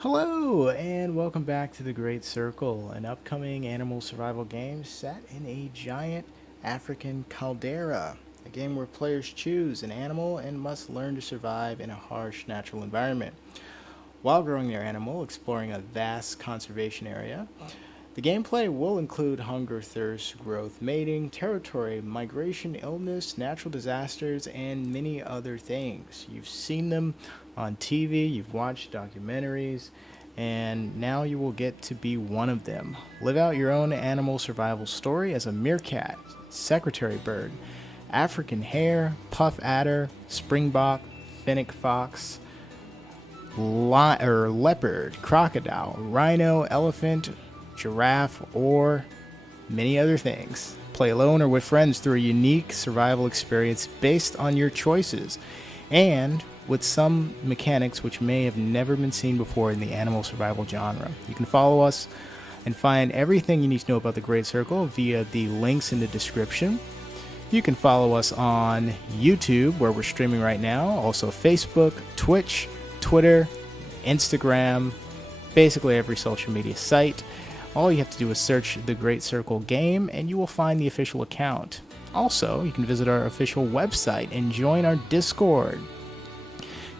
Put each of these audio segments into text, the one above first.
Hello, and welcome back to the Great Circle, an upcoming animal survival game set in a giant African caldera. A game where players choose an animal and must learn to survive in a harsh natural environment. While growing their animal, exploring a vast conservation area, the gameplay will include hunger, thirst, growth, mating, territory, migration, illness, natural disasters, and many other things. You've seen them on TV, you've watched documentaries, and now you will get to be one of them. Live out your own animal survival story as a meerkat, secretary bird, African hare, puff adder, springbok, fennec fox, leopard, crocodile, rhino, elephant, giraffe, or many other things. Play alone or with friends through a unique survival experience based on your choices, and with some mechanics which may have never been seen before in the animal survival genre. You can follow us and find everything you need to know about the Great Circle via the links in the description. You can follow us on YouTube, where we're streaming right now, also Facebook, Twitch, Twitter, Instagram, basically every social media site. All you have to do is search the Great Circle game and you will find the official account. Also, you can visit our official website and join our Discord.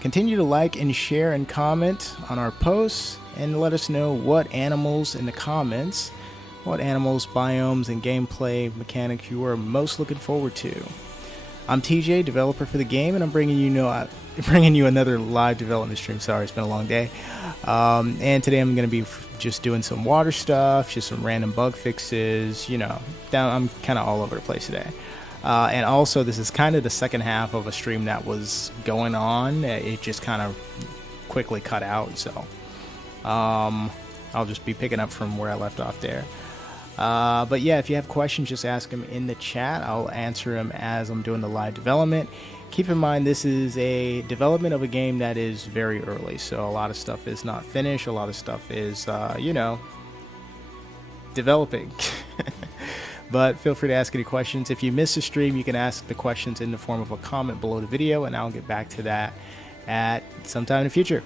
Continue to like and share and comment on our posts and let us know what animals in the comments, what animals, biomes, and gameplay mechanics you are most looking forward to. I'm TJ, developer for the game, and I'm bringing you another live development stream. Sorry, it's been a long day. And today I'm going to be just doing some water stuff, just some random bug fixes. I'm kind of all over the place today. And also, this is kind of the second half of a stream that was going on. It just kind of quickly cut out, so I'll just be picking up from where I left off there. But yeah, if you have questions, just ask them in the chat. I'll answer them as I'm doing the live development. Keep in mind, this is a development of a game that is very early, so a lot of stuff is not finished. A lot of stuff is, developing. But feel free to ask any questions. If you miss a stream, you can ask the questions in the form of a comment below the video, and I'll get back to that at sometime in the future,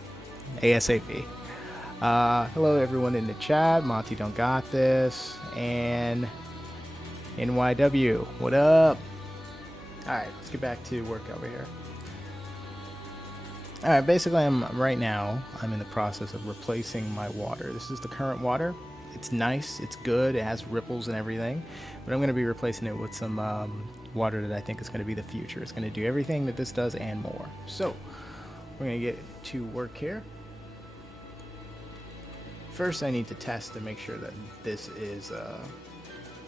ASAP. Hello everyone in the chat. Monty don't got this, and NYW, what up? Alright, let's get back to work over here. Alright, basically right now I'm in the process of replacing my water. This is the current water. It's nice, it's good, it has ripples and everything, but I'm going to be replacing it with some water that I think is going to be the future. It's going to do everything that this does and more. So we're going to get to work here. First I need to test to make sure that this is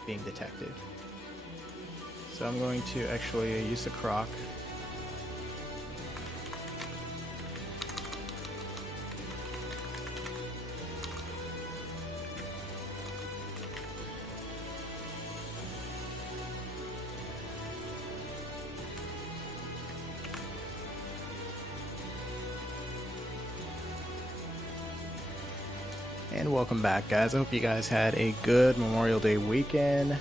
being detected. So I'm going to actually use the crock. And welcome back, guys. I hope you guys had a good Memorial Day weekend.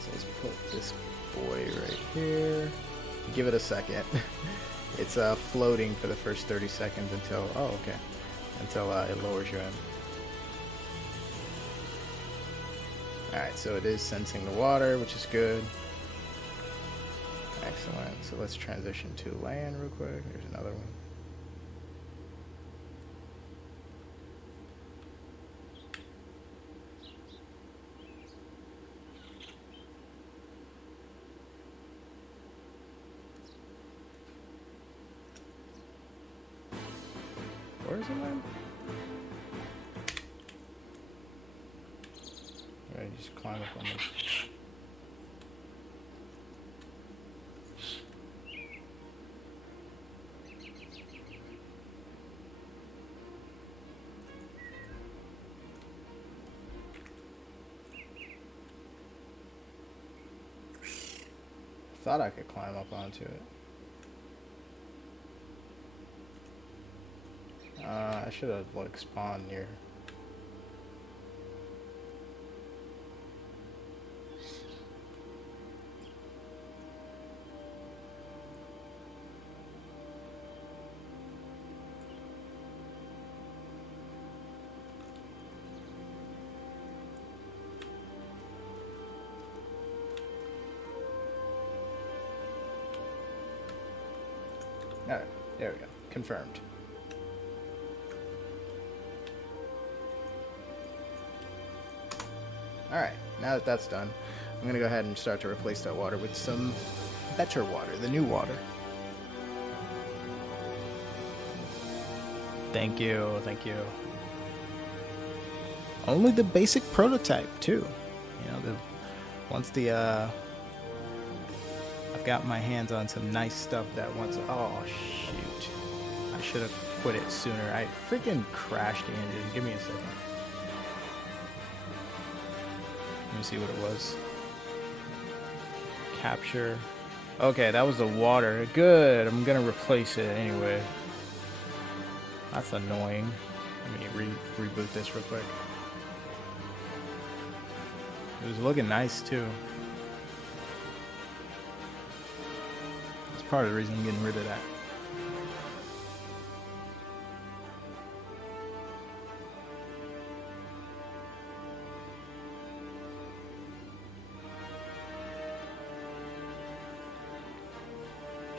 So let's put this boy right here. Give it a second. It's floating for the first 30 seconds until, until it lowers you in. Alright, so it is sensing the water, which is good. Excellent. So let's transition to land real quick. Here's another one. Where is it land? Alright, just climb up on this. Thought I could climb up onto it. I should have like spawned near. Alright, there we go. Confirmed. Alright, now that that's done, I'm going to go ahead and start to replace that water with some better water, the new water. Thank you, thank you. Only the basic prototype, too. You know, once the, I've got my hands on some nice stuff that once, oh shoot. I should have quit it sooner. I freaking crashed the engine. Give me a second. Let me see what it was. Capture. Okay, that was the water. Good. I'm gonna replace it anyway. That's annoying. Let me reboot this real quick. It was looking nice too. That's part of the reason I'm getting rid of that.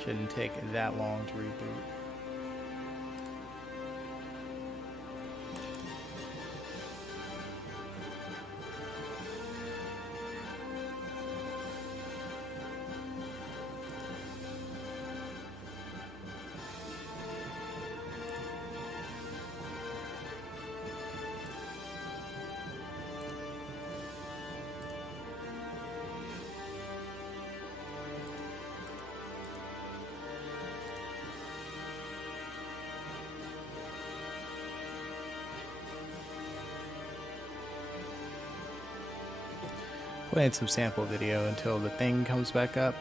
Shouldn't take that long to reboot. Playing some sample video until the thing comes back up.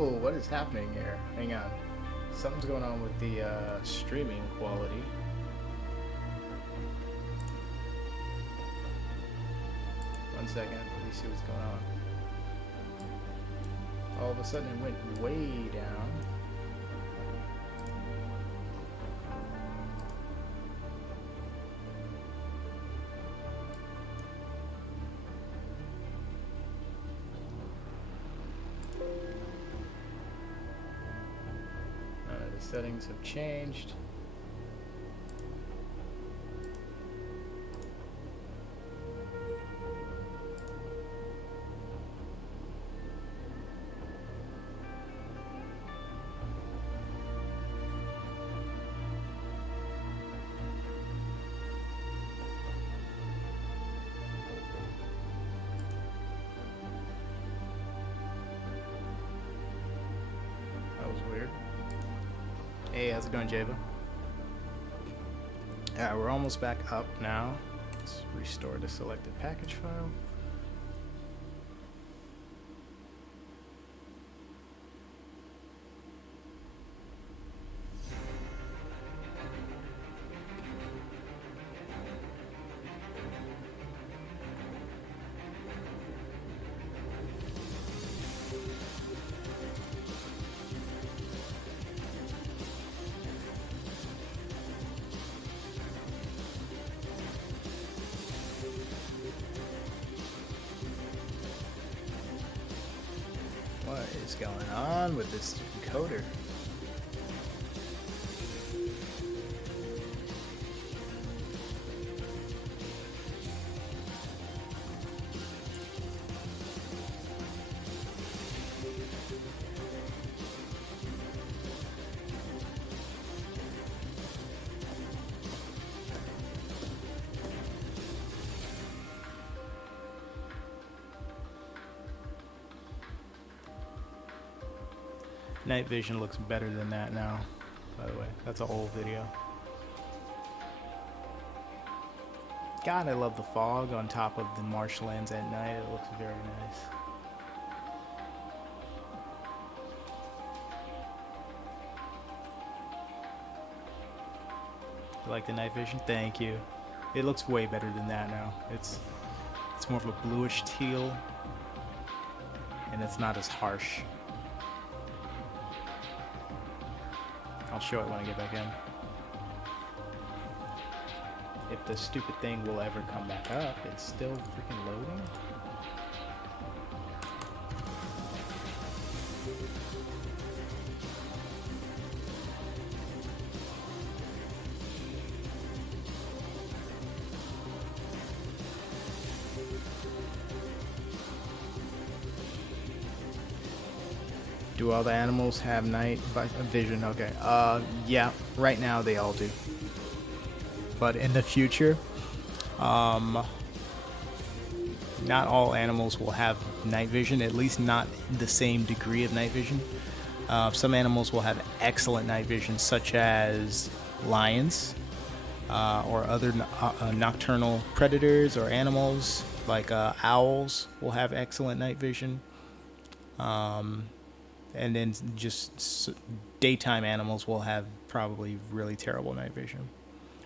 Whoa, what is happening here? Hang on. Something's going on with the streaming quality. One second, let me see what's going on. All of a sudden it went way down. The settings have changed. Hey, how's it going, Java? Alright, we're almost back up now. Let's restore the selected package file. What is going on with this encoder? Night vision looks better than that now, by the way. That's an old video. God, I love the fog on top of the marshlands at night. It looks very nice. You like the night vision? Thank you. It looks way better than that now. It's more of a bluish teal, and it's not as harsh. I'll show it when I get back in. If the stupid thing will ever come back up, it's still freaking loading. Do all the animals have night vision? Okay. Yeah, right now they all do. But in the future, not all animals will have night vision, at least not the same degree of night vision. Some animals will have excellent night vision, such as lions or other nocturnal predators or animals, like owls will have excellent night vision. And then just daytime animals will have probably really terrible night vision.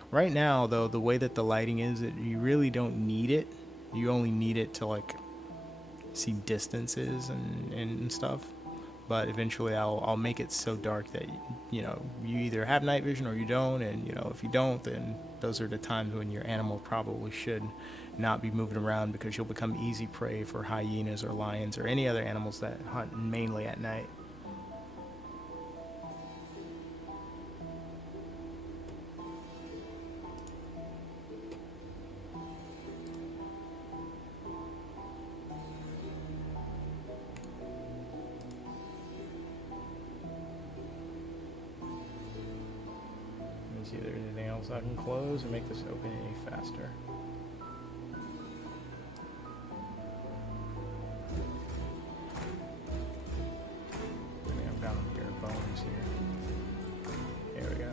Right now, though, the way that the lighting is, you really don't need it. You only need it to like see distances and stuff. But eventually, I'll make it so dark that you either have night vision or you don't. And if you don't, then those are the times when your animal probably should not be moving around, because you'll become easy prey for hyenas or lions or any other animals that hunt mainly at night. Let me see if there's anything else I can close and make this open any faster. Here we go.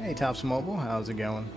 Hey, Tops Mobile, how's it going?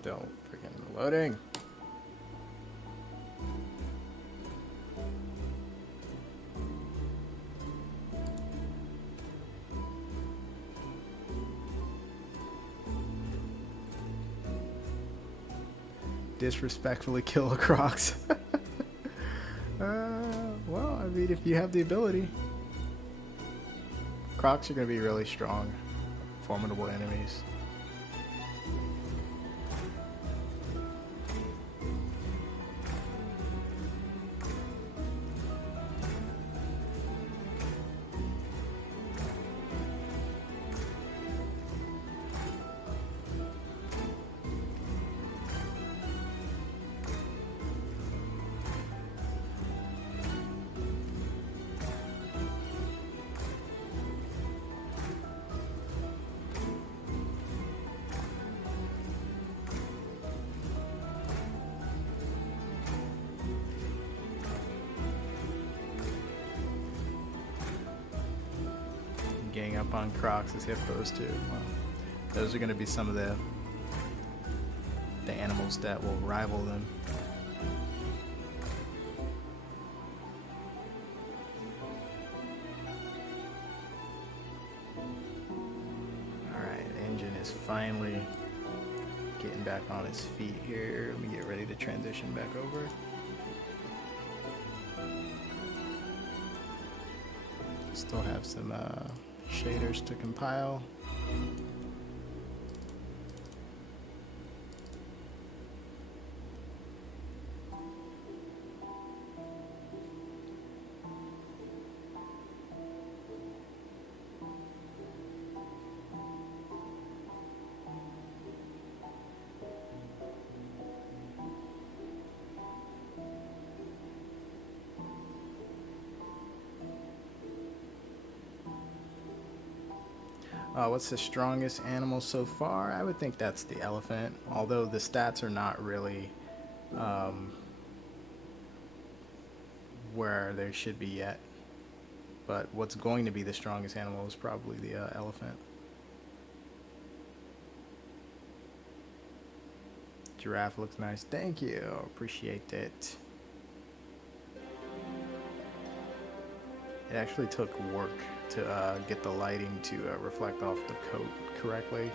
Still freaking loading. Disrespectfully kill a Crocs. Well, I mean, if you have the ability. Crocs are going to be really strong, formidable enemies. Gang up on Crocs as hippos too. Well, those are going to be some of the animals that will rival them. Alright, engine is finally getting back on its feet here. Let me get ready to transition back over. Still have some shaders to compile. What's the strongest animal so far? I would think that's the elephant, although the stats are not really where they should be yet. But what's going to be the strongest animal is probably the elephant. Giraffe looks nice. Thank you. Appreciate it. It actually took work to get the lighting to reflect off the coat correctly.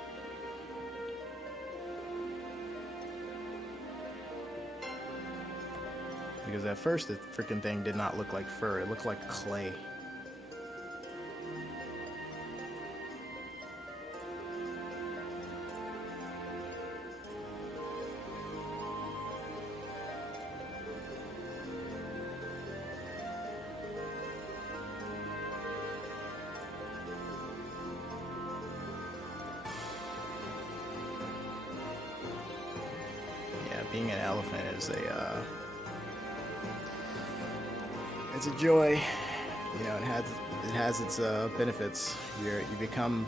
Because at first the freaking thing did not look like fur, it looked like clay. Being an elephant is it's a joy. You know, it has its benefits. You become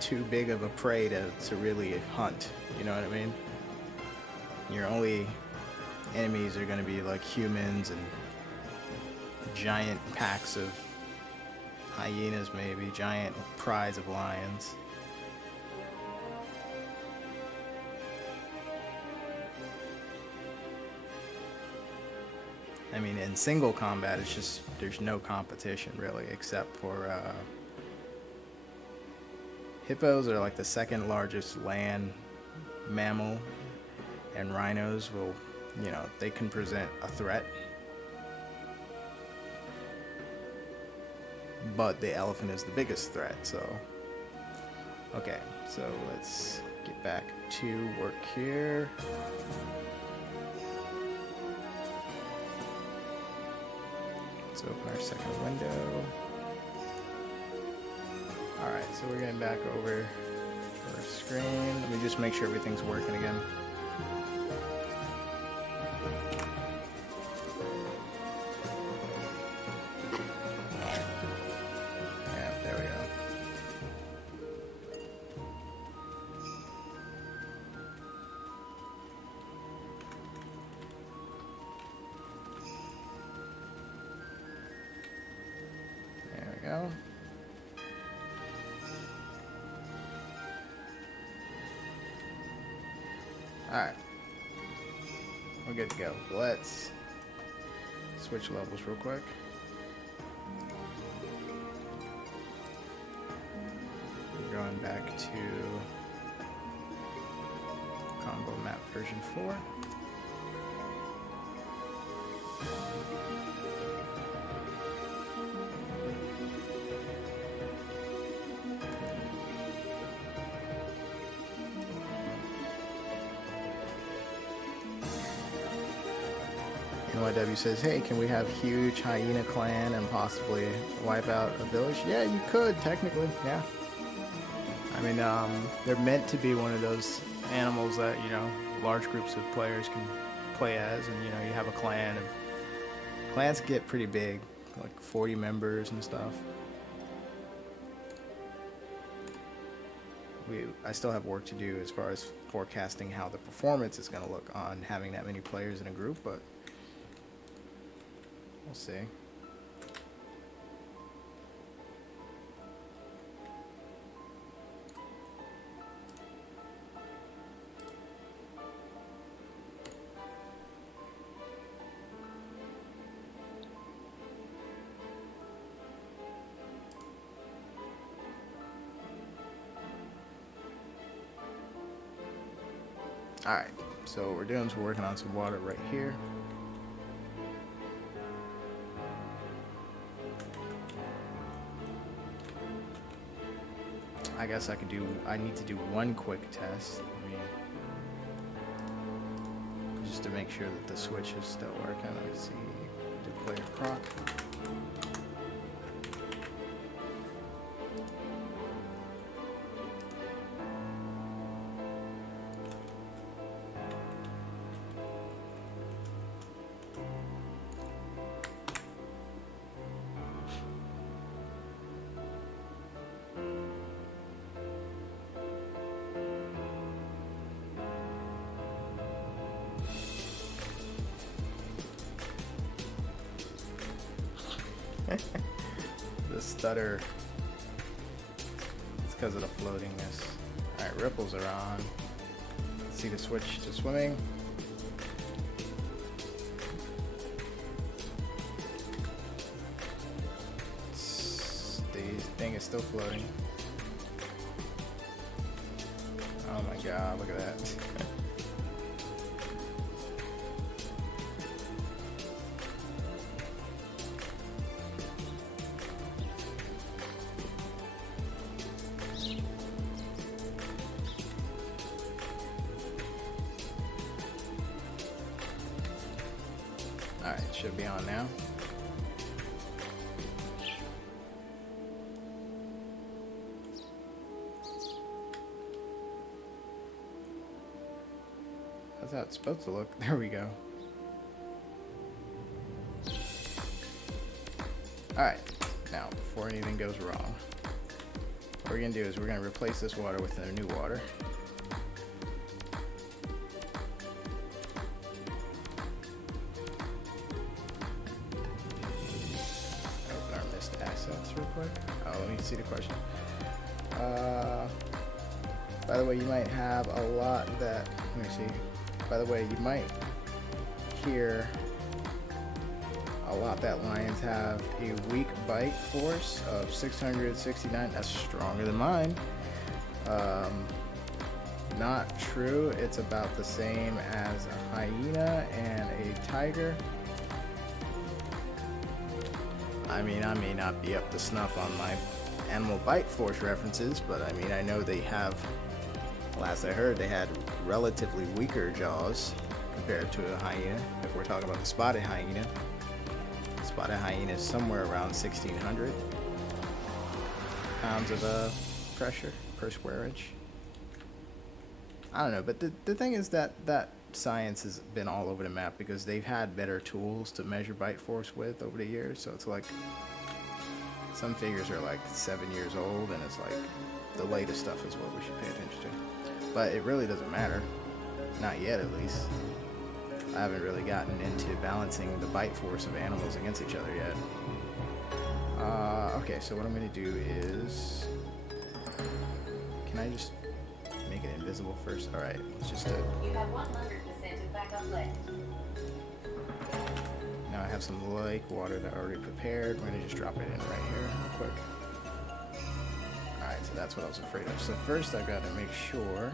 too big of a prey to really hunt. You know what I mean? Your only enemies are going to be like humans and giant packs of hyenas, maybe giant prides of lions. I mean, in single combat, it's just, there's no competition really, except for hippos are like the second largest land mammal, and rhinos will, you know, they can present a threat. But the elephant is the biggest threat, so. Okay, so let's get back to work here. Let's open our second window. Alright, so we're getting back over to our screen. Let me just make sure everything's working again. Yeah, there we go. There we go. Alright, we're good to go. Let's switch levels real quick. We're going back to combo map version 4. NYW says, hey, can we have huge hyena clan and possibly wipe out a village? Yeah, you could, technically, yeah. I mean, they're meant to be one of those animals that, you know, large groups of players can play as, and, you know, you have a clan. Clans get pretty big, like 40 members and stuff. I still have work to do as far as forecasting how the performance is going to look on having that many players in a group, but we'll see. Alright, so what we're doing is we're working on some water right here. I guess I need to do one quick test. Just to make sure that the switch is still working. Let me see. Do player proc. The stutter, it's because of the floatingness. Alright, ripples are on. See the switch to swimming. The thing is still floating. Oh my god, look at that. Alright, it should be on now. That's how it's supposed to look. There we go. Alright, now before anything goes wrong, what we're going to do is we're going to replace this water with a new water. Assets real quick. Oh, let me see the question. By the way, you might have a lot that, let me see. By the way, you might hear a lot that lions have a weak bite force of 669. That's stronger than mine. Not true. It's about the same as a hyena and a tiger. I mean, I may not be up to snuff on my animal bite force references, but I mean, I know they have, last I heard, they had relatively weaker jaws compared to a hyena, if we're talking about the spotted hyena. spotted hyena is somewhere around 1,600 pounds of pressure per square inch. I don't know, but the thing is that science has been all over the map because they've had better tools to measure bite force with over the years. So it's like some figures are like 7 years old, and it's like the latest stuff is what we should pay attention to. But it really doesn't matter, not yet at least. I haven't really gotten into balancing the bite force of animals against each other yet. Okay, so what I'm gonna do is, can I just make it invisible first? All right, let's just You have 100% of backup left. now I have some lake water that I already prepared. We're gonna just drop it in right here real quick. Alright, so that's what I was afraid of. So first I've got to make sure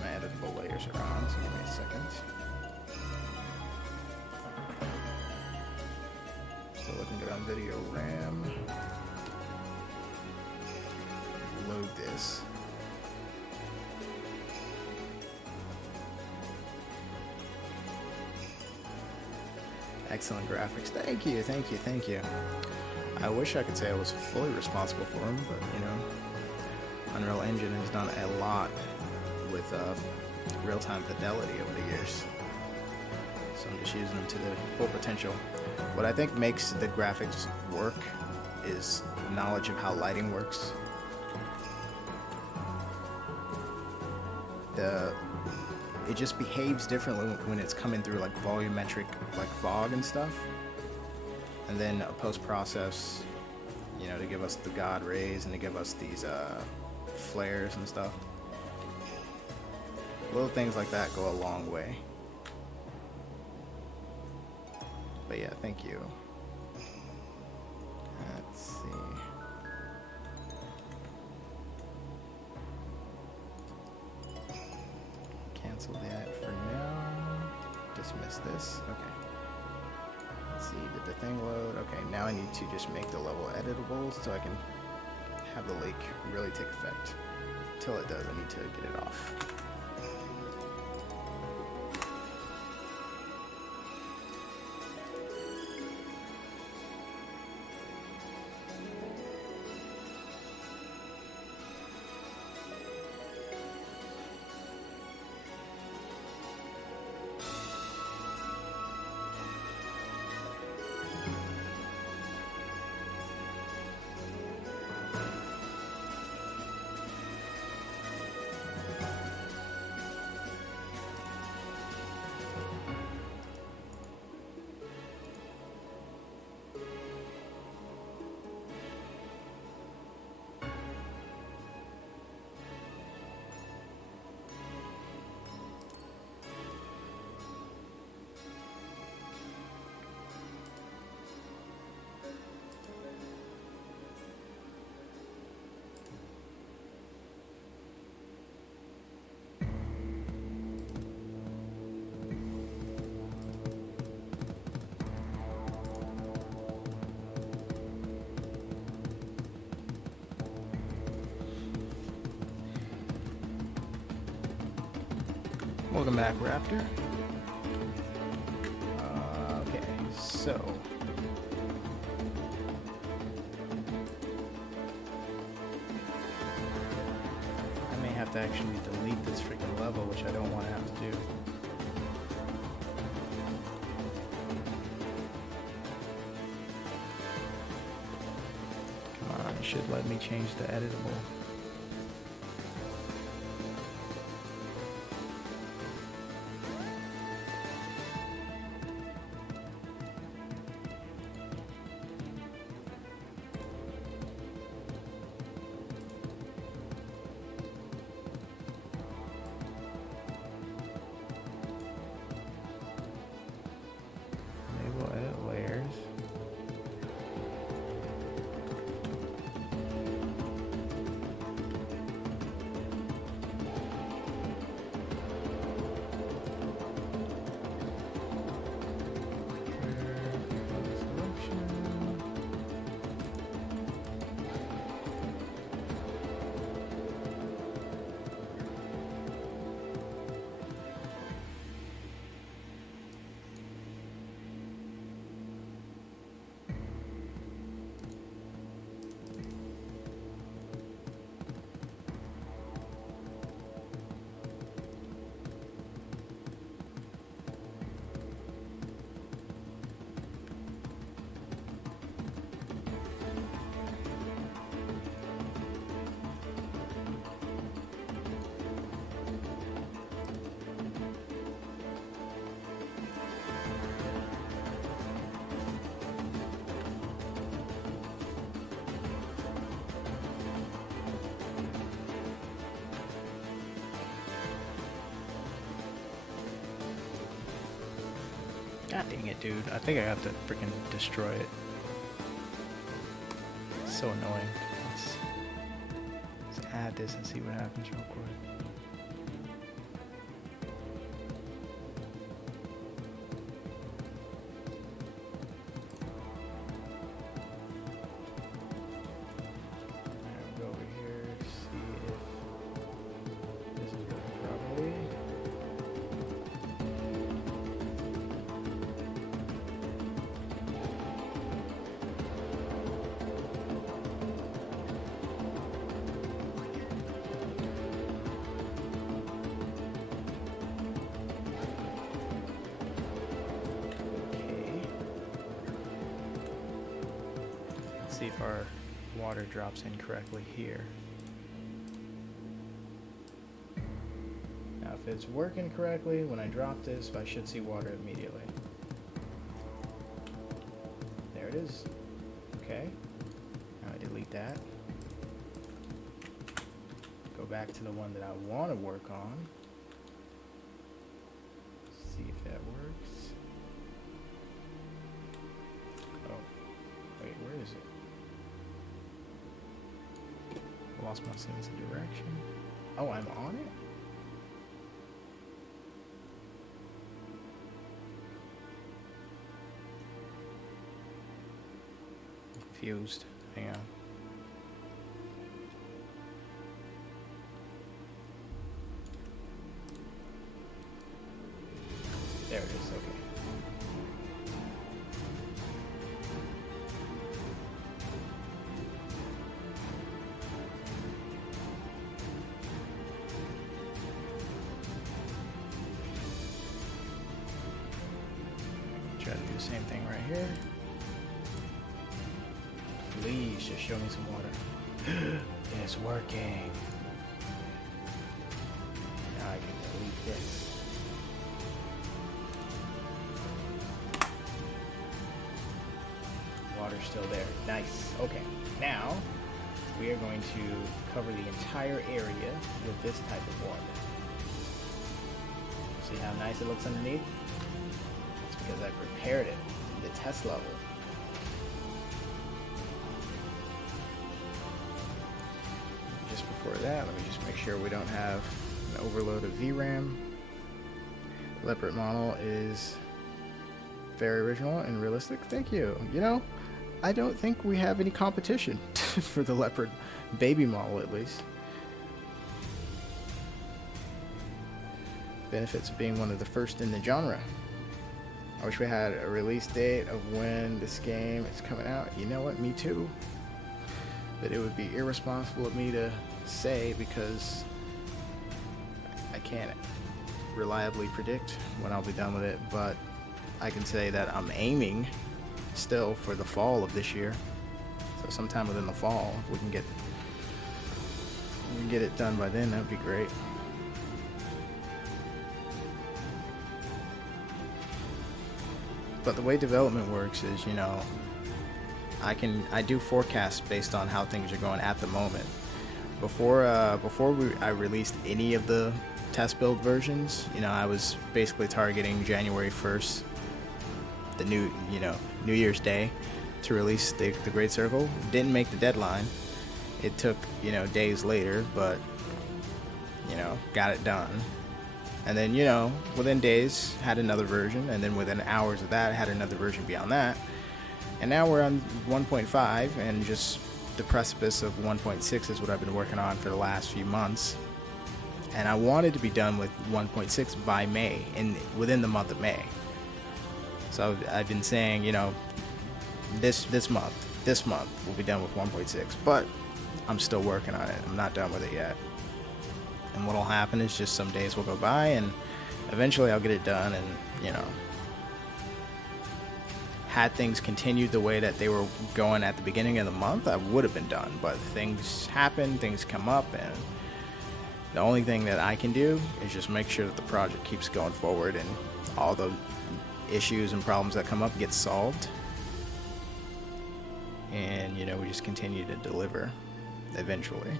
my editable layers are on, so give me a second. Still looking good on video RAM. Load this. Excellent graphics. Thank you, thank you, thank you. I wish I could say I was fully responsible for them, but you know, Unreal Engine has done a lot with real-time fidelity over the years. So I'm just using them to the full potential. What I think makes the graphics work is knowledge of how lighting works. It just behaves differently when it's coming through like volumetric, like fog and stuff. And then a post-process, you know, to give us the God rays and to give us these flares and stuff. Little things like that go a long way. But yeah, thank you. Let's see. Cancel that for now. Dismiss this. Okay. Let's see, did the thing load? Okay, now I need to just make the level editable so I can have the lake really take effect. Until it does, I need to get it off. Welcome back, Raptor. Okay, so I may have to actually delete this freaking level, which I don't want to have to do. Come on, it should let me change the editable. God dang it, dude. I think I have to freaking destroy it. It's so annoying. Let's add this and see what happens real quick. Go over here, see if this is working properly. See if our water drops in correctly here. Now if it's working correctly, when I drop this, I should see water immediately. There it is. Okay. Now I delete that. Go back to the one that I want to work on. See if that works. Oh, wait, where is it? Lost my sense of direction. Oh, I'm on it? Confused. Hang on. There it is, okay. Try to do the same thing right here. Please just show me some water. It's working. Now I can delete this. Water's still there. Nice. Okay. Now we are going to cover the entire area with this type of water. See how nice it looks underneath? Because I prepared it to the test level. Just before that, let me just make sure we don't have an overload of VRAM. Leopard model is very original and realistic. Thank you. You know, I don't think we have any competition for the Leopard baby model, at least. Benefits of being one of the first in the genre. I wish we had a release date of when this game is coming out. You know what? Me too. But it would be irresponsible of me to say because I can't reliably predict when I'll be done with it. But I can say that I'm aiming still for the fall of this year. So sometime within the fall, if we can get it done by then, that'd be great. But the way development works is, you know, I do forecasts based on how things are going at the moment. Before I released any of the test build versions, you know, I was basically targeting January 1st, the New Year's Day, to release the Great Circle. Didn't make the deadline. It took, you know, days later, but, you know, got it done. And then, you know, within days, had another version, and then within hours of that, had another version beyond that. And now we're on 1.5, and just the precipice of 1.6 is what I've been working on for the last few months. And I wanted to be done with 1.6 by May, within the month of May. So I've been saying, you know, this month we'll be done with 1.6, but I'm still working on it. I'm not done with it yet. And what'll happen is just some days will go by and eventually I'll get it done. And, you know, had things continued the way that they were going at the beginning of the month, I would have been done. But things happen, things come up, and the only thing that I can do is just make sure that the project keeps going forward and all the issues and problems that come up get solved. And, you know, we just continue to deliver eventually.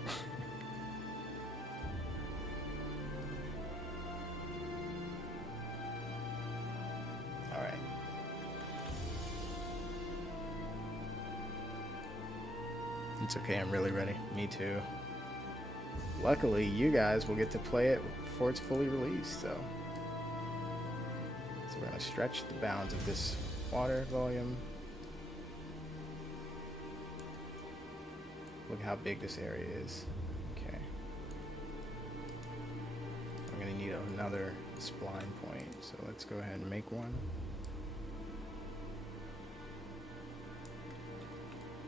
It's okay, I'm really ready. Me too. Luckily, you guys will get to play it before it's fully released, so we're going to stretch the bounds of this water volume. Look how big this area is. Okay. I'm going to need another spline point, so let's go ahead and make one.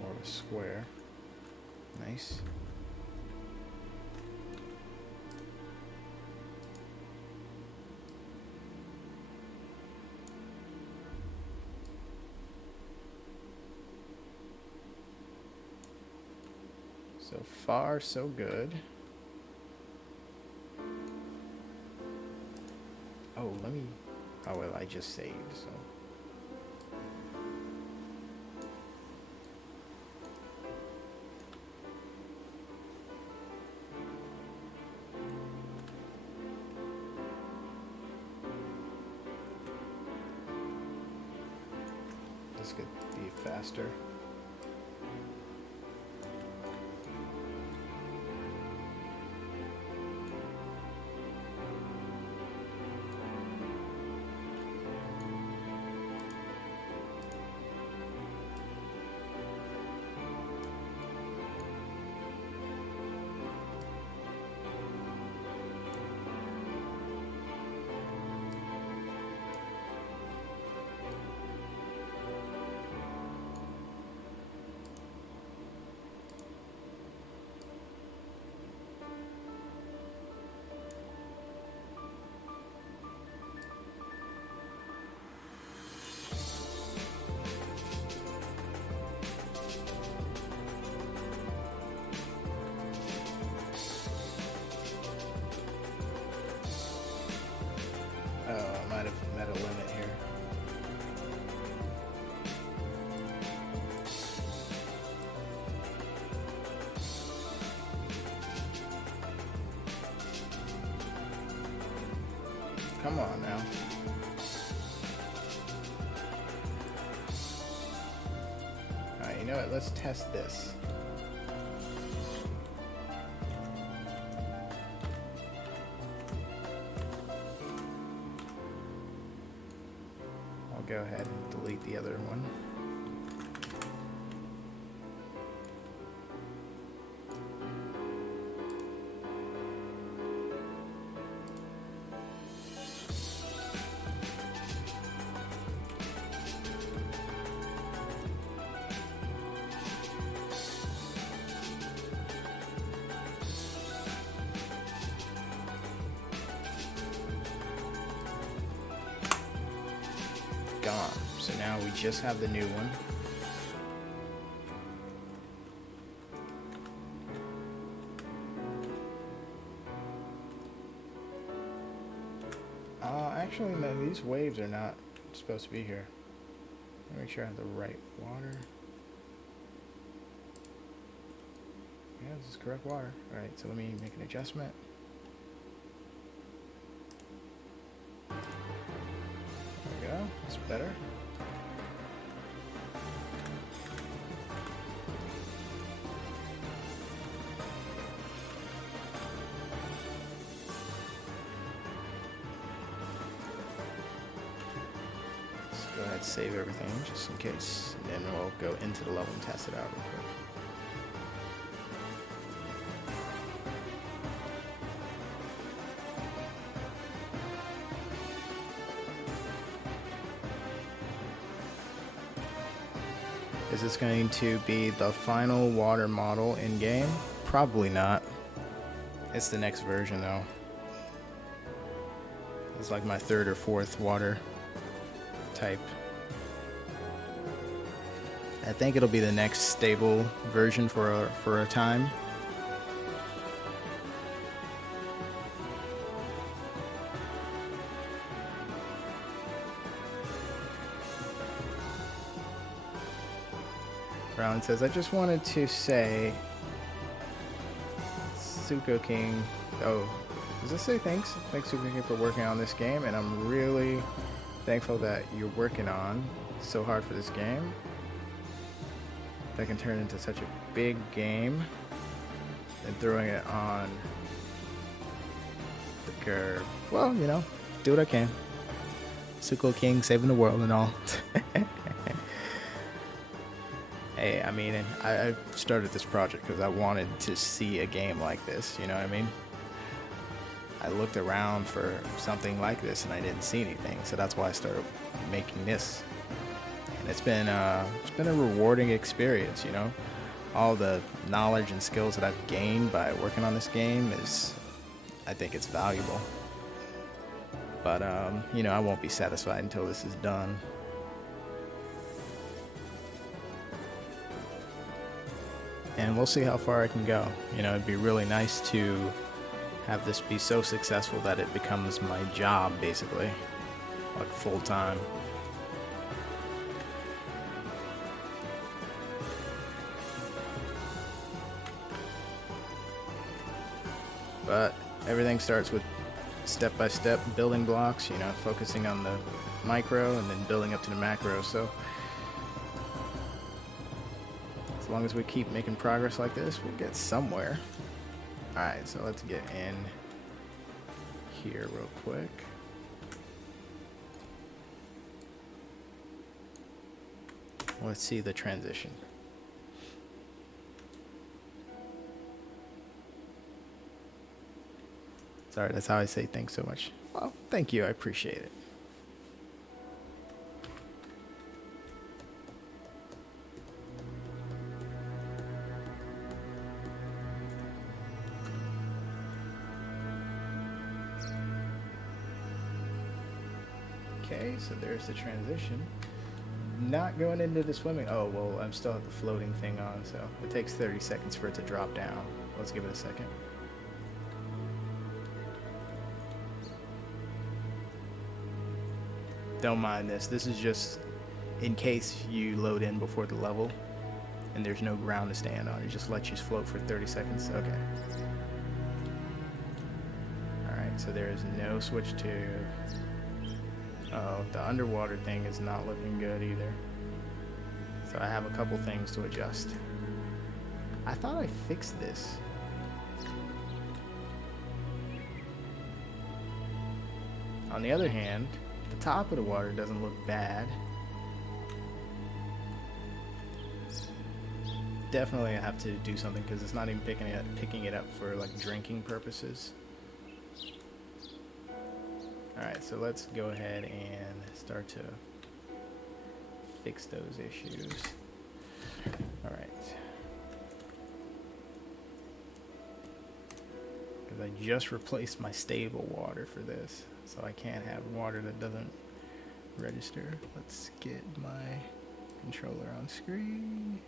More of a square. Nice. So far, so good. Oh, let me... Oh, well, I just saved, so... This could be faster. Might have met a limit here. Come on now. Alright, you know what? Let's test this. Go ahead and delete the other one. Gone. So now we just have the new one. Actually, no, these waves are not supposed to be here. Let me make sure I have the right water. Yeah, this is correct water. Alright, so let me make an adjustment. There we go. That's better. Go ahead, save everything just in case, and then we'll go into the level and test it out real quick. Is this going to be the final water model in game? Probably not. It's the next version though. It's like my third or fourth water type. I think it'll be the next stable version for a time. Brown says, I just wanted to say, Suko King, oh, does this say thanks? Thanks Suko King for working on this game, and I'm really thankful that you're working on so hard for this game. that can turn into such a big game and throwing it on the curve. Well, you know, do what I can. Suko King saving the world and all. Hey, I mean, I started this project because I wanted to see a game like this, you know what I mean? I looked around for something like this and I didn't see anything, so that's why I started making this. And it's been a rewarding experience, you know? All the knowledge and skills that I've gained by working on this game I think it's valuable. But, you know, I won't be satisfied until this is done. And we'll see how far I can go. You know, it'd be really nice to have this be so successful that it becomes my job, basically, like full time. But everything starts with step-by-step building blocks, you know, focusing on the micro and then building up to the macro. So as long as we keep making progress like this, we'll get somewhere. Alright, so let's get in here real quick. Let's see the transition. Sorry, that's how I say thanks so much. Well, thank you, I appreciate it. Okay, so there's the transition. Not going into the swimming. Oh, well, I'm still have the floating thing on, so it takes 30 seconds for it to drop down. Let's give it a second. Don't mind this. This is just in case you load in before the level and there's no ground to stand on. It just lets you float for 30 seconds. Okay. Alright, so there is no switch to... Oh, the underwater thing is not looking good either. So I have a couple things to adjust. I thought I fixed this. On the other hand, the top of the water doesn't look bad. Definitely I have to do something because it's not even picking it up for like drinking purposes. Alright, so let's go ahead and start to fix those issues. Alright. Because I just replaced my stable water for this, so I can't have water that doesn't register. Let's get my controller on screen.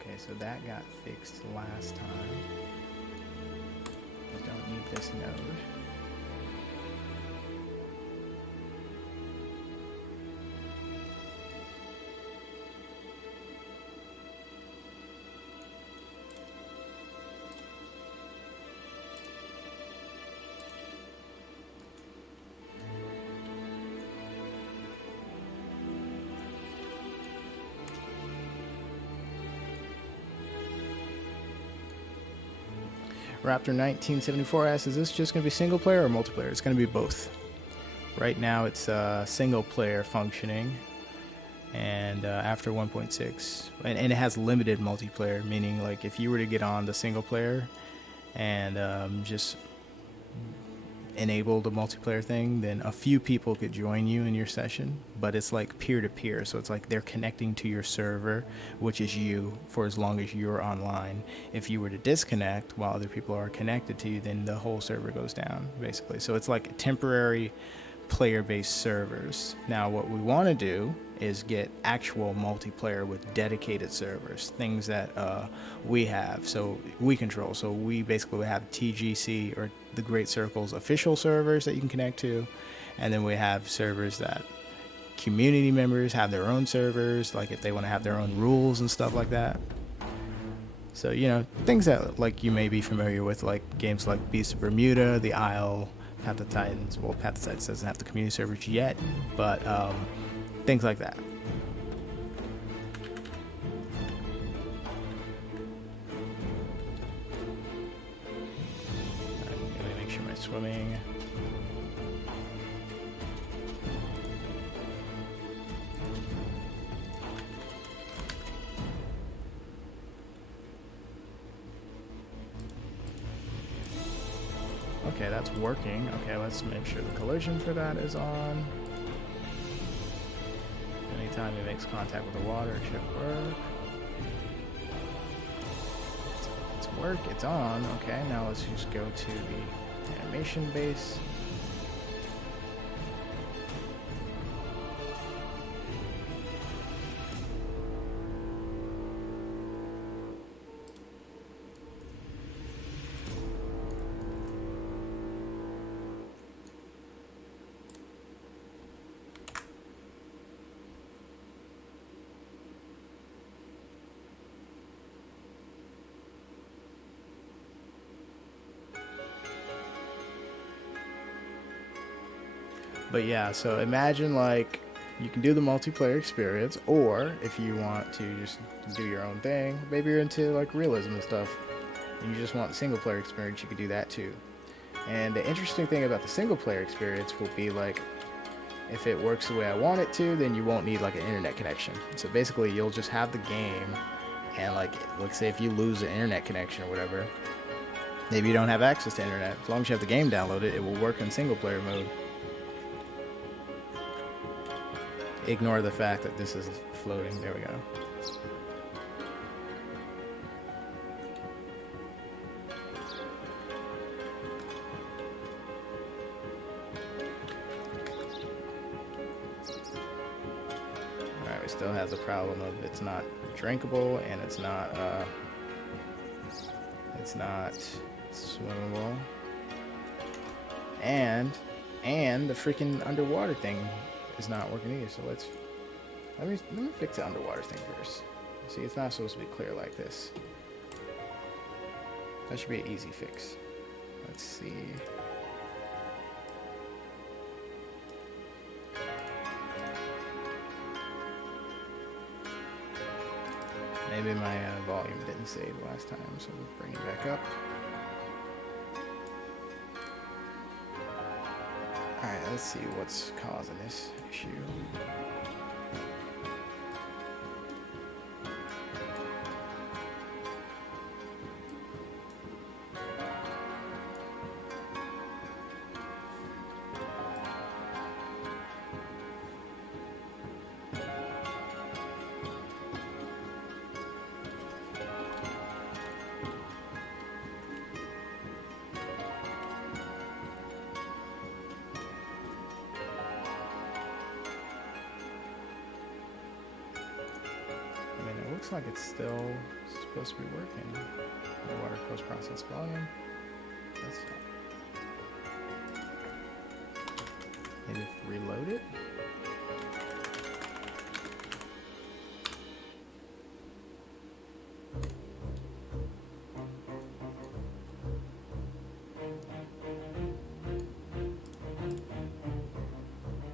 Okay, so that got fixed last time. I don't need this node. Raptor 1974 asks, is this just going to be single player or multiplayer? It's going to be both. Right now it's single player functioning, and after 1.6, and it has limited multiplayer, meaning like if you were to get on the single player and just enable the multiplayer thing, then a few people could join you in your session, but it's like peer-to-peer, so it's like they're connecting to your server, which is you, for as long as you're online. If you were to disconnect while other people are connected to you, then the whole server goes down, basically. So it's like temporary player-based servers. Now, what we want to do is get actual multiplayer with dedicated servers, things that we have, so we control. So we basically have TGC, or the Great Circle's official servers that you can connect to, and then we have servers that community members have their own servers, like if they want to have their own rules and stuff like that. So, you know, things that like you may be familiar with, like games like Beast of Bermuda, The Isle, Path of Titans. Well, Path of Titans doesn't have the community servers yet, but things like that. Let me make sure my swimming. Okay, that's working. Okay, let's make sure the collision for that is on. Anytime it makes contact with the water, it should work. It's work, it's on. Okay, now let's just go to the animation base. But yeah, so imagine like you can do the multiplayer experience, or if you want to just do your own thing, maybe you're into like realism and stuff, and you just want the single player experience, you could do that too. And the interesting thing about the single player experience will be like, if it works the way I want it to, then you won't need like an internet connection. So basically you'll just have the game, and like say if you lose an internet connection or whatever, maybe you don't have access to internet, as long as you have the game downloaded, it will work in single player mode. Ignore the fact that this is floating. There we go. Alright, we still have the problem of it's not drinkable and it's not swimmable. And the freaking underwater thing is not working either. So let me fix the underwater thing first. See, it's not supposed to be clear like this. That should be an easy fix. Let's see. Maybe my volume didn't save last time, so we'll bring it back up. Alright, let's see what's causing this issue. Looks like it's still supposed to be working. The water post-process volume. That's maybe reload it.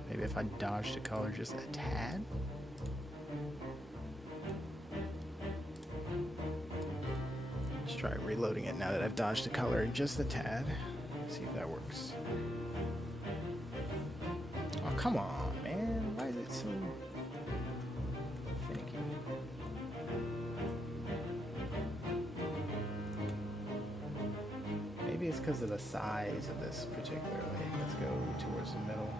Maybe if I dodge the color just a tad. Try reloading it now that I've dodged the color just a tad. See if that works. Oh, come on, man. Why is it so finicky? Maybe it's because of the size of this particularly. Let's go towards the middle.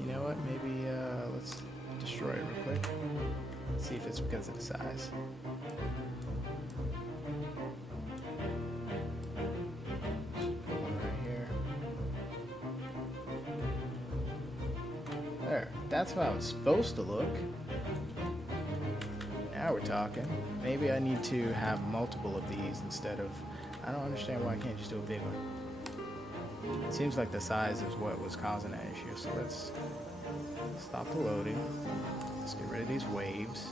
You know what? Maybe let's Let's see if it's because of the size. One right here. There. That's how it's supposed to look. Now we're talking. Maybe I need to have multiple of these instead of... I don't understand why I can't just do a big one. It seems like the size is what was causing that issue. So let's stop the loading. Let's get rid of these waves.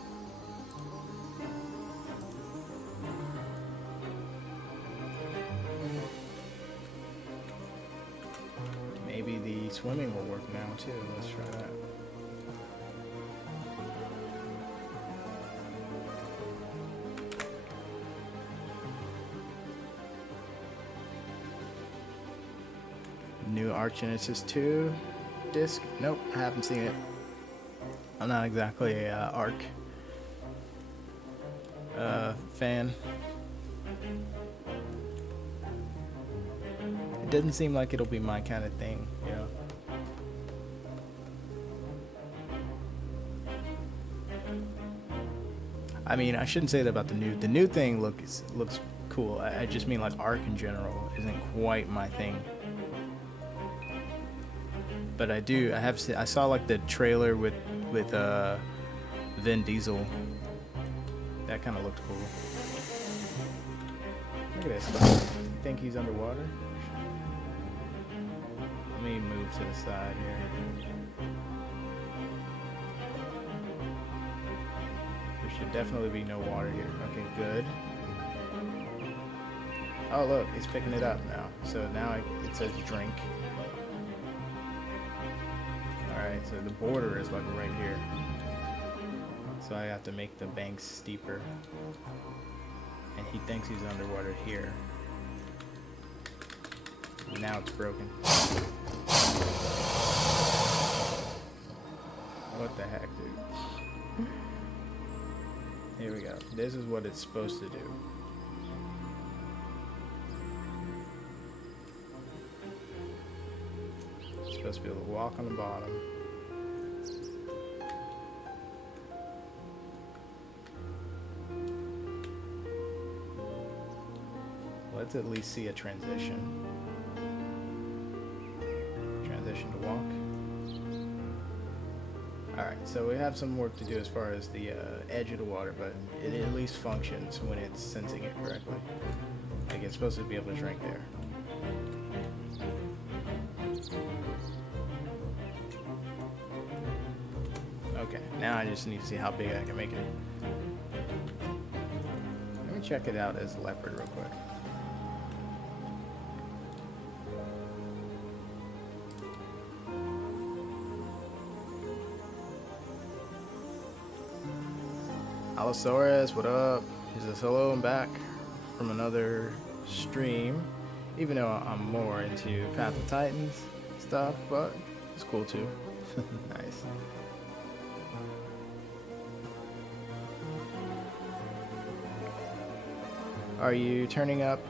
Maybe the swimming will work now too. Let's try that. New Arch Genesis 2 disc. Nope, I haven't seen it. I'm not exactly a Arc fan. It doesn't seem like it'll be my kind of thing, you know. I mean, I shouldn't say that about the new. The new thing looks cool. I just mean like Arc in general isn't quite my thing. But I saw like the trailer with Vin Diesel. That kind of looked cool. Look at this. You think he's underwater? Let me move to the side here. There should definitely be no water here. Okay, good. Oh look, it's picking it up now. So now it says drink. Alright, so the border is like right here. So I have to make the banks steeper. And he thinks he's underwater here. Now it's broken. What the heck, dude? Here we go. This is what it's supposed to do. It's supposed to be able to walk on the bottom. Let's at least see a transition. Transition to walk. Alright, so we have some work to do as far as the edge of the water, but it at least functions when it's sensing it correctly. Like it's supposed to be able to drink there. Okay, now I just need to see how big I can make it. Let me check it out as leopard real quick. Allosaurus, what up? He says hello and back from another stream. Even though I'm more into Path of Titans stuff, but it's cool too. Nice. Are you turning up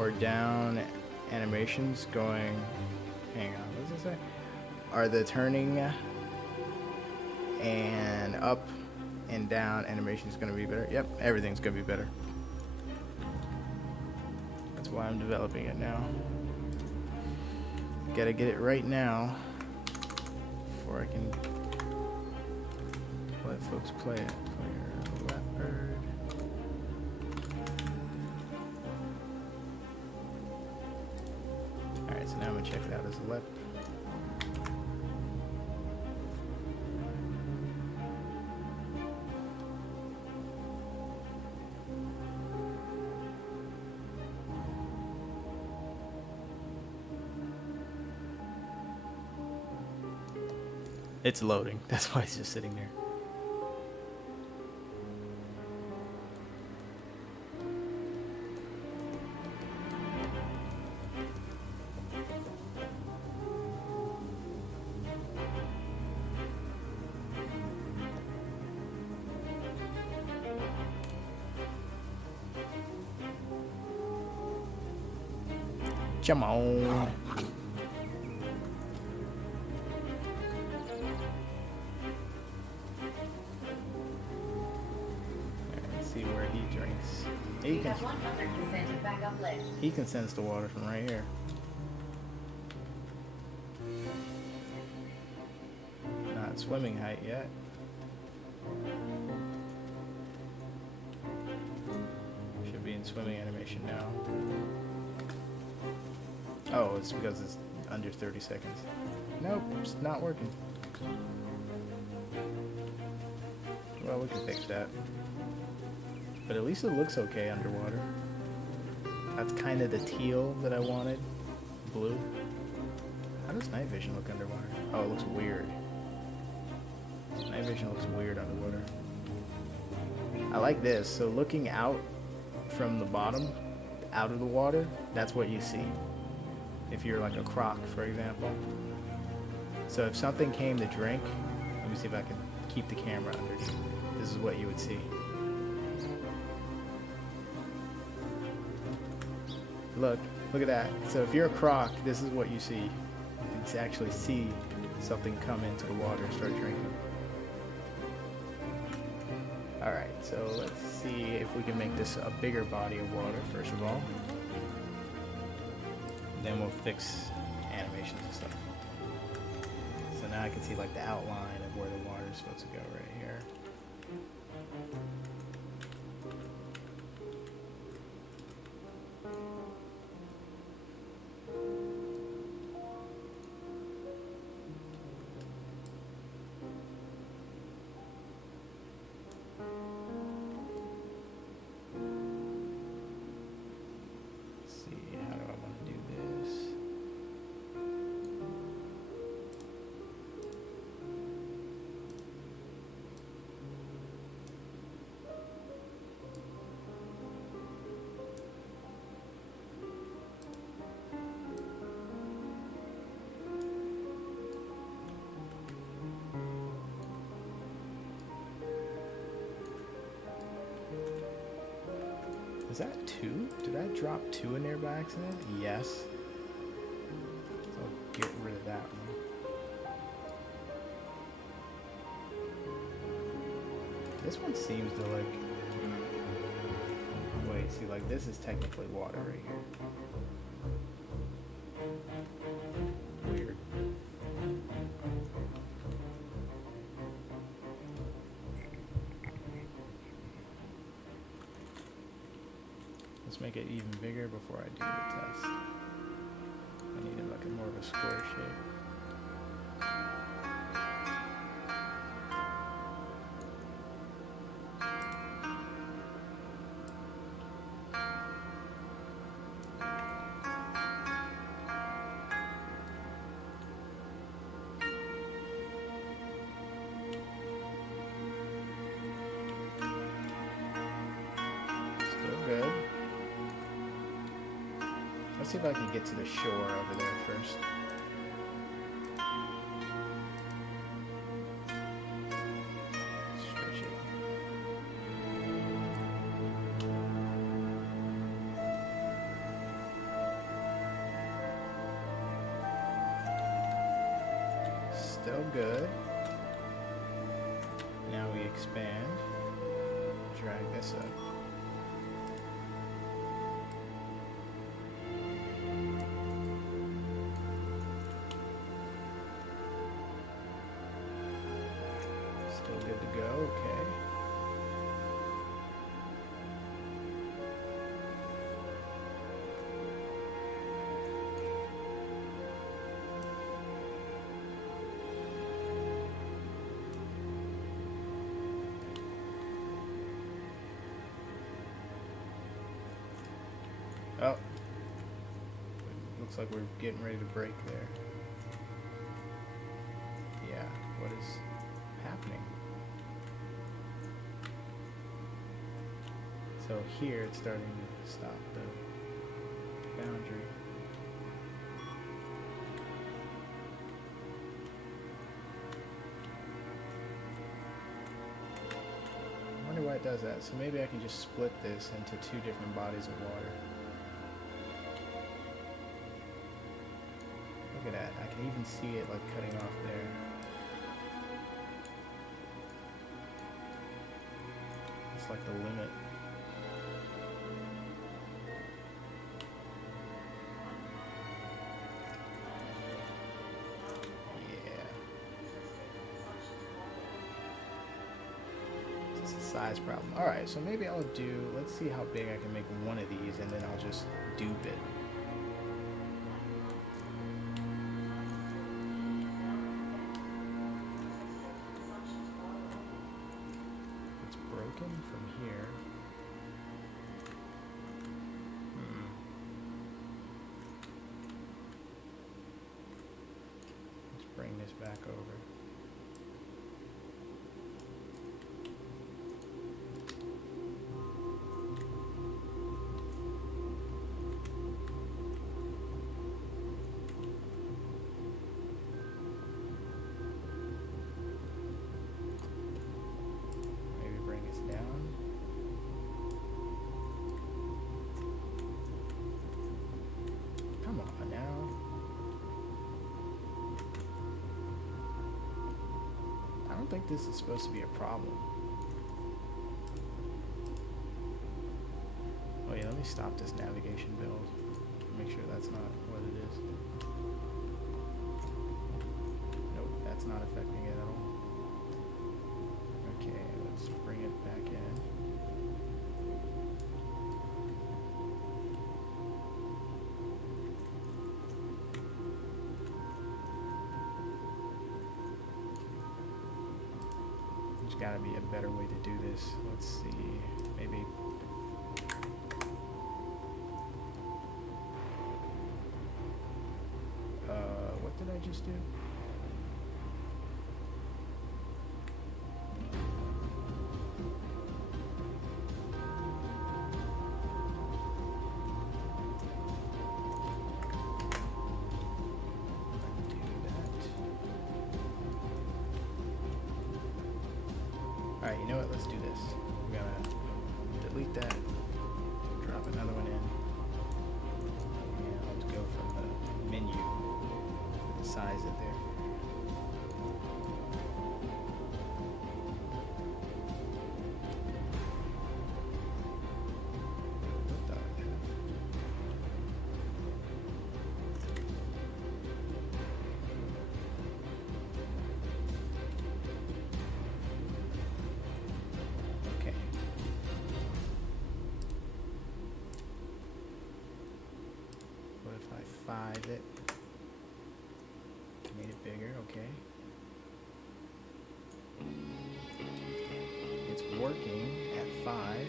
or down animations going... Hang on, what does it say? Are the turning and up and down animations going to be better? Yep, everything's going to be better. That's why I'm developing it now. Gotta get it right now before I can let folks play it. Player leopard. Alright, so now I'm going to check it out as a leopard. It's loading. That's why it's just sitting there. Come on. He You can, have 100% of backup left. he can sense the water from right here. Not swimming height yet. Should be in swimming animation now. Oh, it's because it's under 30 seconds. Nope, it's not working. Well, we can fix that. But at least it looks okay underwater. That's kind of the teal that I wanted. Blue. How does night vision look underwater? Oh, it looks weird. Night vision looks weird underwater. I like this. So looking out from the bottom, out of the water, that's what you see. If you're like a croc, for example. So if something came to drink, let me see if I can keep the camera underneath. This is what you would see. Look at that. So if you're a croc, this is what you see. You can actually see something come into the water and start drinking. Alright, so let's see if we can make this a bigger body of water, first of all. Then we'll fix animations and stuff. So now I can see like the outline of where the water is supposed to go right here. Is that 2? Did I drop 2 in there by accident? Yes. So I'll get rid of that one. This one seems to like... Wait, see, like this is technically water right here. Weird. Let's make it even bigger before I do the test. I need it like a more of a square shape. Still good. Let's see if I can get to the shore over there first. Stretch it. Still good. Now we expand. Drag this up. Still good to go, okay. Oh. Looks like we're getting ready to break there. Yeah, what is happening? So here it's starting to stop the boundary. I wonder why it does that. So maybe I can just split this into 2 different bodies of water. Look at that. I can even see it like cutting off there. It's like the limit. size problem. Alright, so maybe I'll do, let's see how big I can make one of these, and then I'll just dupe it. It's broken from here. Let's bring this back over. Down. Come on now. I don't think this is supposed to be a problem. Oh yeah, let me stop this navigation build. Make sure that's not what it is. Nope, that's not affecting it at all. Okay, let's bring it back in. There's got to be a better way to do this. Let's see, maybe. What did I just do? Alright, you know what? Let's do this. We're gonna delete that, drop another one in, and I'll just go from the menu, size it there. What the heck? Five it. Made it bigger, okay. It's working at 5.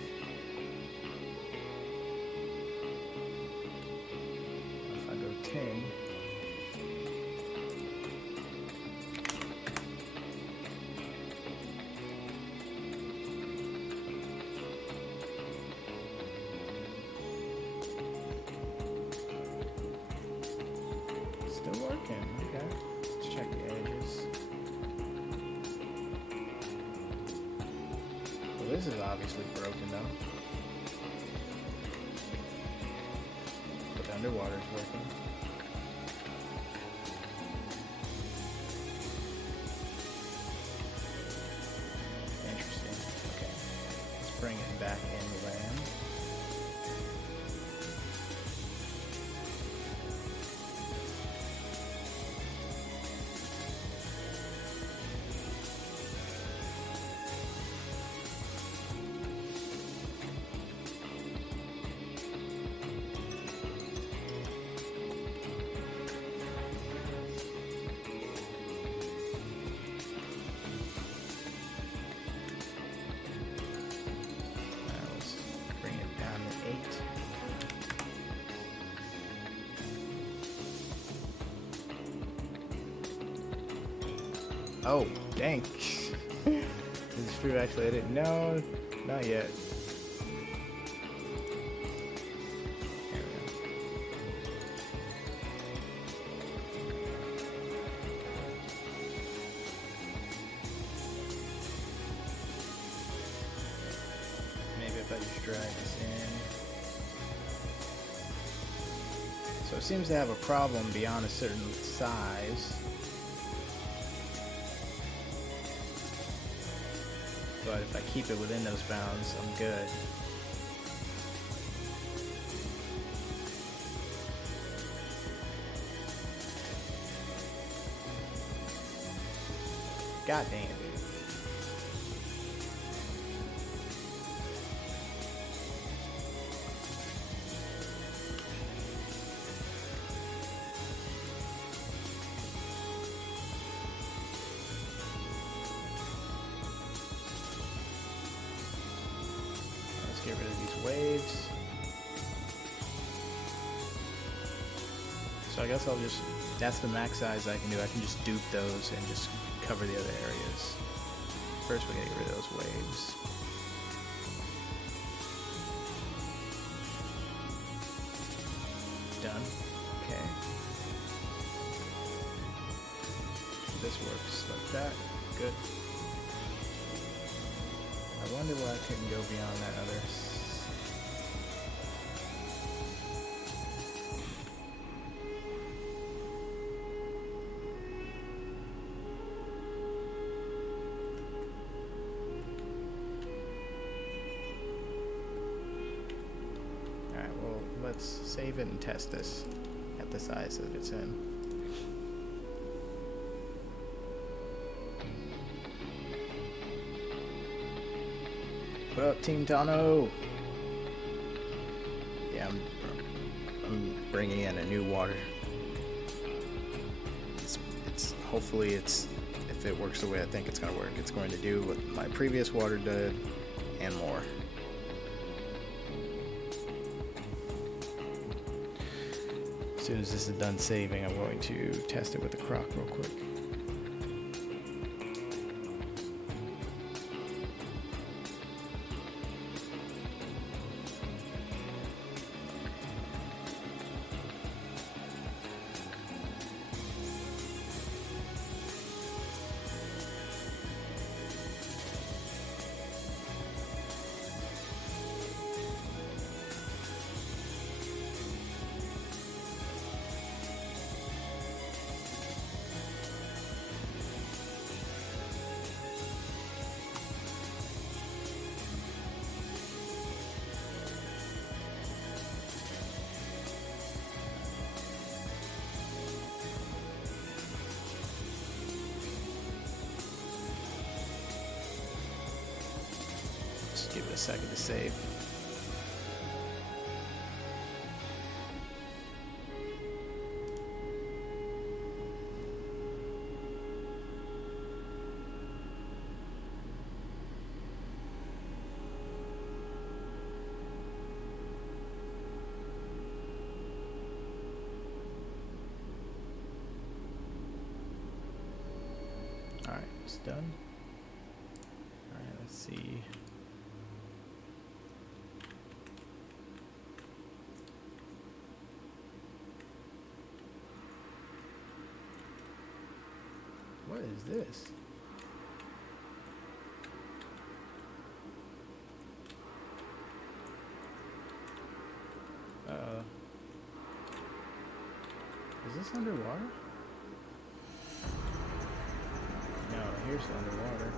If I go 10, still working, okay. Let's check the edges. Well, this is obviously broken though. But the underwater's working. Interesting. Okay. Let's bring it back inland. Oh, dang. This is true, actually. I didn't know. Not yet. There we go. Maybe if I just drag this in. So it seems to have a problem beyond a certain size. But if I keep it within those bounds, I'm good. God damn it. waves. So I guess I'll just, that's the max size I can do. I can just dupe those and just cover the other areas. First we gotta get rid of those waves. Done. Okay. This works like that. Good. I wonder why I couldn't go beyond that other. Alright, well, let's save it and test this at the size that it's in. What up, Team Tano? Yeah, I'm bringing in a new water. It's hopefully if it works the way I think it's going to work, it's going to do what my previous water did and more. As soon as this is done saving, I'm going to test it with the crock real quick. Just give it a second to save. Alright, it's done. Alright, let's see. What is this? Is this underwater? No, here's underwater.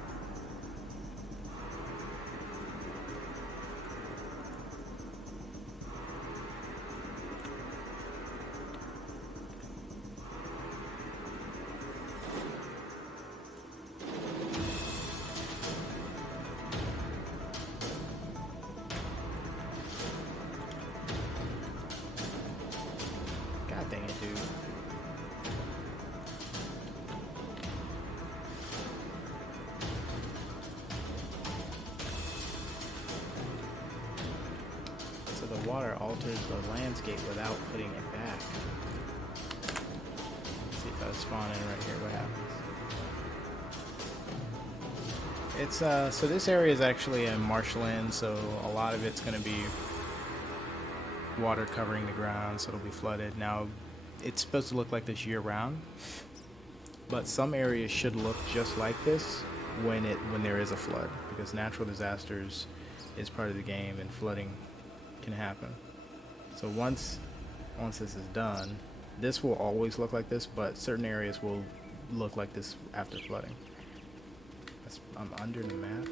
God dang it, dude. So the water alters the landscape without putting it back. Let's see if I spawn in right here, what happens? It's so this area is actually a marshland, so a lot of it's going to be water covering the ground, so it'll be flooded. Now, it's supposed to look like this year-round, but some areas should look just like this when there is a flood, because natural disasters is part of the game and flooding can happen. So once this is done, this will always look like this, but certain areas will look like this after flooding. I'm under the map.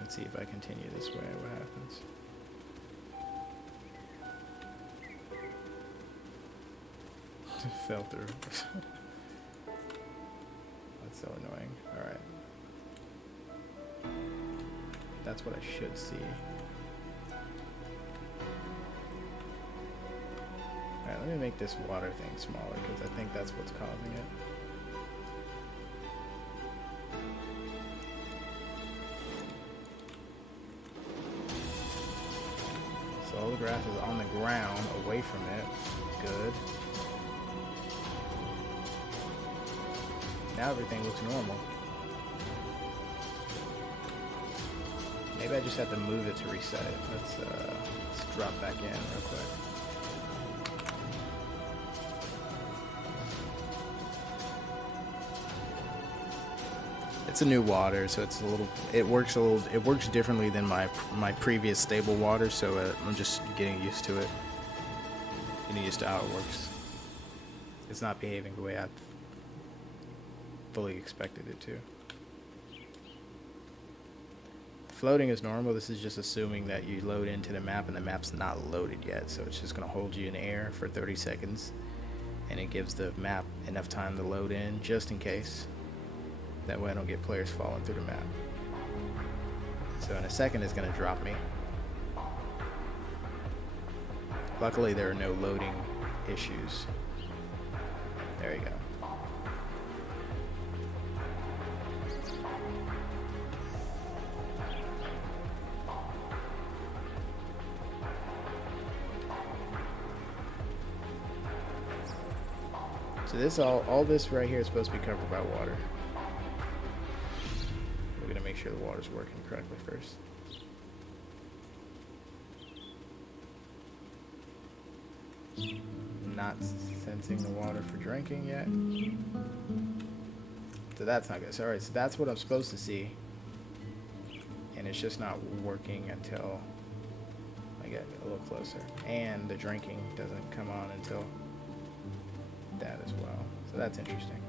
Let's see if I continue this way, what happens. Fell through. That's so annoying. Alright. That's what I should see. Alright, let me make this water thing smaller, because I think that's what's causing it. So all the grass is on the ground, away from it. Good. Now everything looks normal. Maybe I just have to move it to reset it. Let's drop back in real quick. It's a new water, so it's a little. It works differently than my previous stable water. So I'm just getting used to it. Getting used to how it works. It's not behaving the way I fully expected it to. Floating is normal. This is just assuming that you load into the map and the map's not loaded yet. So it's just going to hold you in air for 30 seconds. And it gives the map enough time to load in just in case. That way I don't get players falling through the map. So in a second it's going to drop me. Luckily there are no loading issues. There you go. So this all this right here is supposed to be covered by water. We're gonna make sure the water's working correctly first. Not sensing the water for drinking yet. So that's not good. So alright, so that's what I'm supposed to see. And it's just not working until I get a little closer. And the drinking doesn't come on until that as well. So that's interesting.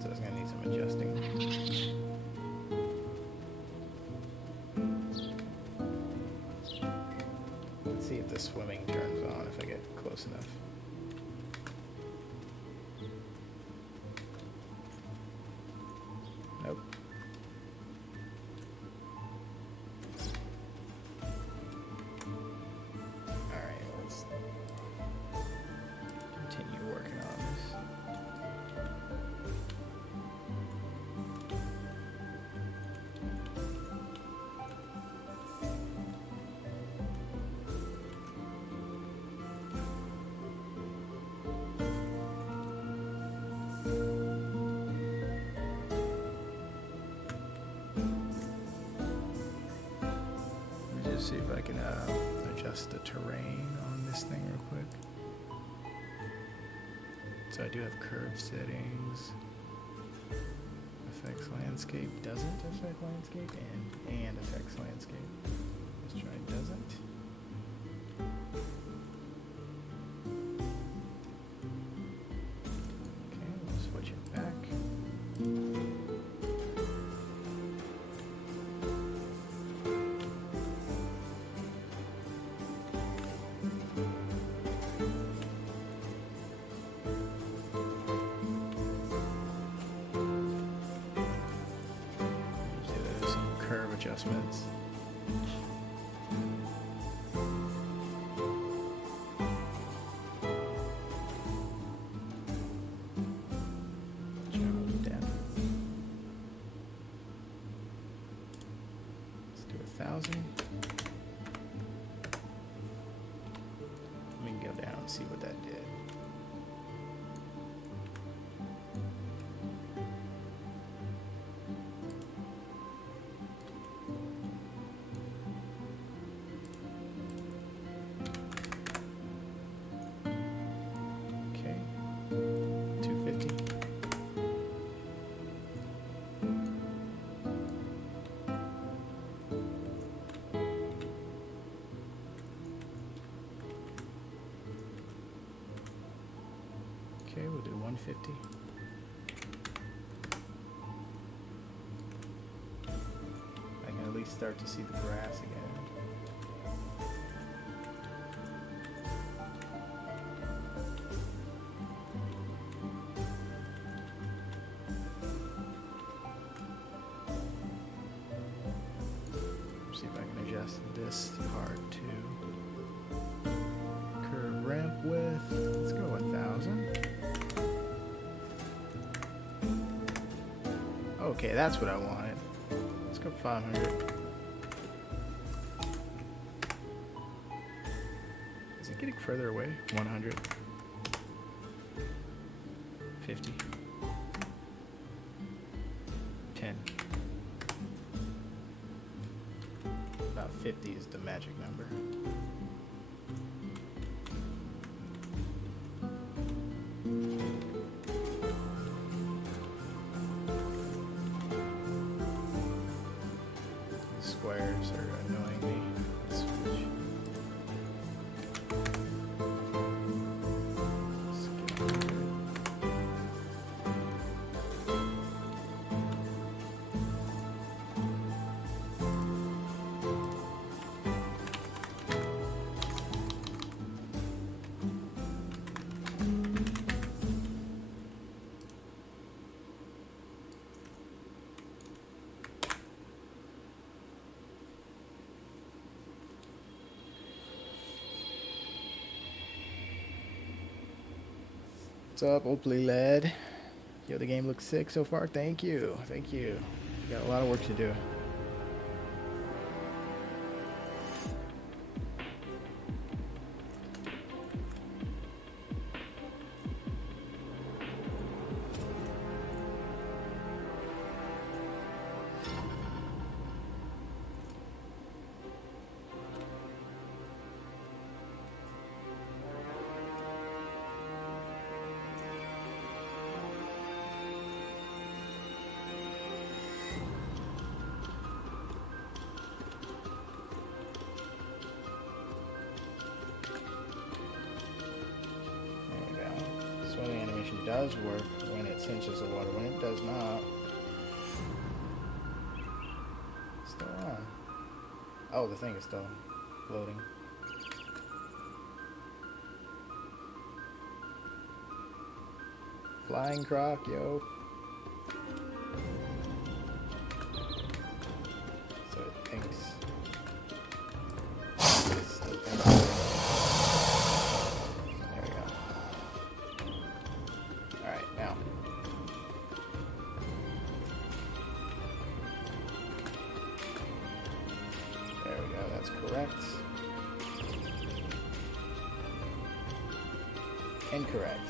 So it's gonna need some adjusting. Let's see if the swimming turns on if I get close enough. Nope. Alright, let's continue working on this. Just see if I can adjust the terrain on this thing real quick. So I do have curve settings. Affects landscape, doesn't affect landscape, and affects landscape. Let's try doesn't. Okay, we'll switch it back. Curve adjustments. General depth. Let's do 1,000. Let me go down and see what that did. Okay, 250. Okay, we'll do 150. I can at least start to see the grass again. See if I can adjust this part to curve ramp width. Let's go 1,000. Okay, that's what I wanted. Let's go 500. Is it getting further away? 100. 50. 10. About 50 is the magic number. Squares are annoying me. Let's switch. Let's get 100. What's up, Oakley lad? Yo, the game looks sick so far. Thank you. Thank you. We got a lot of work to do. Swimming animation does work when it cinches the water. When it does not, it's still on. Oh, the thing is still loading. Flying croc, yo. So it thinks. There we go. Alright, now. There we go, that's correct. Incorrect.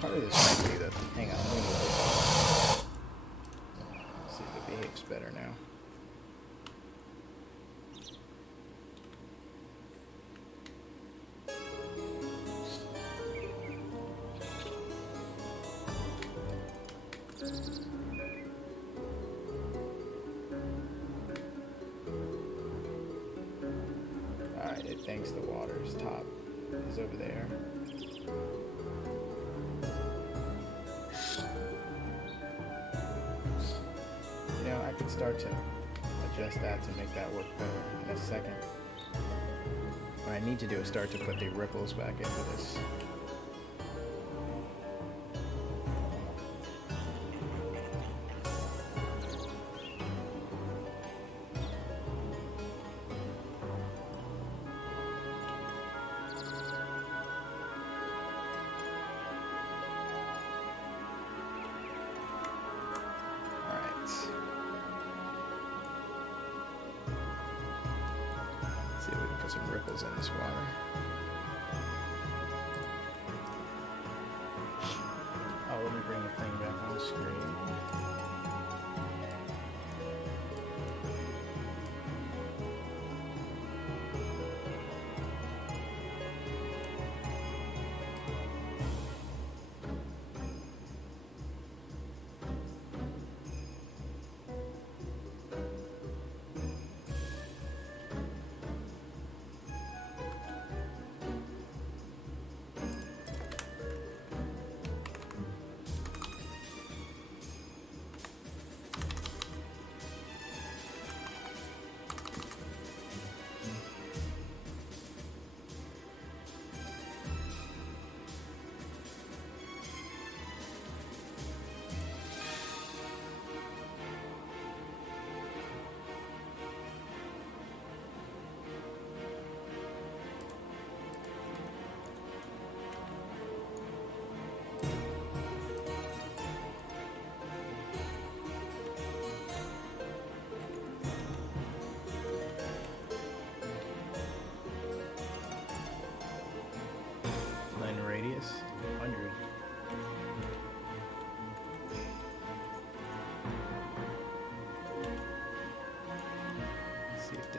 Part of this might be that. Hang on, let me move this. See if it behaves better now. Alright, it thinks the water's top is over there. You know, I can start to adjust that to make that work better in a second. What I need to do is start to put the ripples back into this. See if we can put some ripples in this water. Oh, let me bring the thing back on the screen.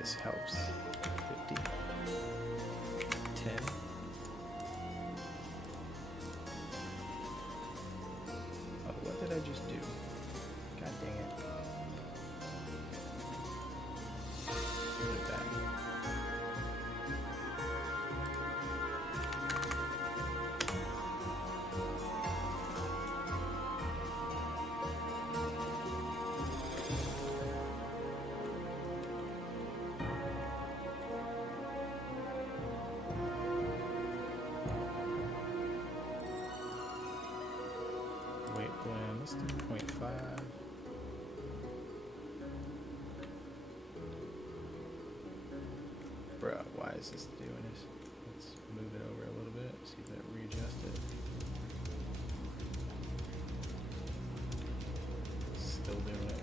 this helps. 50. 10. Oh, what did I just do? God dang it. Put it back. Weight blend, let's do 0.5. Bruh, why is this doing this? Let's move it over a little bit, see if that readjusts it. Still doing it.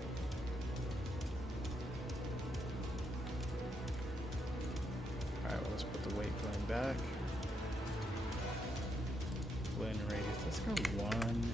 Alright, well, let's put the weight blend back. Blend radius, let's go 1.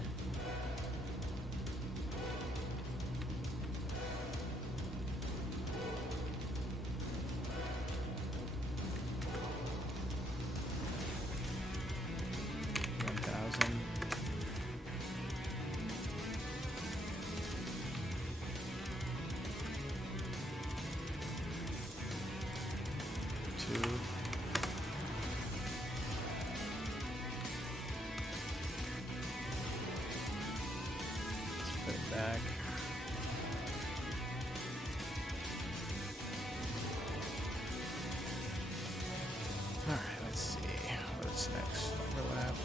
Put it back. Alright, let's see. What's next? Overlap.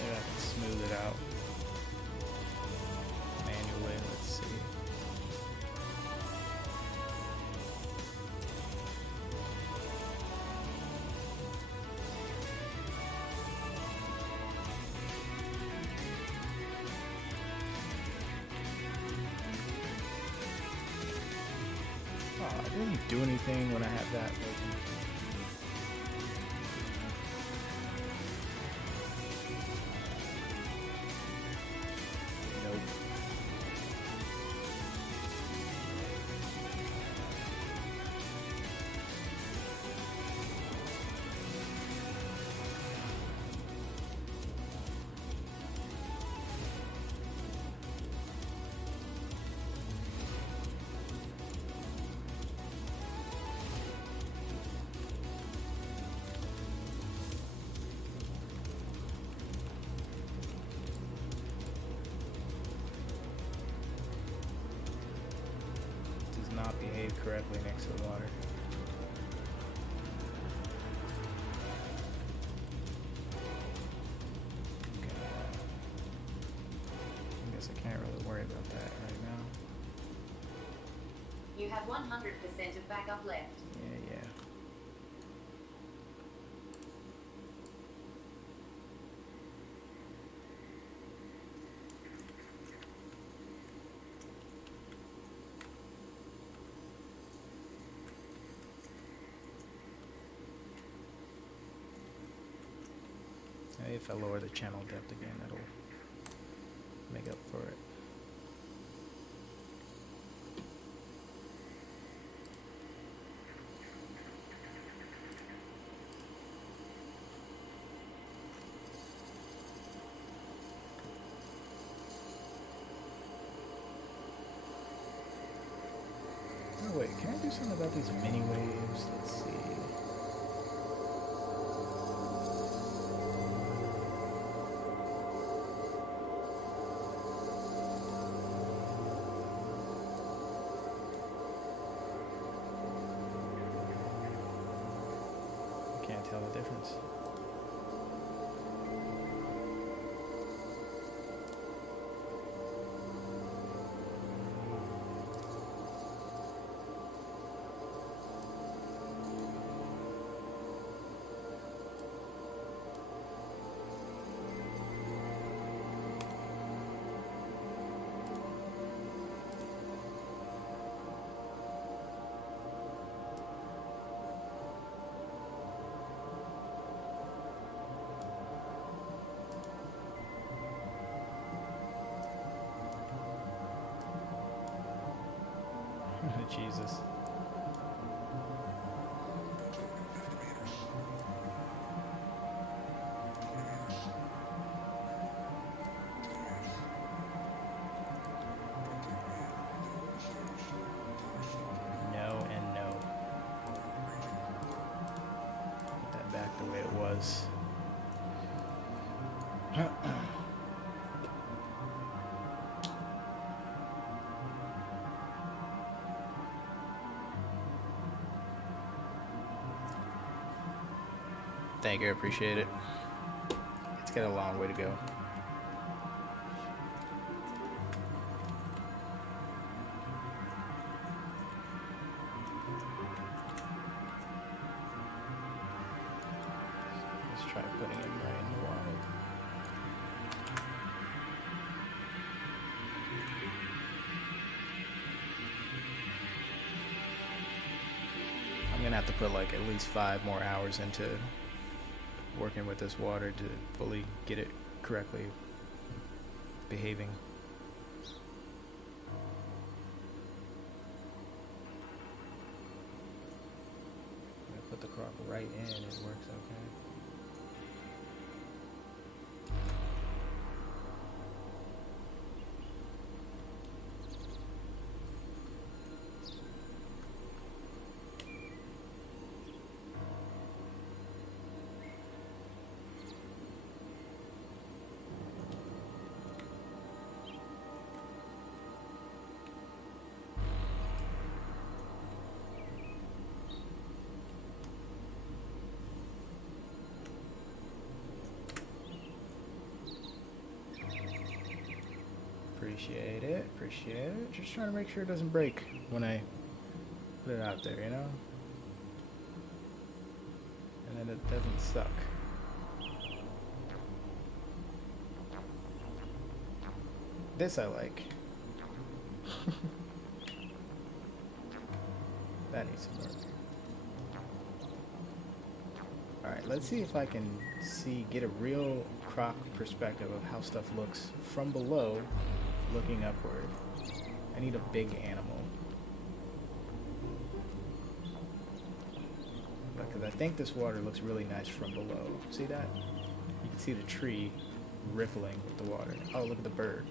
Maybe I can smooth it out manually. Let's see. Oh, it didn't do anything when I had that open. Not behave correctly next to the water. Okay. I guess I can't really worry about that right now. You have 100% of backup left. Yeah. If I lower the channel depth again, that'll make up for it. Oh wait, can I do something about these mini waves? Let's see. can't tell the difference. Jesus. No and no. Put that back the way it was. Thank you, I appreciate it. It's got a long way to go. Let's try putting it right in the water. I'm gonna have to put like at least 5 more hours into working with this water to fully get it correctly behaving. I'm gonna put the crock right in, it works okay. Appreciate it, appreciate it. Just trying to make sure it doesn't break when I put it out there, you know? And then it doesn't suck. This I like. That needs some work. Alright, let's see if I can get a real croc perspective of how stuff looks from below, looking upward. I need a big animal. Because I think this water looks really nice from below. See that? You can see the tree rippling with the water. Oh, look at the bird.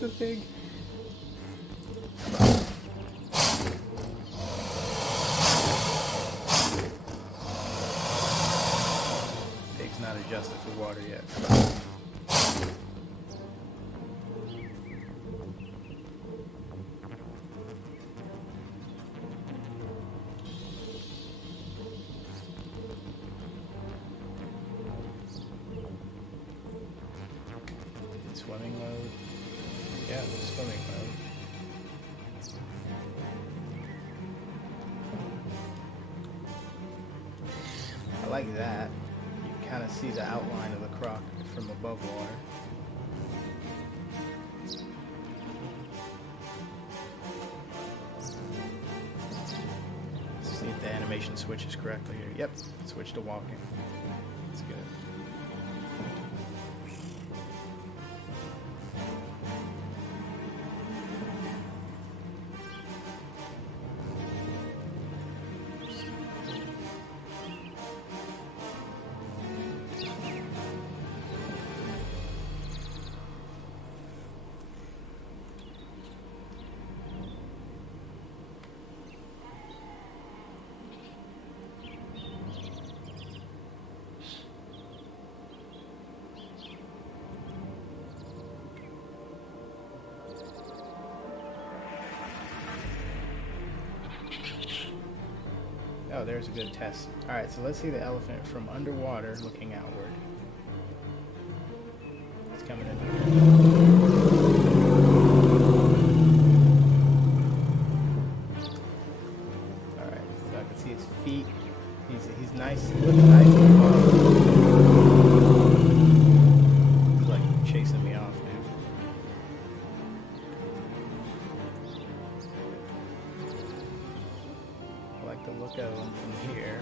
The pig. Pig's not adjusted for water yet. Swimming mode. Yeah, swimming mode. I like that. You can kind of see the outline of the croc from above water. Let's see if the animation switches correctly here. Yep, switch to walking. That's good. Oh, there's a good test. Alright, so let's see the elephant from underwater looking outward. It's coming in. Alright, so I can see his feet. He's nice. He looks nice and calm. He's like chasing me off, dude. I like the look of him from here.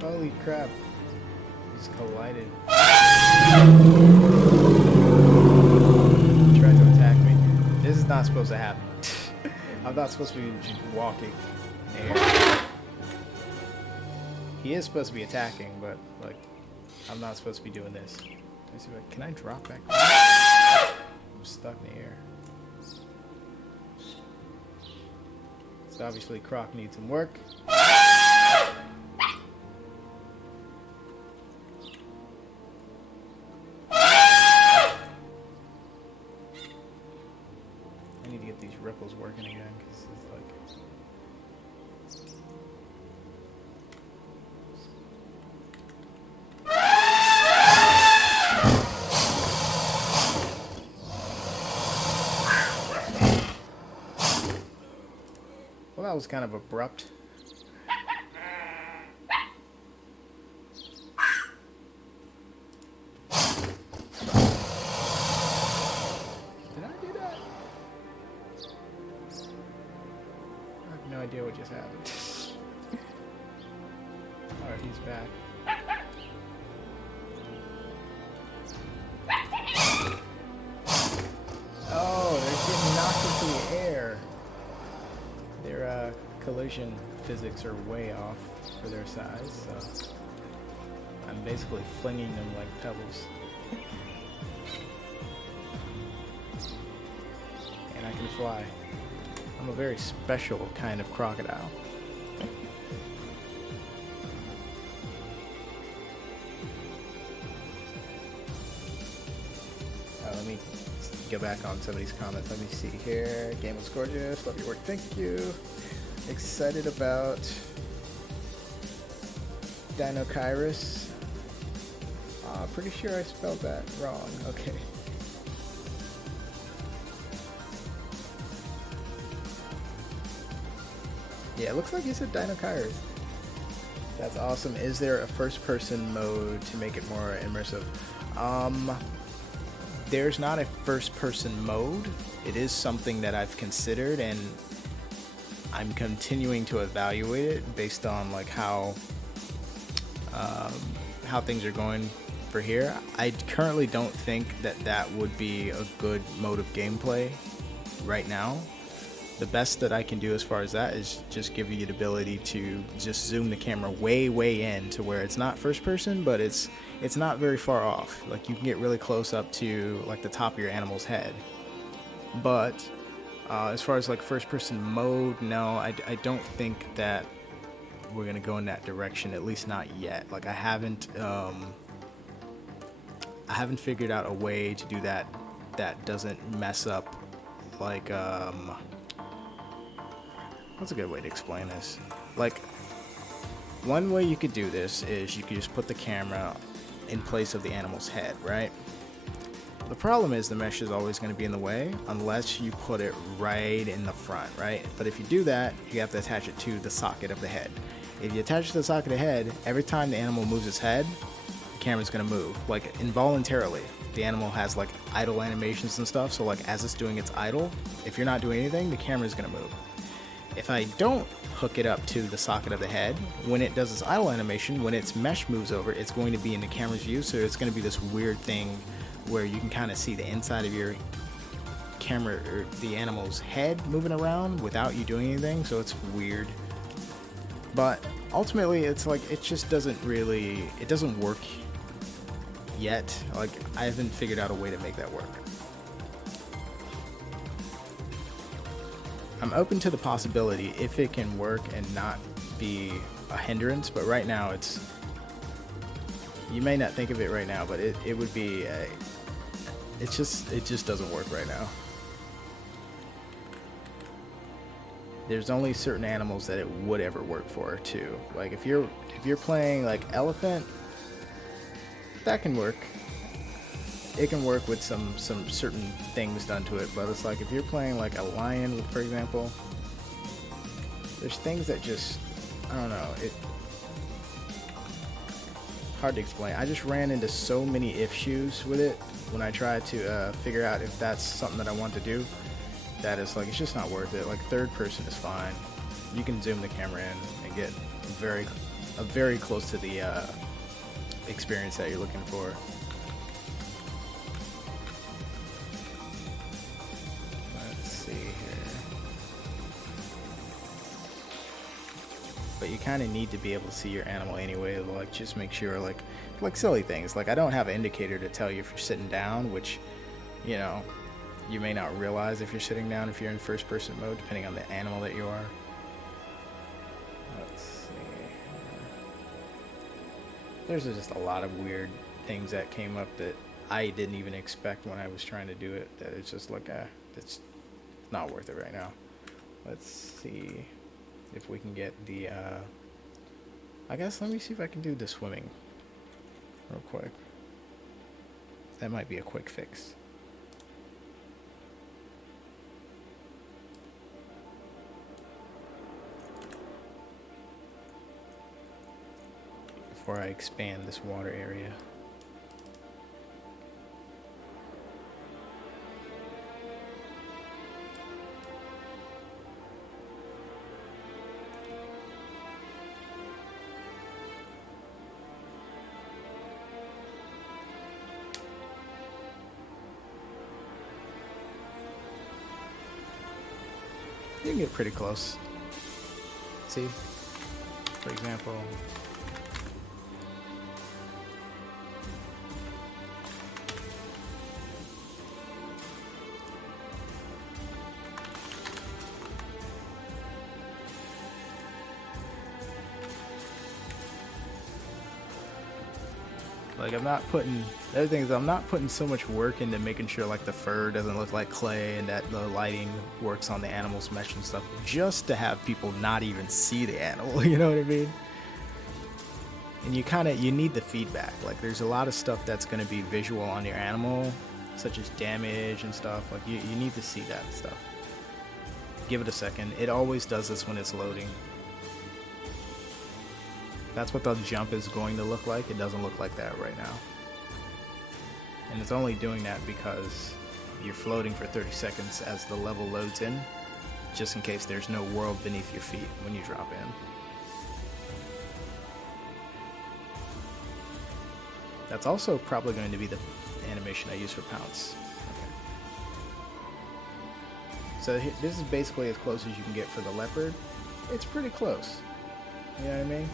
Holy crap. Just collided. Tried to attack me. This is not supposed to happen. I'm not supposed to be just walking in the air. He is supposed to be attacking, but like, I'm not supposed to be doing this. Let's see, can I drop back? I'm stuck in the air. So obviously Croc needs some work. I need to get these ripples working again because it's like. Well, that was kind of abrupt. Did I do that? I have no idea what just happened. Alright, he's back. Oh, they're getting knocked into the air. Their collision physics are way off for their size, so I'm basically flinging them like pebbles. And I can fly. I'm a very special kind of crocodile. Let me go back on some of these comments. Let me see here. Game was gorgeous. Love your work. Thank you. Excited about Dinokairos. Pretty sure I spelled that wrong. Okay. Yeah, it looks like you said Dinokairos. That's awesome. Is there a first-person mode to make it more immersive? There's not a first-person mode. It is something that I've considered, and I'm continuing to evaluate it based on like how things are going for here. I currently don't think that that would be a good mode of gameplay right now. The best that I can do as far as that is just give you the ability to just zoom the camera way in to where it's not first person, but it's not very far off. Like you can get really close up to like the top of your animal's head. But as far as like first person mode, no, I don't think that we're gonna go in that direction, at least not yet. Like I haven't figured out a way to do that doesn't mess up like what's a good way to explain this? Like, one way you could do this is you could just put the camera in place of the animal's head, right? The problem is the mesh is always going to be in the way unless you put it right in the front, right? But if you do that, you have to attach it to the socket of the head. If you attach it to the socket of the head, every time the animal moves its head, the camera's going to move, like involuntarily. The animal has like idle animations and stuff, so like as it's doing its idle, if you're not doing anything, the camera's going to move. If I don't hook it up to the socket of the head, when it does its idle animation, when its mesh moves over, it's going to be in the camera's view, so it's going to be this weird thing where you can kind of see the inside of your camera or the animal's head moving around without you doing anything, so it's weird. But ultimately, it's like it just doesn't really, it doesn't work yet. Like I haven't figured out a way to make that work. I'm open to the possibility if it can work and not be a hindrance, but right now it's, you may not think of it right now, but it would be a, it just doesn't work right now. There's only certain animals that it would ever work for too. Like if you're playing like elephant, that can work. It can work with some certain things done to it, but it's like if you're playing like a lion, for example, there's things that just, I don't know, it hard to explain. I just ran into so many issues with it when I tried to figure out if that's something that I want to do, that it's like it's just not worth it. Like third person is fine. You can zoom the camera in and get very close to the experience that you're looking for. Let's see here. But you kind of need to be able to see your animal anyway. Like just make sure, like silly things. Like I don't have an indicator to tell you if you're sitting down, which, you know, you may not realize if you're sitting down if you're in first person mode, depending on the animal that you are. Let's see. There's just a lot of weird things that came up that I didn't even expect when I was trying to do it, that it's just like, it's not worth it right now. Let's see if we can get the, I guess let me see if I can do the swimming real quick. That might be a quick fix. Before I expand this water area. You can get pretty close. See? For example, like I'm not putting, the other thing is I'm not putting so much work into making sure like the fur doesn't look like clay and that the lighting works on the animal's mesh and stuff, just to have people not even see the animal, you know what I mean? And you need the feedback. Like there's a lot of stuff that's going to be visual on your animal, such as damage and stuff. Like you need to see that stuff. Give it a second. It always does this when it's loading. That's what the jump is going to look like. It doesn't look like that right now. And it's only doing that because you're floating for 30 seconds as the level loads in, just in case there's no world beneath your feet when you drop in. That's also probably going to be the animation I use for pounce. Okay. So this is basically as close as you can get for the leopard. It's pretty close. You know what I mean?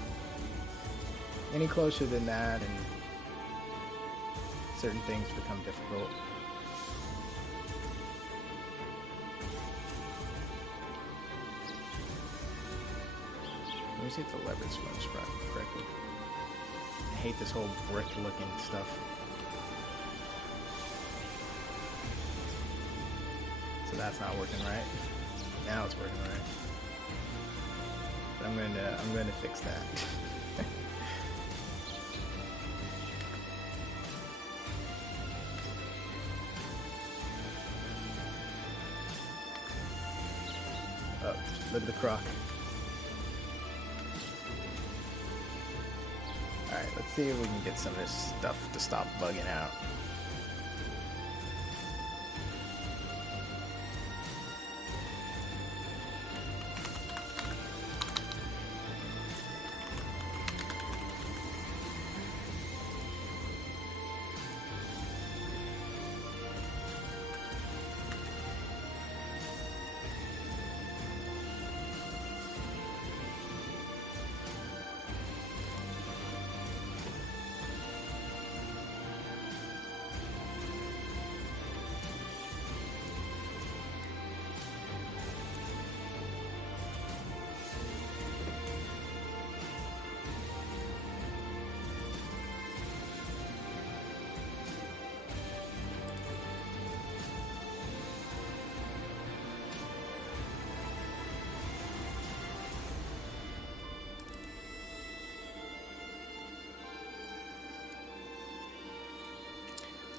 Any closer than that and certain things become difficult. Let me see if the leopard swims correctly. I hate this whole brick looking stuff. So that's not working right. Now it's working right. But I'm going to fix that. Oh, look at the croc. Alright, let's see if we can get some of this stuff to stop bugging out.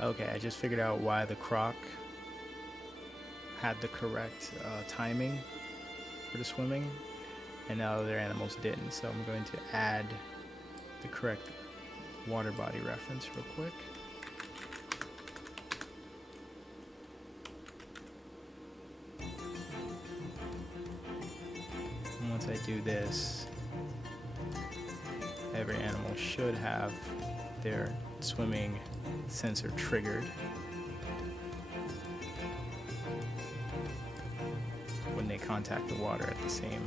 Okay, I just figured out why the croc had the correct timing for the swimming, and now other animals didn't. So I'm going to add the correct water body reference real quick. And once I do this, every animal should have their swimming sensor triggered when they contact the water at the same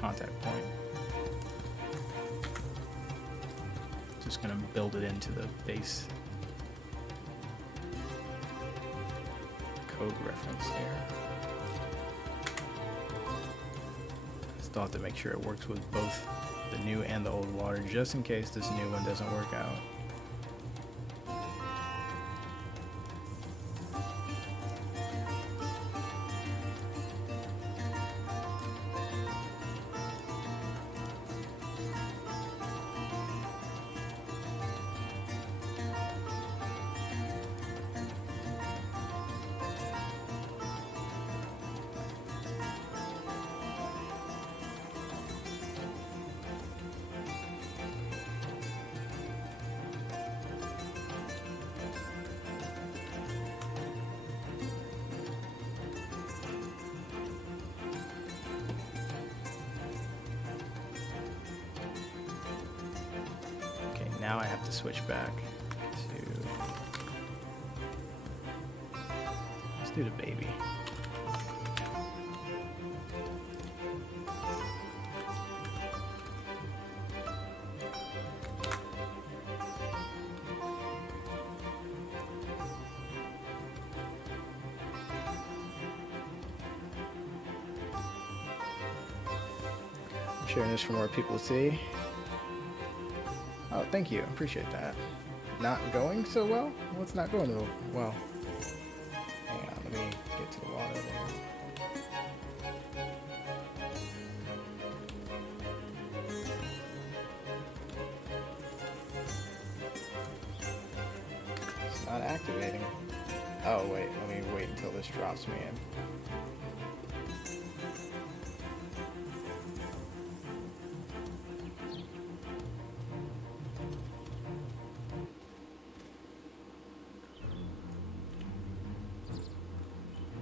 contact point. Just going to build it into the base code reference here. Still have to make sure it works with both the new and the old water, just in case this new one doesn't work out. Now I have to switch back to, let's do the baby. I'm sharing this for more people to see. Oh, thank you. Appreciate that. Not going so well? What's not going so well? Hang on, let me get to the water there. It's not activating. Oh, wait. Let me wait until this drops me in.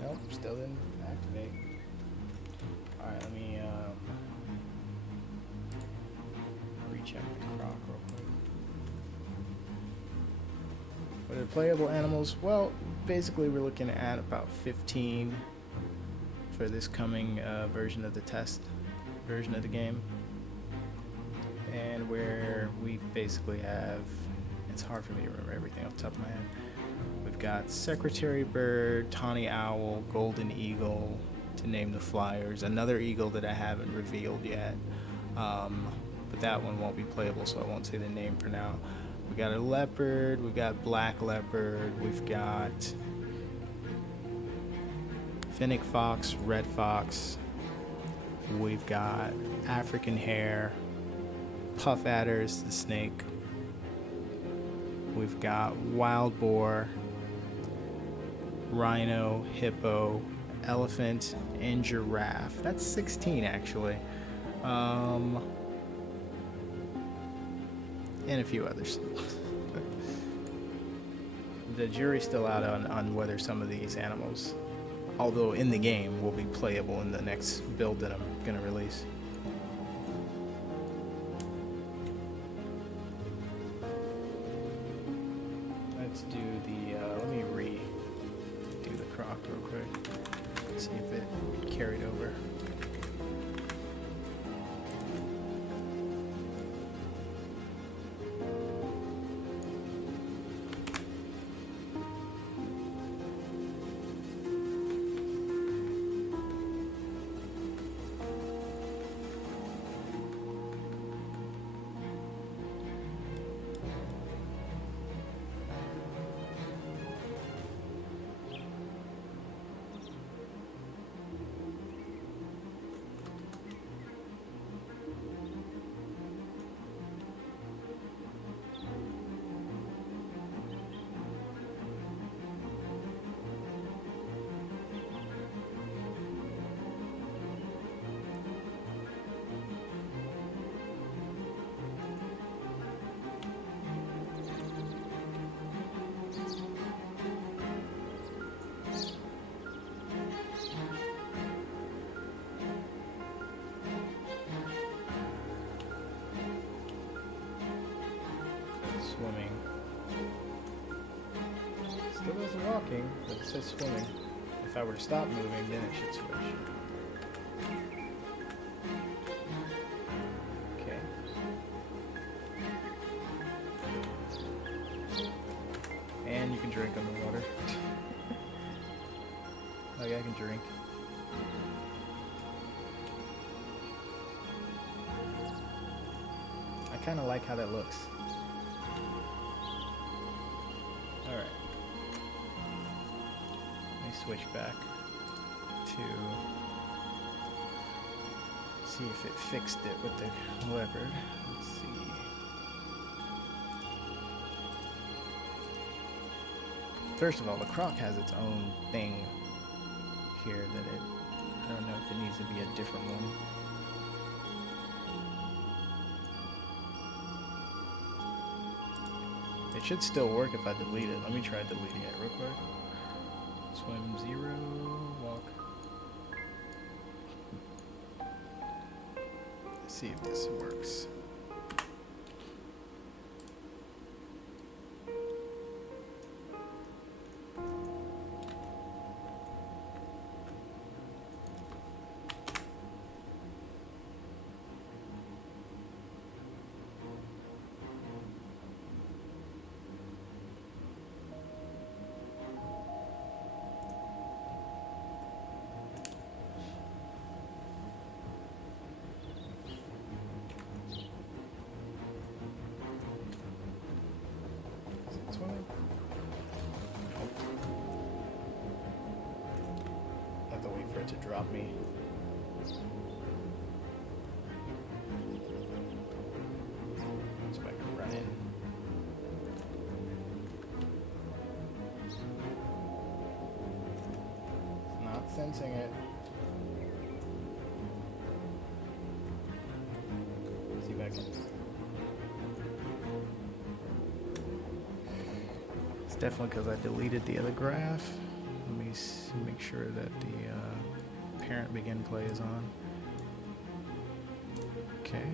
Nope, still didn't activate. Alright, let me recheck the croc real quick. What are the playable animals? Well, basically we're looking at about 15 for this coming version of the test version of the game. And where we basically have, it's hard for me to remember everything off the top of my head. We've got Secretary Bird, Tawny Owl, Golden Eagle, to name the flyers. Another eagle that I haven't revealed yet, but that one won't be playable, so I won't say the name for now. We got a leopard, we've got black leopard, we've got fennec fox, red fox, we've got African hare, puff adders, the snake, we've got wild boar, rhino, hippo, elephant, and giraffe. That's 16 actually. And a few others. The jury's still out on whether some of these animals, although in the game, will be playable in the next build that I'm going to release. Let's do the, let me redo the croc real quick. See if it carried over. swimming. Still does the walking, but it says swimming. If I were to stop moving, then it should switch. Okay. And you can drink underwater. Like I can drink. I kind of like how that looks. Alright. Let me switch back to see if it fixed it with the leopard. Let's see. First of all, the croc has its own thing here that it, I don't know if it needs to be a different one. It should still work if I delete it. Let me try deleting it real quick. Swim 0, walk. Let's see if this works. To drop me. So I can run in. It's not sensing it. See if I can. It's definitely because I deleted the other graph. Let me make sure that the parent begin play is on. Okay,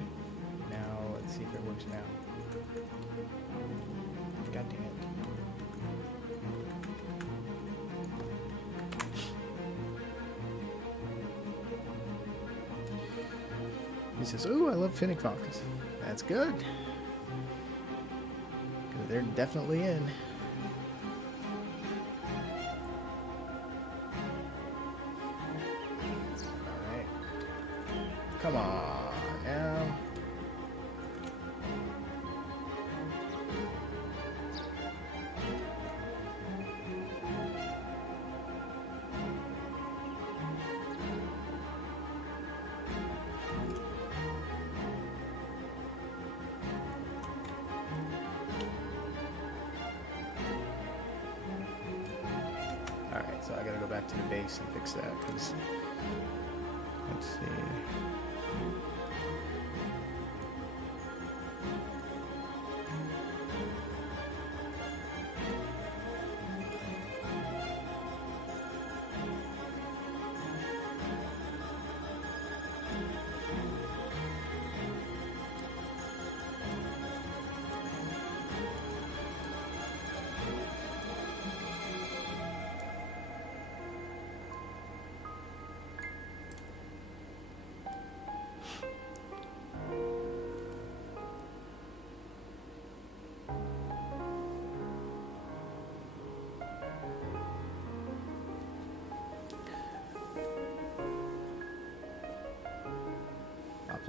now let's see if it works now. God damn it. He says, "Ooh, I love finnick foxes." That's good. 'Cause they're definitely in. Come on, now. Alright, so I gotta go back to the base and fix that, because let's see.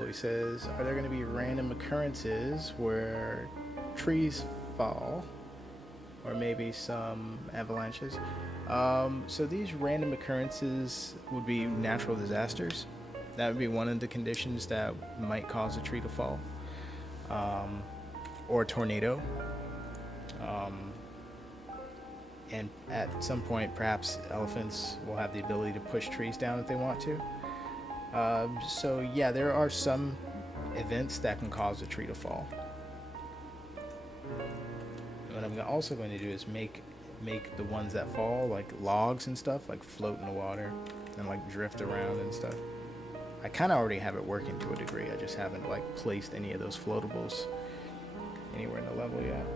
He says, are there going to be random occurrences where trees fall or maybe some avalanches? So these random occurrences would be natural disasters. That would be one of the conditions that might cause a tree to fall, or a tornado. And at some point, perhaps elephants will have the ability to push trees down if they want to. So yeah, there are some events that can cause a tree to fall. What I'm also going to do is make the ones that fall, like logs and stuff, like float in the water and like drift around and stuff. I kind of already have it working to a degree. I just haven't like placed any of those floatables anywhere in the level yet.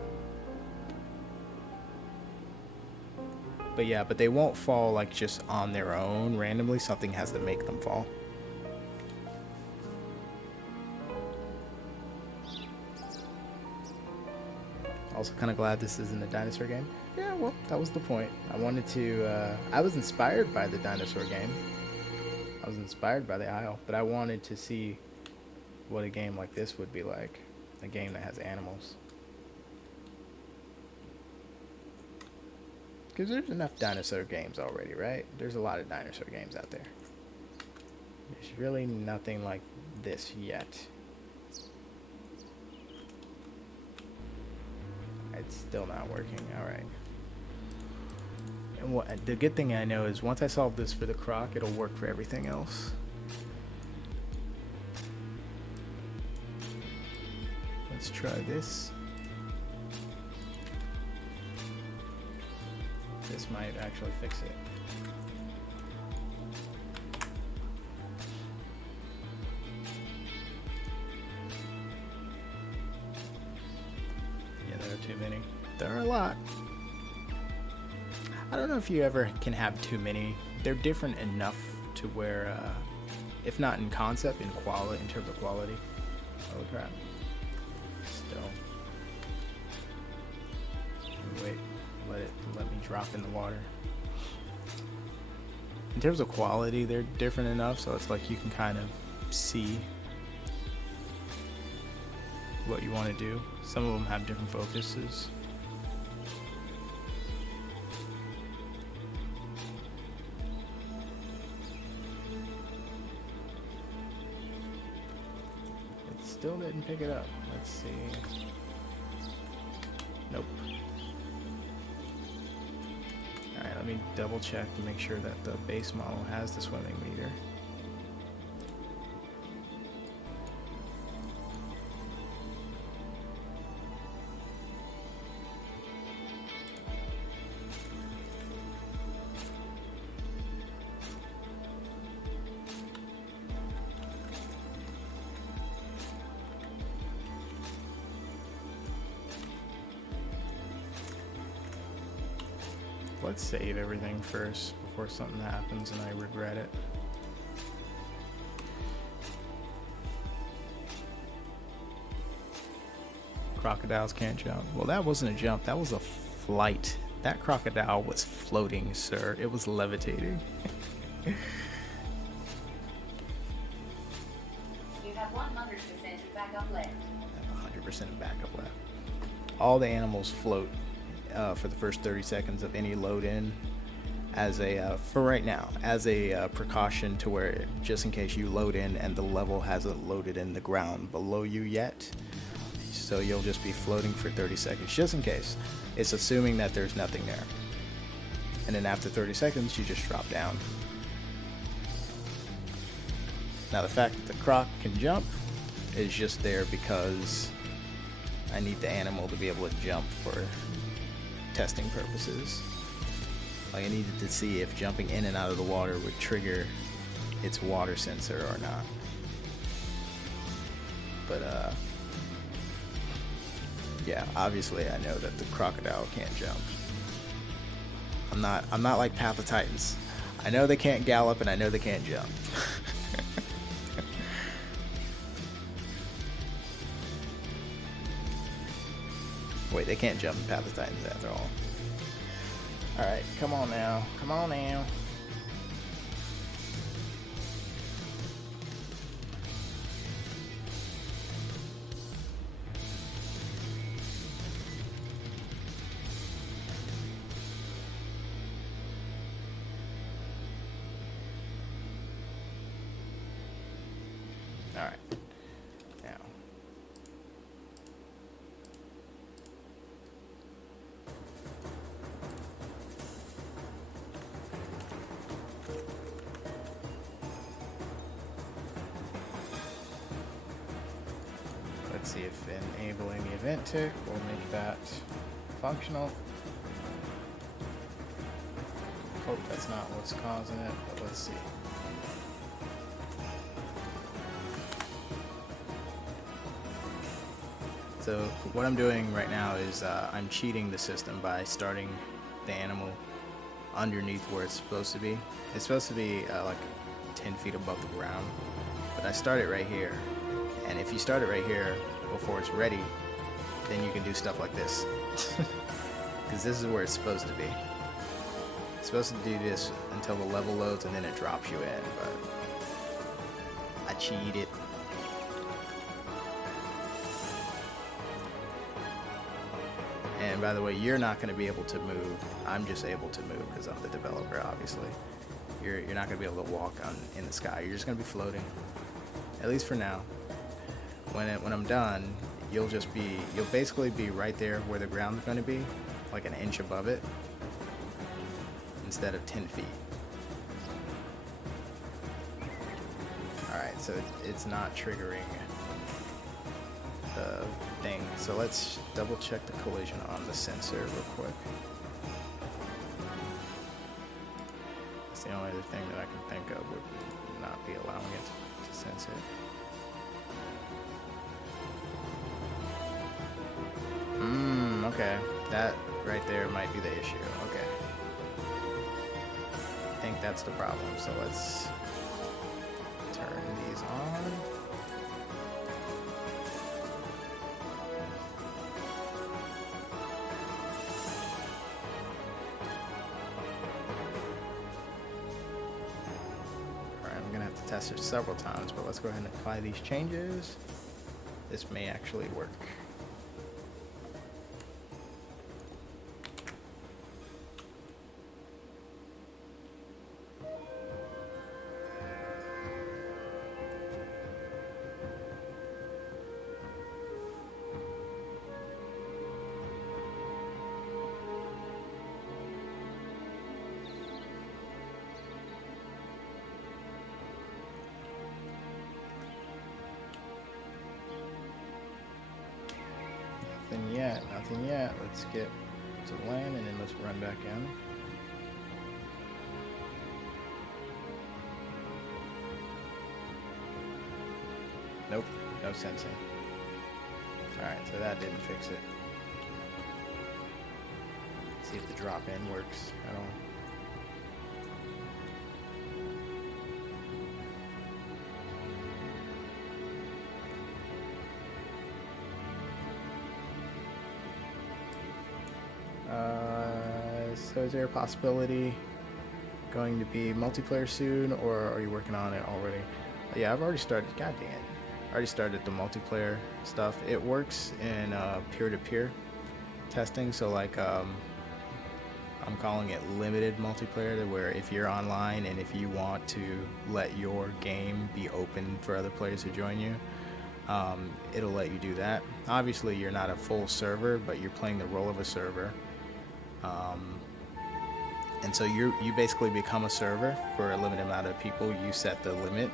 But yeah, but they won't fall like just on their own randomly. Something has to make them fall. Also kind of glad this isn't a dinosaur game. Yeah, well, that was the point. I wanted to, I was inspired by the dinosaur game. I was inspired by the Isle, but I wanted to see what a game like this would be like. A game that has animals. Because there's enough dinosaur games already, right? There's a lot of dinosaur games out there. There's really nothing like this yet. It's still not working. Alright. And what the good thing I know is once I solve this for the croc, it'll work for everything else. Let's try this. This might actually fix it. Yeah, there are too many. There are a lot. I don't know if you ever can have too many. They're different enough to where, if not in concept, in quality, in terms of quality. Holy crap. Still. Wait, let me drop in the water. In terms of quality, they're different enough, so it's like you can kind of see what you want to do. Some of them have different focuses. It still didn't pick it up. Let's see. Nope. Alright, let me double check to make sure that the base model has the swimming meter. Let's save everything first before something happens and I regret it. Crocodiles can't jump. Well, that wasn't a jump, that was a flight. That crocodile was floating, sir. It was levitating. You have 100% of backup left. 100% of backup left. All the animals float for the first 30 seconds of any load in as a for right now, as a precaution to where just in case you load in and the level hasn't loaded in the ground below you yet, so you'll just be floating for 30 seconds just in case. It's assuming that there's nothing there, and then after 30 seconds you just drop down. Now the fact that the croc can jump is just there because I need the animal to be able to jump for testing purposes. Like I needed to see if jumping in and out of the water would trigger its water sensor or not. But yeah, obviously I know that the crocodile can't jump. I'm not like Path of Titans. I know they can't gallop and I know they can't jump. Wait, they can't jump in Path of Titans after all. Alright, come on now. Come on now. Alright. Now. Let's see if enabling the event tick will make that functional. Hope that's not what's causing it, but let's see. So what I'm doing right now is I'm cheating the system by starting the animal underneath where it's supposed to be. It's supposed to be like 10 feet above the ground, but I start it right here. And if you start it right here before it's ready, then you can do stuff like this. Because this is where it's supposed to be. It's supposed to do this until the level loads and then it drops you in, but I cheated. And by the way, you're not going to be able to move. I'm just able to move because I'm the developer, obviously. You're not going to be able to walk in the sky. You're just going to be floating, at least for now. When I'm done, you'll basically be right there where the ground's going to be, like an inch above it, instead of 10 feet. Alright, so it's not triggering the thing. So let's double check the collision on the sensor real quick. It's the only other thing that I can think of would not be allowing it to sense it. Okay. That right there might be the issue. Okay. I think that's the problem. So let's turn these on. Alright, I'm gonna have to test it several times, but let's go ahead and apply these changes. This may actually work. Nothing yet. Let's get to land and then let's run back in. Nope, no sensing. Alright, so that didn't fix it. Let's see if the drop in works at all. So is there a possibility going to be multiplayer soon, or are you working on it already? Yeah, I've already started. God damn, I already started the multiplayer stuff. It works in peer-to-peer testing. So like, I'm calling it limited multiplayer, where if you're online and if you want to let your game be open for other players to join you, it'll let you do that. Obviously, you're not a full server, but you're playing the role of a server. And so you basically become a server for a limited amount of people. You set the limit,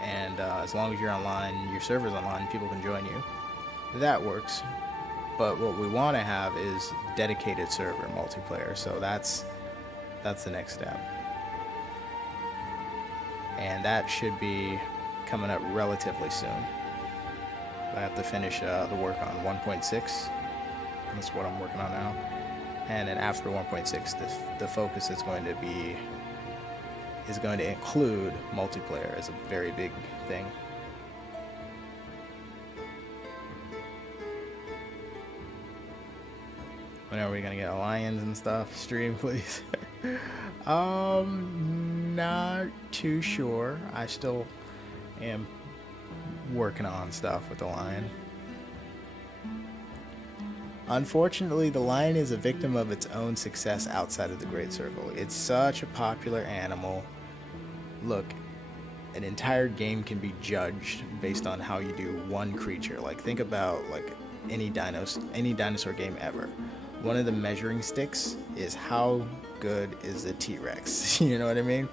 and as long as you're online, your server's online, people can join you. That works. But what we want to have is dedicated server multiplayer. So that's the next step, and that should be coming up relatively soon. I have to finish the work on 1.6. That's what I'm working on now. And then after 1.6, the focus is going to include multiplayer as a very big thing. When are we gonna get Lions and stuff? Stream, please. Not too sure. I still am working on stuff with the lion. Unfortunately, the lion is a victim of its own success outside of the Great Circle. It's such a popular animal. Look, an entire game can be judged based on how you do one creature. Like, think about like any dinosaur game ever. One of the measuring sticks is how good is the T-Rex. You know what I mean?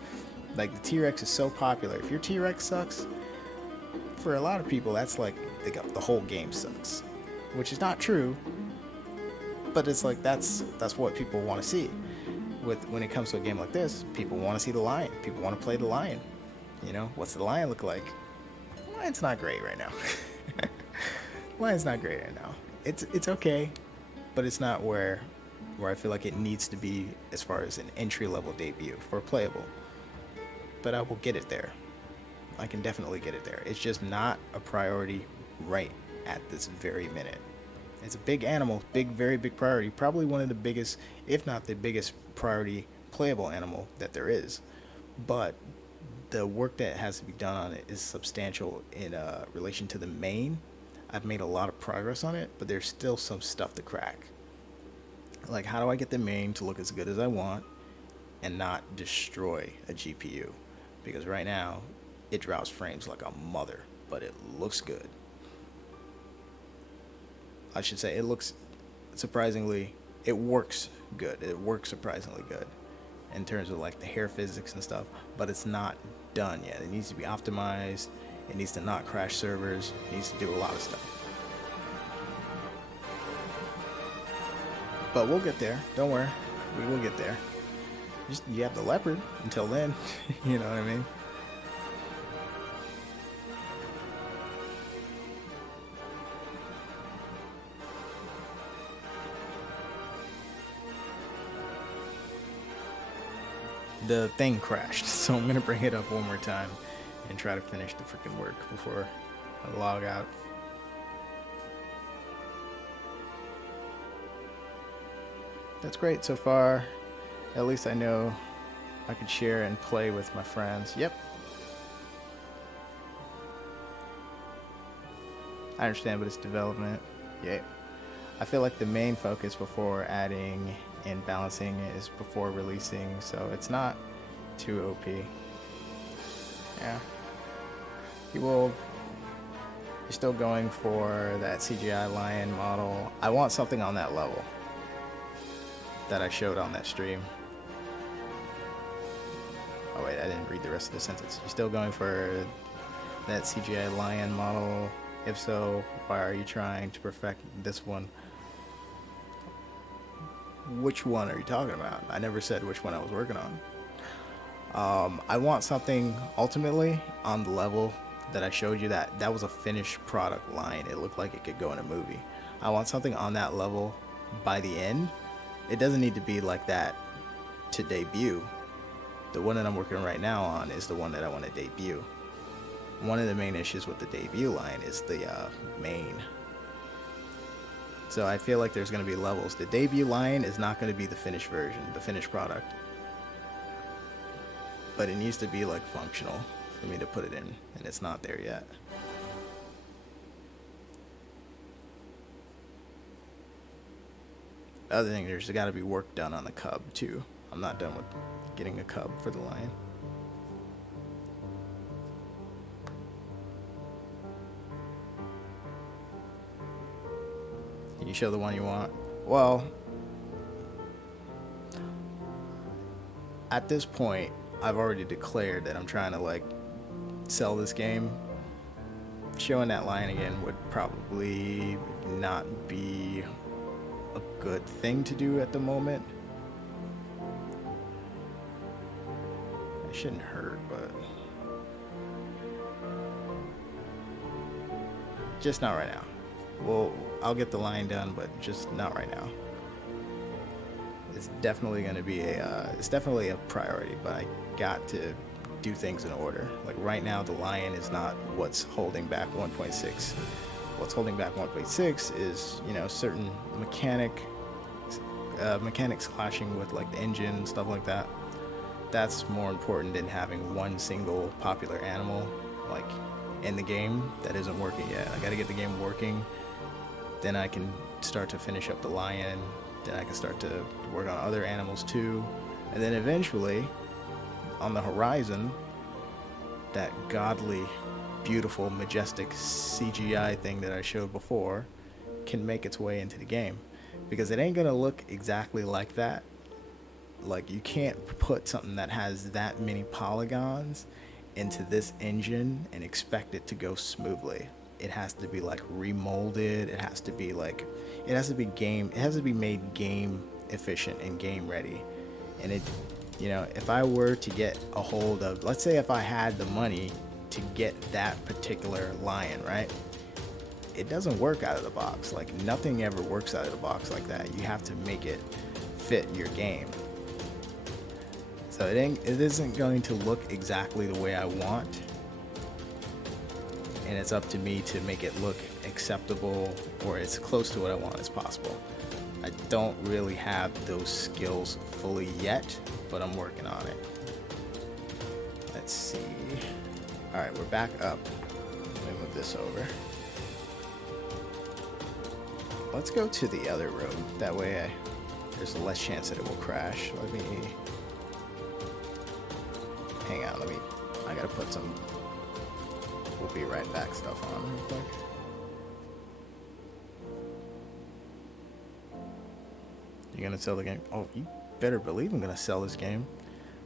Like, the T-Rex is so popular. If your T-Rex sucks, for a lot of people, that's like the whole game sucks, which is not true. But it's like that's what people want to see. When it comes to a game like this, people want to see the lion. People want to play the lion. You know, what's the lion look like? The lion's not great right now. Lion's not great right now. It's okay, but it's not where where I feel like it needs to be as far as an entry level debut for playable. But I will get it there. I can definitely get it there. It's just not a priority right at this very minute. It's a big animal, very big priority. Probably one of the biggest, if not the biggest priority playable animal that there is. But the work that has to be done on it is substantial in relation to the main. I've made a lot of progress on it, but there's still some stuff to crack. Like, how do I get the main to look as good as I want and not destroy a GPU? Because right now, it drops frames like a mother, but it looks good. I should say it looks surprisingly, it works good. It works surprisingly good in terms of like the hair physics and stuff, but it's not done yet. It needs to be optimized. It needs to not crash servers. It needs to do a lot of stuff. But we'll get there. Don't worry. We will get there. Just, you have the leopard until then. You know what I mean? The thing crashed, so I'm gonna bring it up one more time and try to finish the freaking work before I log out. That's great so far. At least I know I can share and play with my friends. Yep. I understand, but it's development. Yeah. I feel like the main focus before adding and balancing is before releasing, so it's not too OP. Yeah. You're still going for that CGI lion model. I want something on that level that I showed on that stream. Oh wait, I didn't read the rest of the sentence. You're still going for that CGI lion model? If so, why are you trying to perfect this one? Which one are you talking about? I never said which one I was working on. I want something ultimately on the level that I showed you. That was a finished product line. It looked like it could go in a movie. I want something on that level by the end. It doesn't need to be like that to debut. The one that I'm working right now on is the one that I want to debut. One of the main issues with the debut line is the main. So I feel like there's going to be levels. The debut line is not going to be the finished version, the finished product. But it needs to be like functional for me to put it in, and it's not there yet. The other thing, there's got to be work done on the cub too. I'm not done with getting a cub for the lion. Can you show the one you want? Well, at this point, I've already declared that I'm trying to like sell this game. Showing that lion again would probably not be a good thing to do at the moment. It shouldn't hurt, but just not right now. Well, I'll get the line done, but just not right now. It's definitely going to be it's definitely a priority, but I got to do things in order. Like right now, the lion is not what's holding back 1.6. What's holding back 1.6 is, you know, certain mechanics clashing with like the engine and stuff like that. That's more important than having one single popular animal like in the game that isn't working yet. I got to get the game working. Then I can start to finish up the lion. Then I can start to work on other animals too. And then eventually, on the horizon, that godly, beautiful, majestic CGI thing that I showed before can make its way into the game. Because it ain't gonna look exactly like that. Like, you can't put something that has that many polygons into this engine and expect it to go smoothly. It has to be like remolded. It has to be like, it has to be made game efficient and game ready. And it, you know, if I were to get a hold of, let's say if I had the money to get that particular lion, right? It doesn't work out of the box. Like, nothing ever works out of the box like that. You have to make it fit your game. So it isn't going to look exactly the way I want, and it's up to me to make it look acceptable or as close to what I want as possible. I don't really have those skills fully yet, but I'm working on it. Let's see. All right, we're back up. Let me move this over. Let's go to the other room. That way there's less chance that it will crash. Let me... Hang on, I gotta put some we'll be right back stuff on real quick. You gonna sell the game? Oh, you better believe I'm gonna sell this game.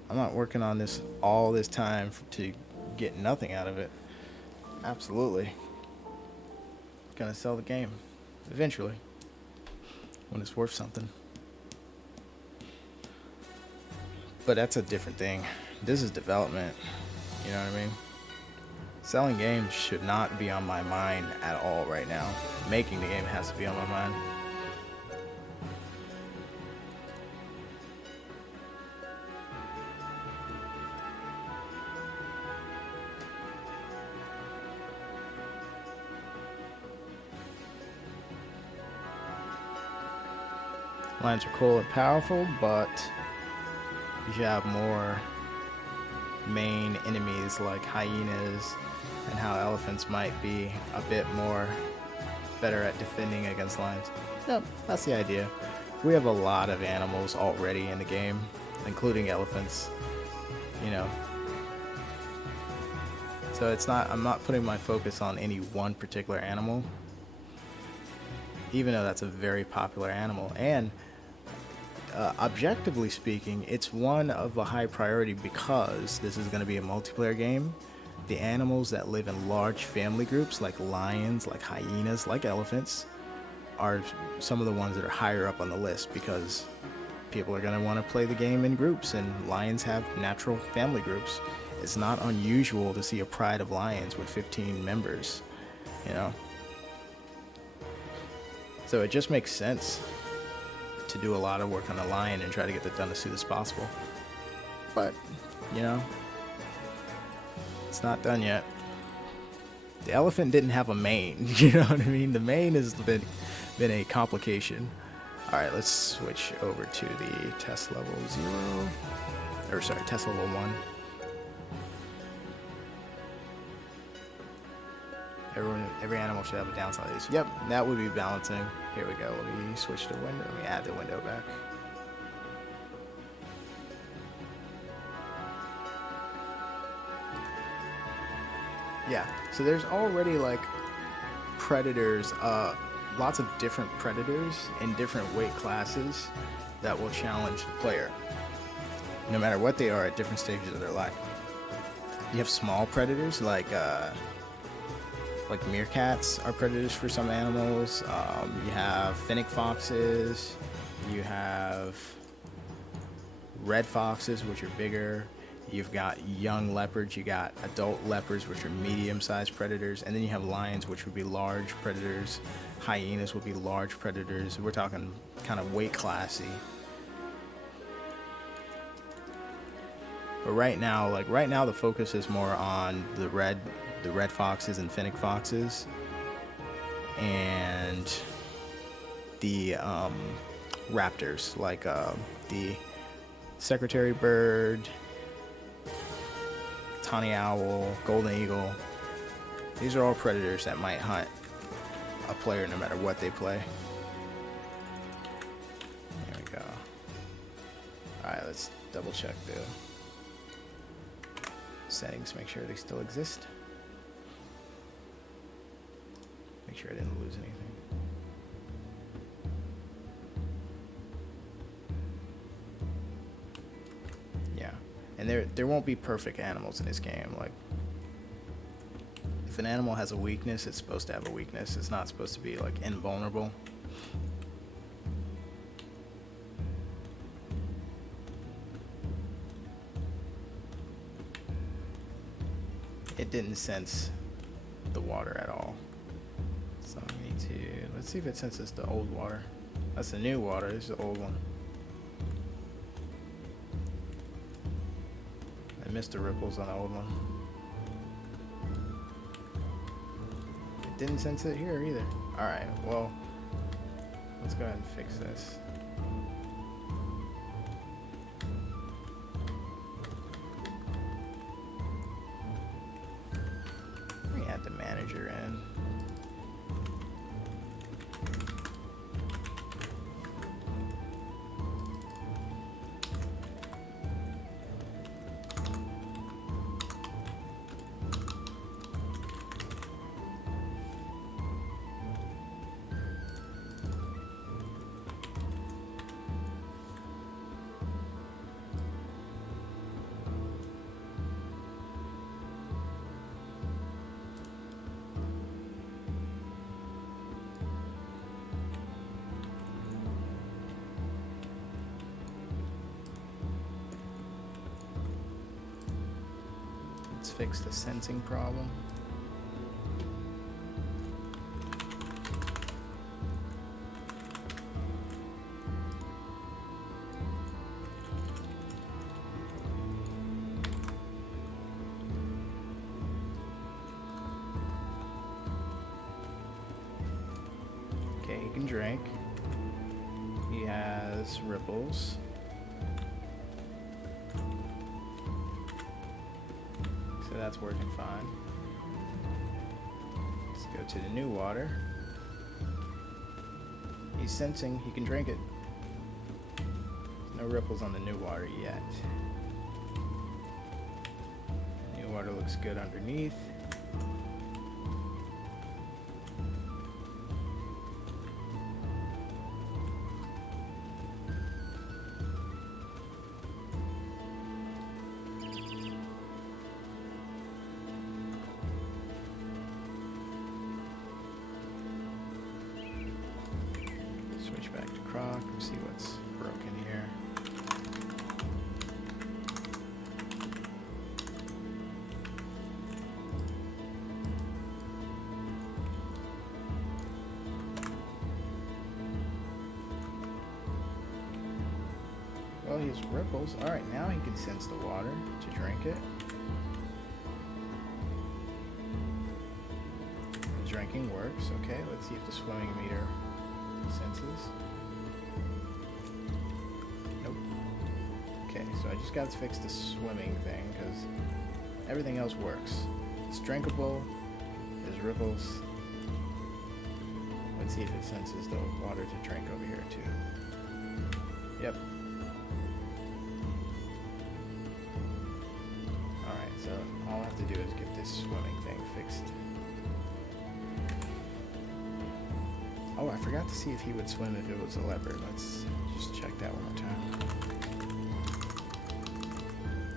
I'm not working on this all this time to get nothing out of it. Absolutely. Gonna sell the game eventually when it's worth something. But that's a different thing. This is development. You know what I mean? Selling games should not be on my mind at all right now. Making the game has to be on my mind. Lions are cool and powerful, but you should have more main enemies like hyenas, and how elephants might be a bit more better at defending against lions. Yep, that's the idea. We have a lot of animals already in the game, including elephants, you know. So it's not, I'm not putting my focus on any one particular animal, even though that's a very popular animal. And objectively speaking, it's one of a high priority because this is going to be a multiplayer game. The animals that live in large family groups, like lions, like hyenas, like elephants, are some of the ones that are higher up on the list because people are going to want to play the game in groups, and lions have natural family groups. It's not unusual to see a pride of lions with 15 members, you know. So it just makes sense to do a lot of work on the lion and try to get that done as soon as possible. But, you know, it's not done yet. The elephant didn't have a mane, you know what I mean? The mane has been a complication. Alright, let's switch over to the test level 0. Or sorry, test level 1. Every animal should have a downside. Yep, that would be balancing. Here we go. Let me switch the window. Let me add the window back. Yeah, so there's already like predators, lots of different predators in different weight classes that will challenge the player, no matter what they are at different stages of their life. You have small predators like meerkats are predators for some animals. You have fennec foxes. You have red foxes, which are bigger. You've got young leopards. You got adult leopards, which are medium-sized predators. And then you have lions, which would be large predators. Hyenas would be large predators. We're talking kind of weight classy. But right now, the focus is more on the red foxes and fennec foxes, and the raptors, like the secretary bird, tawny owl, golden eagle. These are all predators that might hunt a player no matter what they play. There we go. Alright, let's double check the settings, make sure they still exist. Make sure I didn't lose anything. Yeah, and there won't be perfect animals in this game. Like, if an animal has a weakness, it's supposed to have a weakness. It's not supposed to be like invulnerable. It didn't sense the water at all. So we need to, let's see if it senses the old water. That's the new water, this is the old one. missed the ripples on the old one. It didn't sense it here either. Alright, well, let's go ahead and fix this. Let me add the manager in. Let's fix the sensing problem. Okay, he can drink. He has ripples. So that's working fine. Let's go to the new water. He's sensing, he can drink it. No ripples on the new water yet. New water looks good underneath. Switch back to Croc and see what's broken here. Well, he has ripples. Alright, now he can sense the water to drink it. Drinking works. Okay, let's see if the swimming meter senses. Nope. Okay, so I just got to fix the swimming thing because everything else works. It's drinkable. There's ripples. Let's see if it senses the water to drink over here too. Yep. Alright, so all I have to do is get this swimming thing fixed. Oh, I forgot to see if he would swim if it was a leopard. Let's just check that one more time.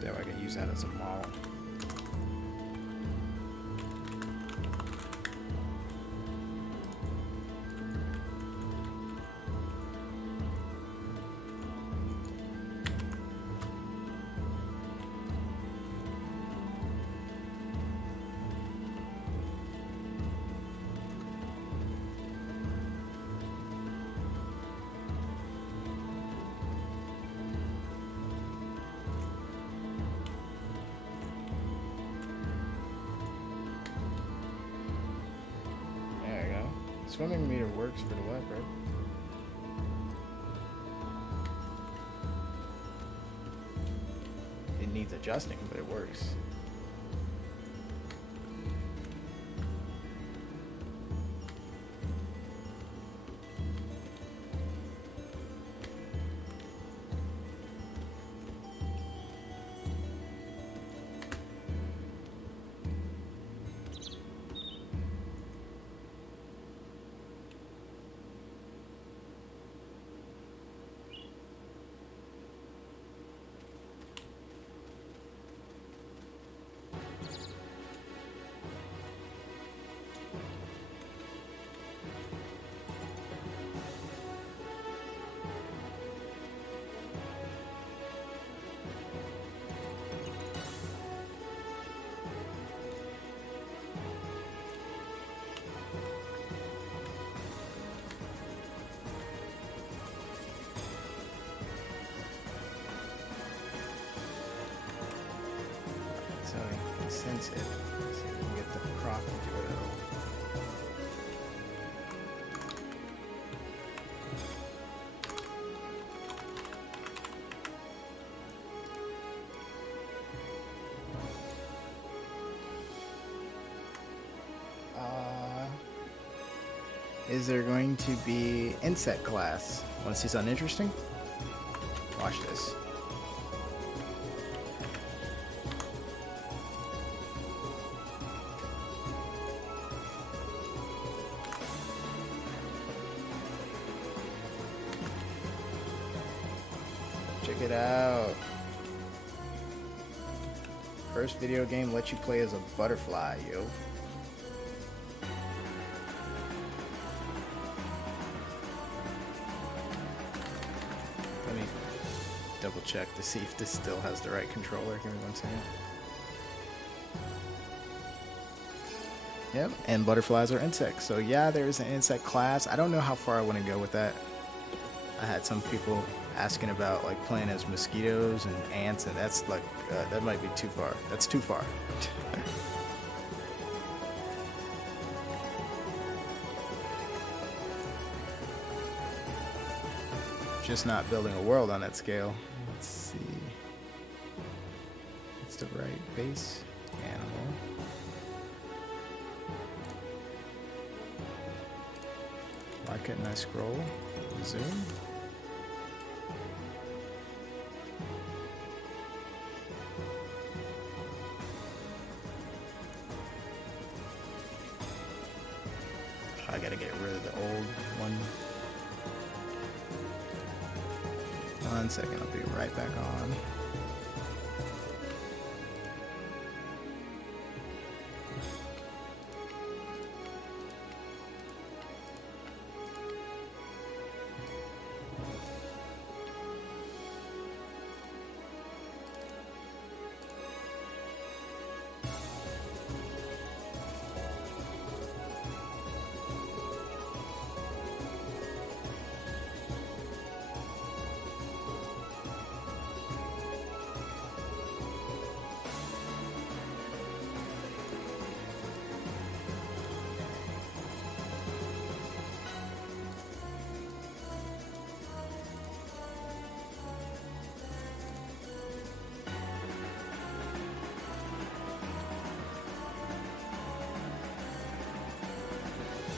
That way I can use that as a model. Swimming meter works for the leopard. It needs adjusting, but it works. sense it. So we can get the prop to do it all. Is there going to be insect class? Want to see something interesting? Watch this. Check it out. First video game lets you play as a butterfly, yo. Double check to see if this still has the right controller. Give me 1 second. Yep, and butterflies are insects. So yeah, there's an insect class. I don't know how far I want to go with that. I had some people asking about like playing as mosquitoes and ants, and that's like that might be too far. That's too far. Just not building a world on that scale. Let's see. What's the right base animal? Why couldn't I scroll? Zoom? I gotta get rid of the old one. 1 second, I'll be right back on.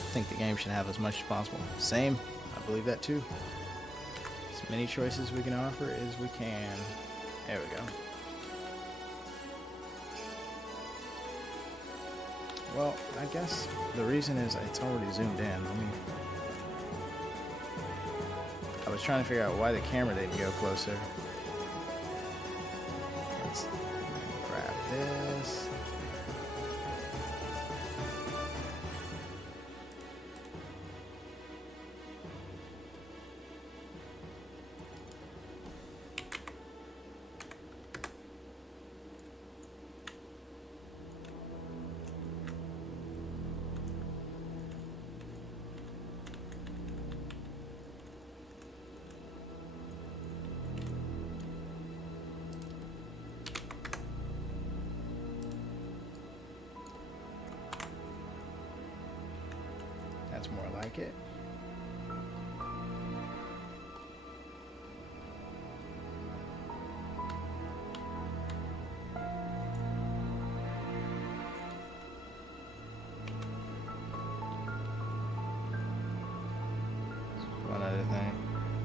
I think the game should have as much as possible. Same, I believe that too. As many choices we can offer as we can. There we go. Well, I guess the reason is it's already zoomed in. I was trying to figure out why the camera didn't go closer. Let's grab this. That's more like it. One other thing.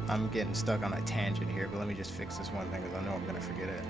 I'm getting stuck on a tangent here, but let me just fix this one thing because I know I'm going to forget it.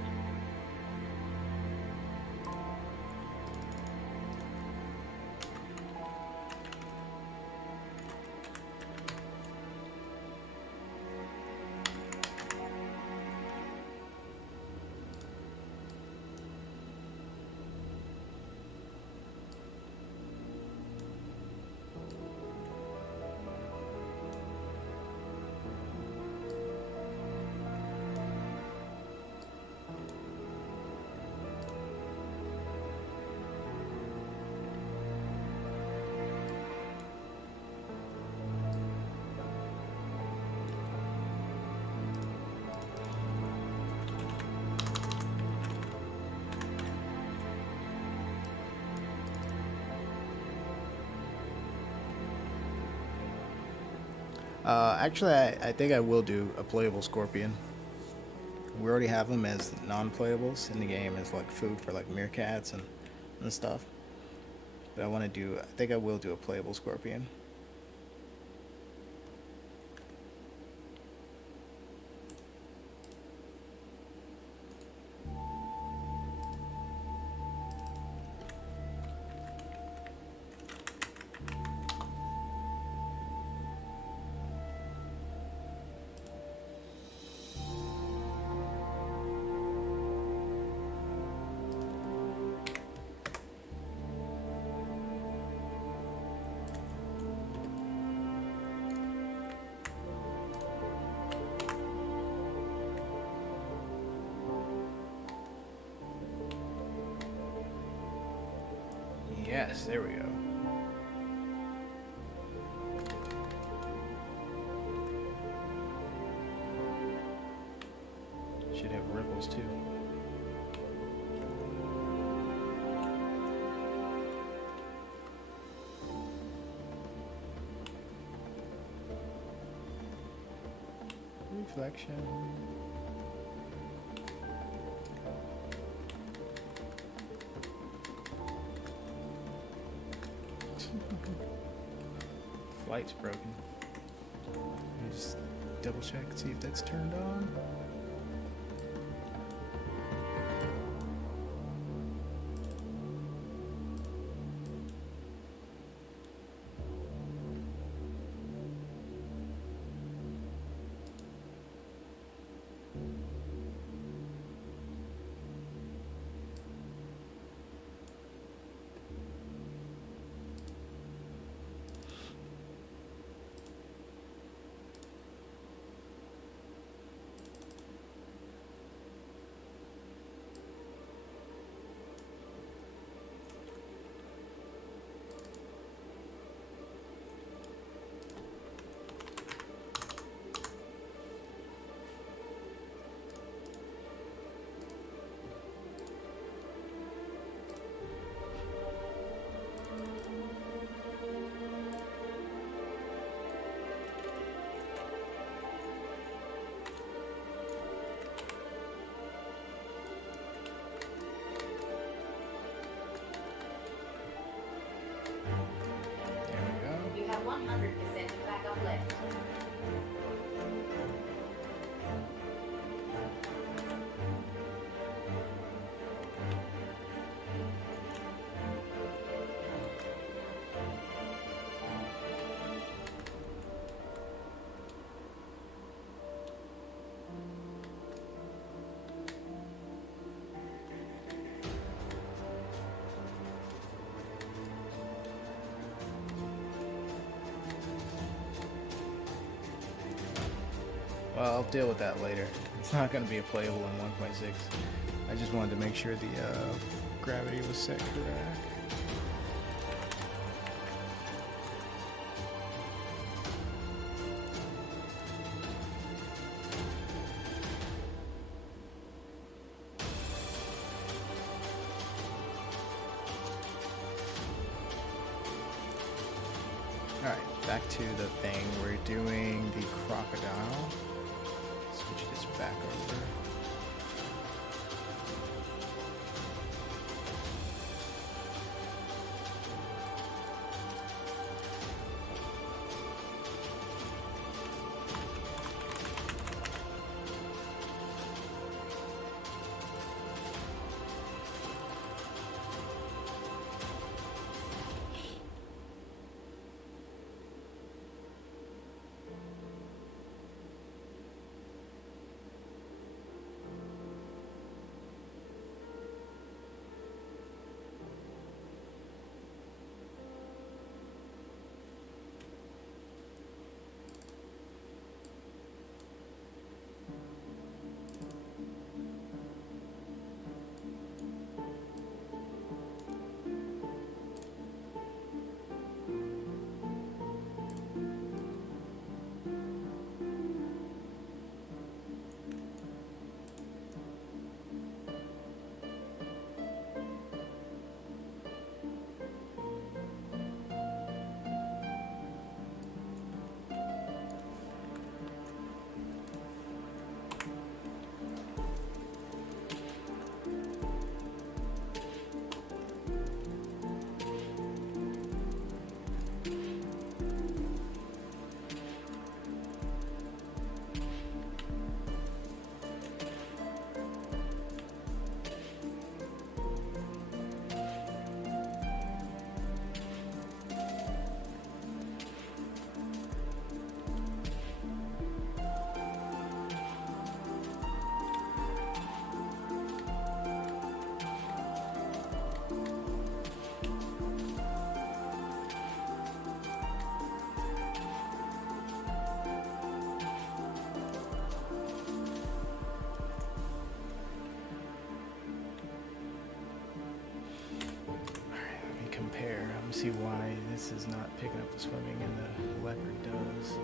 Actually, I think I will do a playable scorpion. We already have them as non-playables in the game as like food for like meerkats and stuff. But I want to do. I think I will do a playable scorpion. Yes, there we go. Should have ripples too. Reflection. Flight's broken. Let me just double check and see if that's turned on. You have 100% backup left. Well, I'll deal with that later. It's not going to be a playable in 1.6. I just wanted to make sure the gravity was set correct. Alright, back to the thing. We're doing the crocodile. Switch this back over. see why this is not picking up the swimming and the leopard does.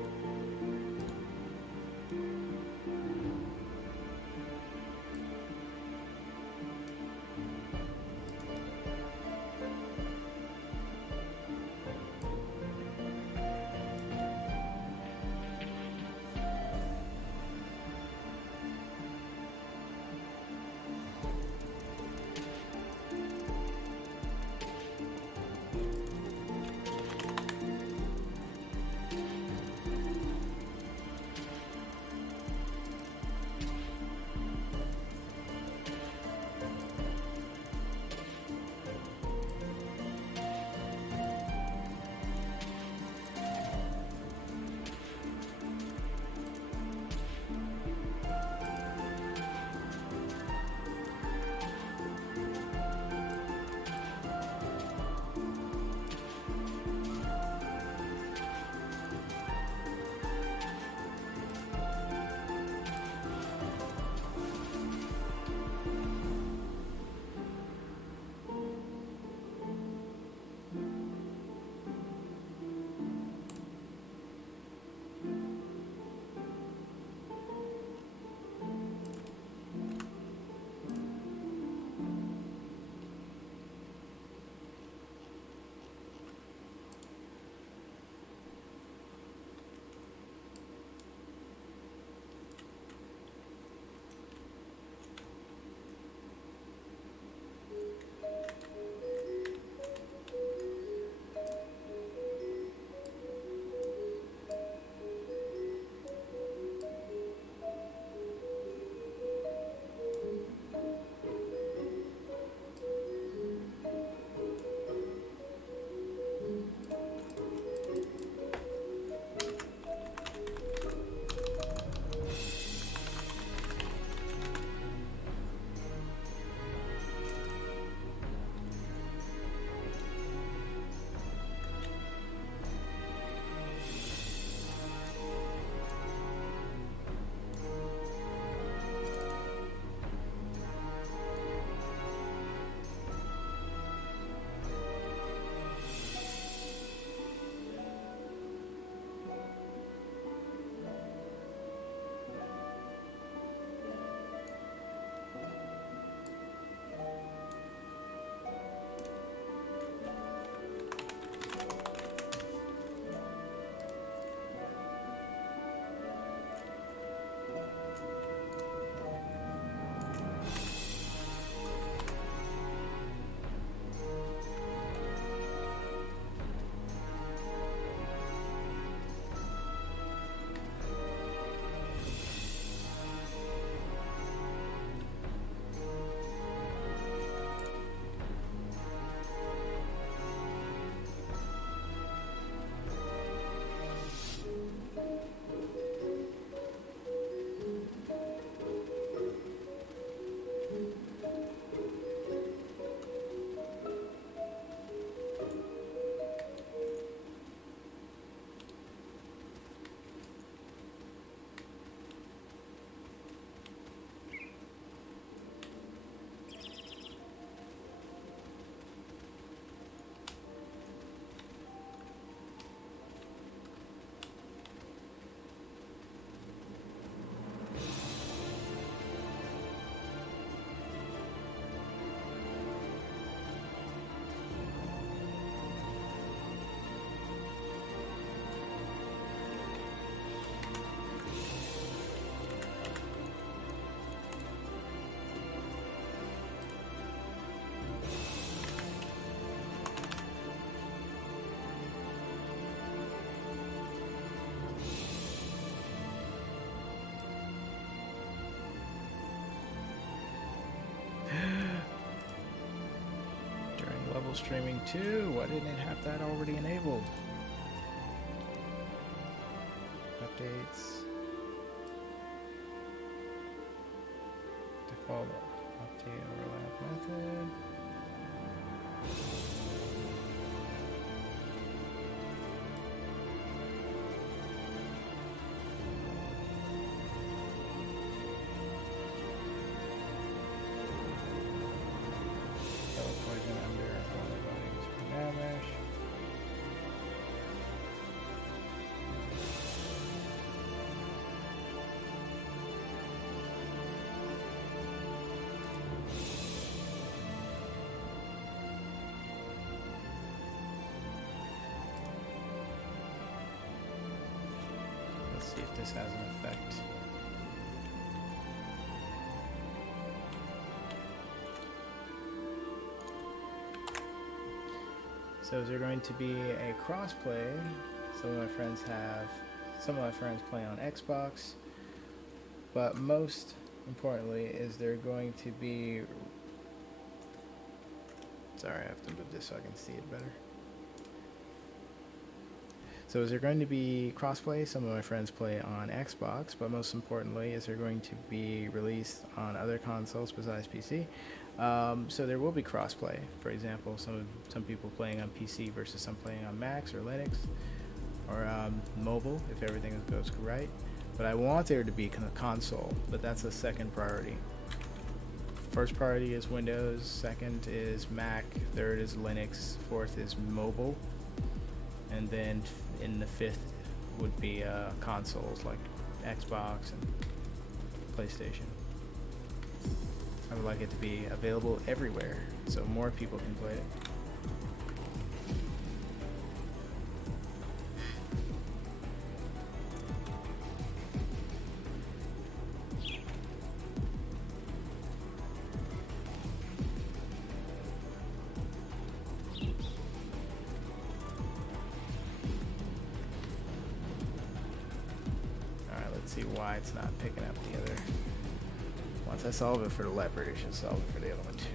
Level streaming 2. Why didn't it have that already enabled? Updates. Default update overlap method. Poison under body damage. See if this has an effect. So is there going to be a crossplay? Some of my friends play on Xbox, but most importantly, is there going to be... Sorry, I have to move this so I can see it better. So is there going to be crossplay? Some of my friends play on Xbox, but most importantly, is there going to be released on other consoles besides PC? So there will be crossplay. For example, some people playing on PC versus some playing on Macs or Linux or mobile, if everything goes right. But I want there to be console, but that's a second priority. First priority is Windows, second is Mac, third is Linux, fourth is mobile, and then in the fifth would be consoles like Xbox and PlayStation. I would like it to be available everywhere so more people can play it. See why it's not picking up the other. Once I solve it for the leopard, it should solve it for the other one too.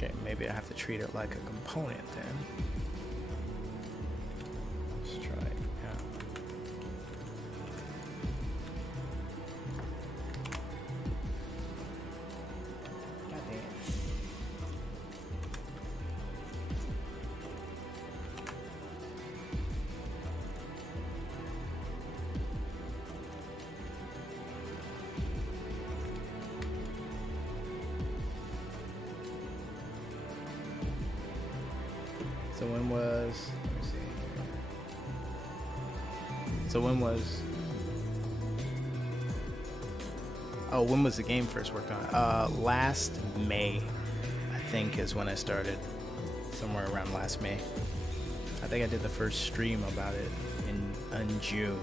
Okay, maybe I have to treat it like a component then. Let's try it out. God damn it. So when was, let me see here. So when was the game first worked on? Last May, I think, is when I started. Somewhere around last May. I think I did the first stream about it in June.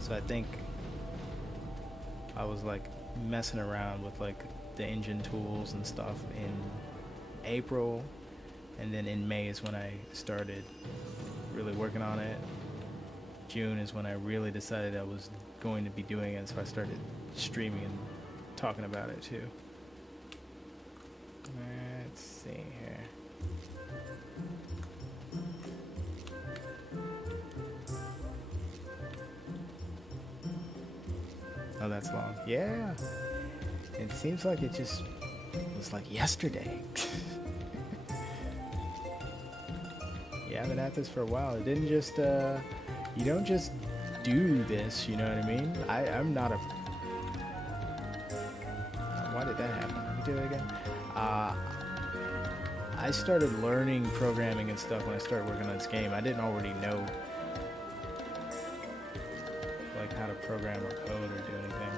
So I think I was like messing around with like the engine tools and stuff in April, and then in May is when I started really working on it. June is when I really decided I was going to be doing it, so I started streaming and talking about it too. Let's see here. Oh, that's long. Yeah. It seems like it just was like yesterday. Yeah, I've been at this for a while. It didn't just, you don't just do this, you know what I mean? I'm not a... Why did that happen? Let me do it again. I started learning programming and stuff when I started working on this game. I didn't already know like how to program or code or do anything.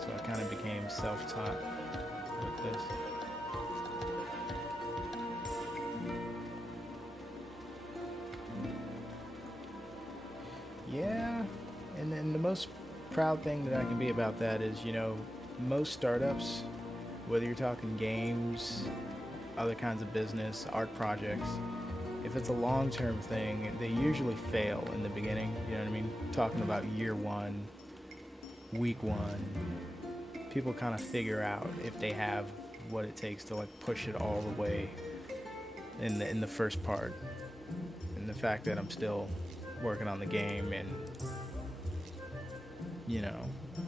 So I kind of became self-taught with this. most proud thing that I can be about that is, most startups, whether you're talking games, other kinds of business, art projects, if it's a long-term thing, they usually fail in the beginning. You know what I mean? Talking about year one, week one, people kind of figure out if they have what it takes to like push it all the way in the first part. And the fact that I'm still working on the game, and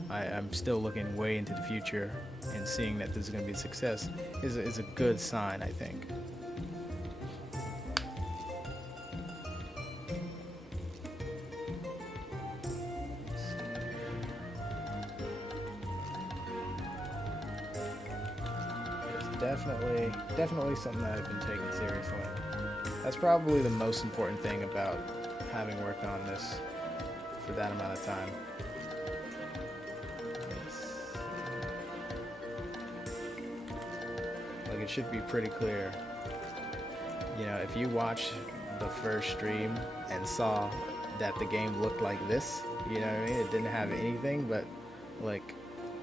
I'm still looking way into the future and seeing that this is going to be a success is a good sign, I think. Definitely something that I've been taking seriously. That's probably the most important thing about having worked on this for that amount of time. Like, it should be pretty clear. If you watch the first stream and saw that the game looked like this, you know what I mean? It didn't have anything but like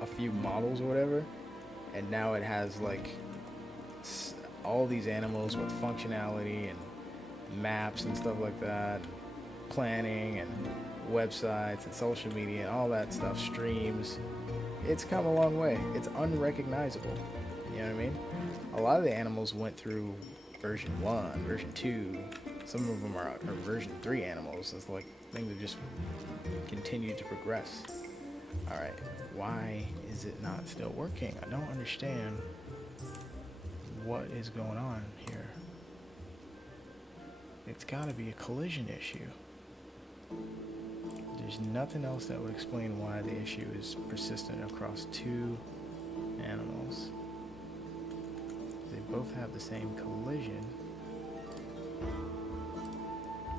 a few models or whatever, and now it has like all these animals with functionality and maps and stuff like that, planning and websites and social media and all that stuff, streams. It's come a long way. It's unrecognizable. You know what I mean? A lot of the animals went through version 1, version 2. Some of them are version 3 animals. It's like things have just continued to progress. Alright, why is it not still working? I don't understand what is going on here. It's got to be a collision issue. There's nothing else that would explain why the issue is persistent across two animals. They both have the same collision.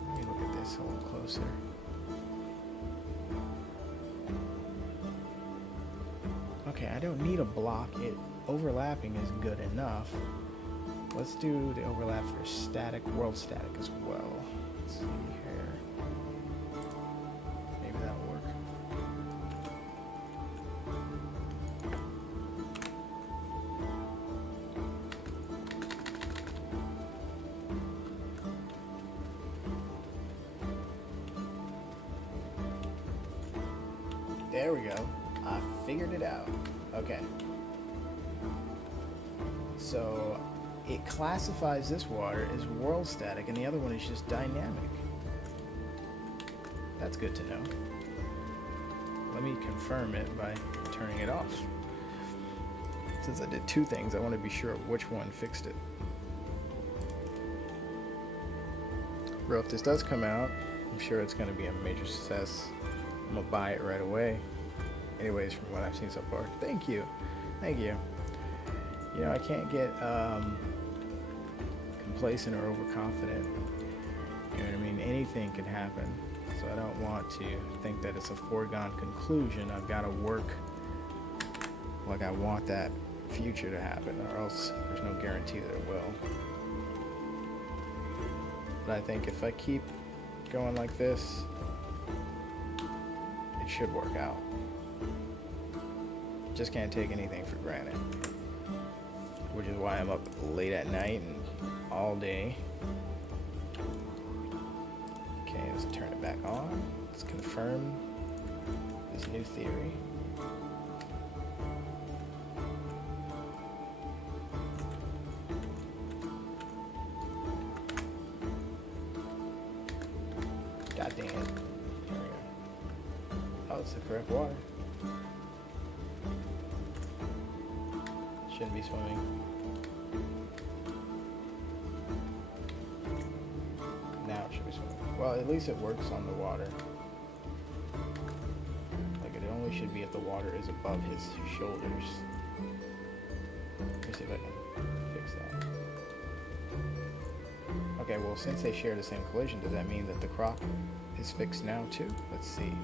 Let me look at this a little closer. Okay, I don't need a block. Overlapping is good enough. Let's do the overlap for static, world static as well. Let's see here. Maybe that'll work. There we go. I figured it out. Okay. So it classifies this water as world static and the other one is just dynamic. That's good to know. Let me confirm it by turning it off. Since I did two things, I want to be sure which one fixed it. Bro, if this does come out, I'm sure it's going to be a major success. I'm going to buy it right away. Anyways, from what I've seen so far. Thank you. Thank you. You know, I can't get complacent or overconfident. You know what I mean? Anything can happen. So I don't want to think that it's a foregone conclusion. I've got to work like I want that future to happen, or else there's no guarantee that it will. But I think if I keep going like this, it should work out. Just can't take anything for granted. Which is why I'm up late at night and all day. Okay, let's turn it back on. Let's confirm this new theory. God dang it. Here we go. Oh, it's the correct water. Shouldn't be swimming. Now it should be swimming. Well, at least it works on the water. Like, it only should be if the water is above his shoulders. Let me see if I can fix that. Okay, well, since they share the same collision, does that mean that the croc is fixed now too? Let's see.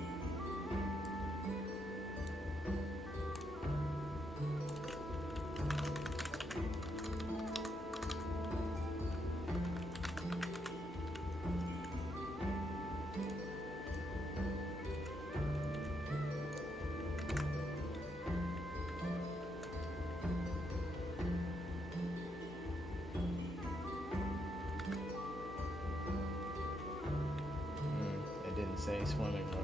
doesn't say swimming mode.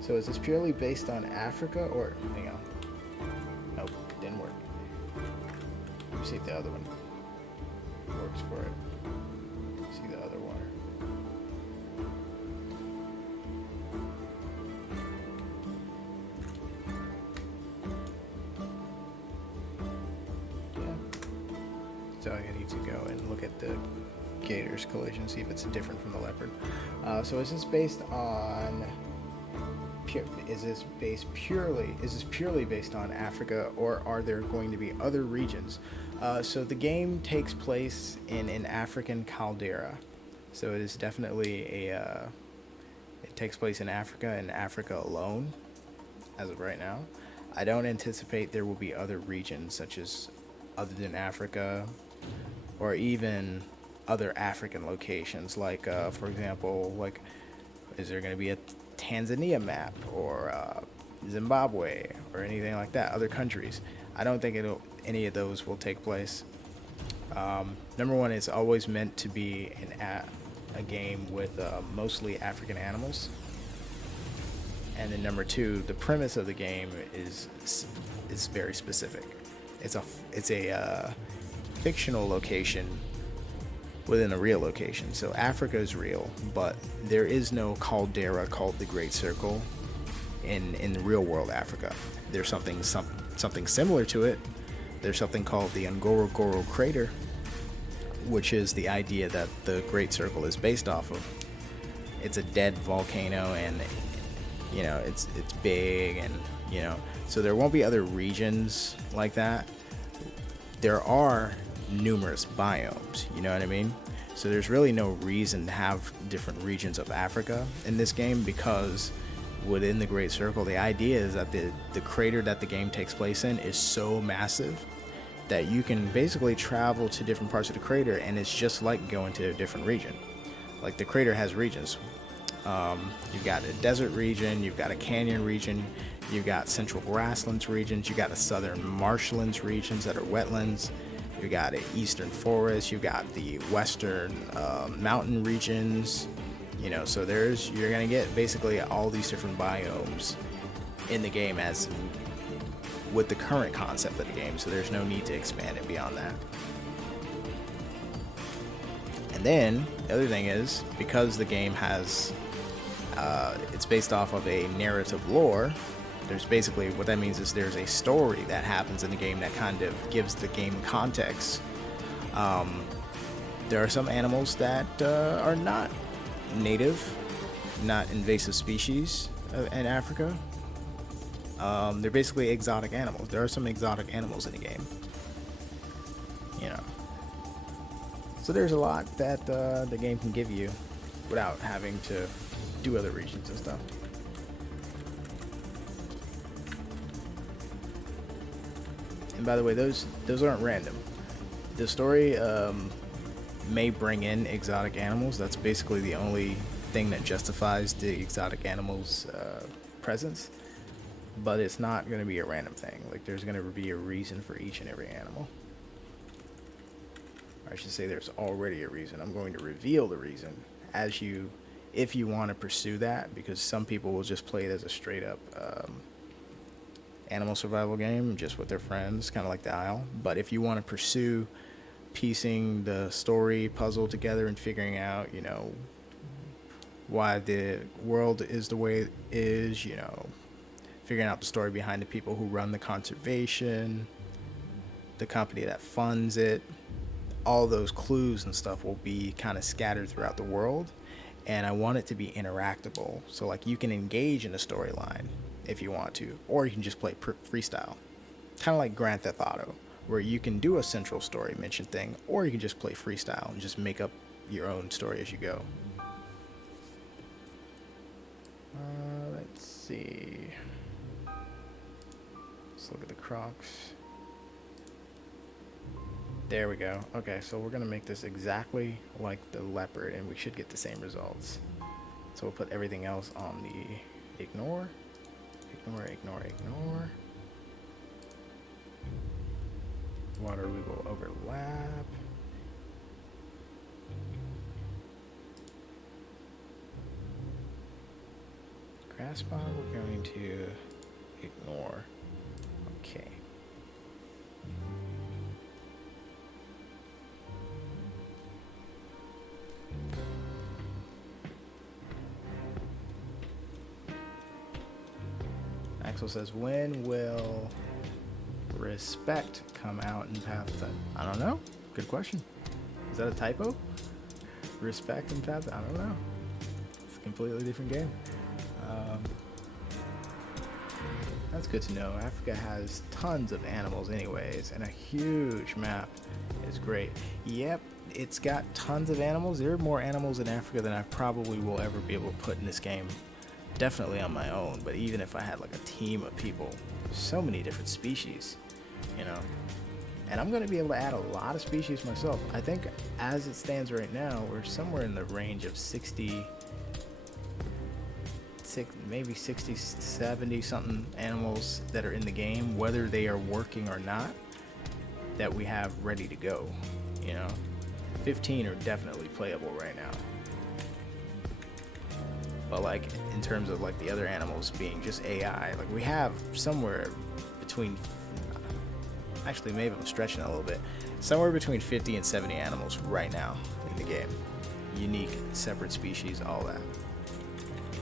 So is this purely based on Africa or hang on? Nope, didn't work. Let me see if the other one works for it. See the other one. Yeah. So I need to go and look at the gator's collision, see if it's different from the leopard. So is this based on? Is this purely based on Africa, or are there going to be other regions? So the game takes place in an African caldera, so it is definitely it takes place in Africa and Africa alone as of right now. I don't anticipate there will be other regions such as other than Africa, or even other African locations, like for example, like is there going to be a Tanzania map, or Zimbabwe, or anything like that, other countries? I don't think any of those will take place. Number one, it's always meant to be a game with mostly African animals. And then number two, the premise of the game is very specific. It's a fictional location within a real location. So Africa is real, but there is no caldera called the Great Circle in the real world Africa. There's something similar to it. There's something called the Ngorongoro crater, which is the idea that the Great Circle is based off of. It's a dead volcano, and you know it's big, and you know, so there won't be other regions like that. There are numerous biomes, you know what I mean? So there's really no reason to have different regions of Africa in this game, because within the Great Circle, the idea is that the crater that the game takes place in is so massive that you can basically travel to different parts of the crater, and it's just like going to a different region. Like the crater has regions. You've got a desert region, you've got a canyon region, you've got central grasslands regions, you've got a southern marshlands regions that are wetlands. You got an eastern forest, you got the western mountain regions, you know, so you're gonna get basically all these different biomes in the game as with the current concept of the game, so there's no need to expand it beyond that. And then the other thing is, because the game has it's based off of a narrative lore, there's basically, what that means is there's a story that happens in the game that kind of gives the game context. There are some animals that are not native, not invasive species in Africa. They're basically exotic animals. There are some exotic animals in the game, you know. So there's a lot that the game can give you without having to do other regions and stuff. And by the way, those aren't random. The story may bring in exotic animals. That's basically the only thing that justifies the exotic animals' presence. But it's not going to be a random thing. Like, there's going to be a reason for each and every animal. Or I should say there's already a reason. I'm going to reveal the reason if you want to pursue that, because some people will just play it as a straight up animal survival game just with their friends, kind of like the Isle. But if you want to pursue piecing the story puzzle together and figuring out, you know, why the world is the way it is, you know, figuring out the story behind the people who run the conservation, the company that funds it, all those clues and stuff will be kind of scattered throughout the world. And I want it to be interactable, so like you can engage in a storyline if you want to, or you can just play freestyle, kind of like Grand Theft Auto, where you can do a central story mission thing, or you can just play freestyle and just make up your own story as you go. Let's see. Let's look at the Crocs. There we go. Okay, so we're gonna make this exactly like the leopard, and we should get the same results. So we'll put everything else on the ignore, ignore, ignore, ignore. Water we will overlap. Grass spot we're going to ignore. Okay. Axel says, when will respect come out in Path? I don't know. Good question. Is that a typo? Respect in Path? I don't know. It's a completely different game. That's good to know. Africa has tons of animals anyways, and a huge map is great. Yep, it's got tons of animals. There are more animals in Africa than I probably will ever be able to put in this game. Definitely on my own, but even if I had like a team of people, so many different species, you know. And I'm going to be able to add a lot of species myself. I think as it stands right now, we're somewhere in the range of 60, maybe 60, 70 something animals that are in the game, whether they are working or not, that we have ready to go, you know. 15 are definitely playable right now. But like in terms of like the other animals being just AI, like we have somewhere between, actually maybe I'm stretching it a little bit, somewhere between 50 and 70 animals right now in the game. Unique, separate species, all that.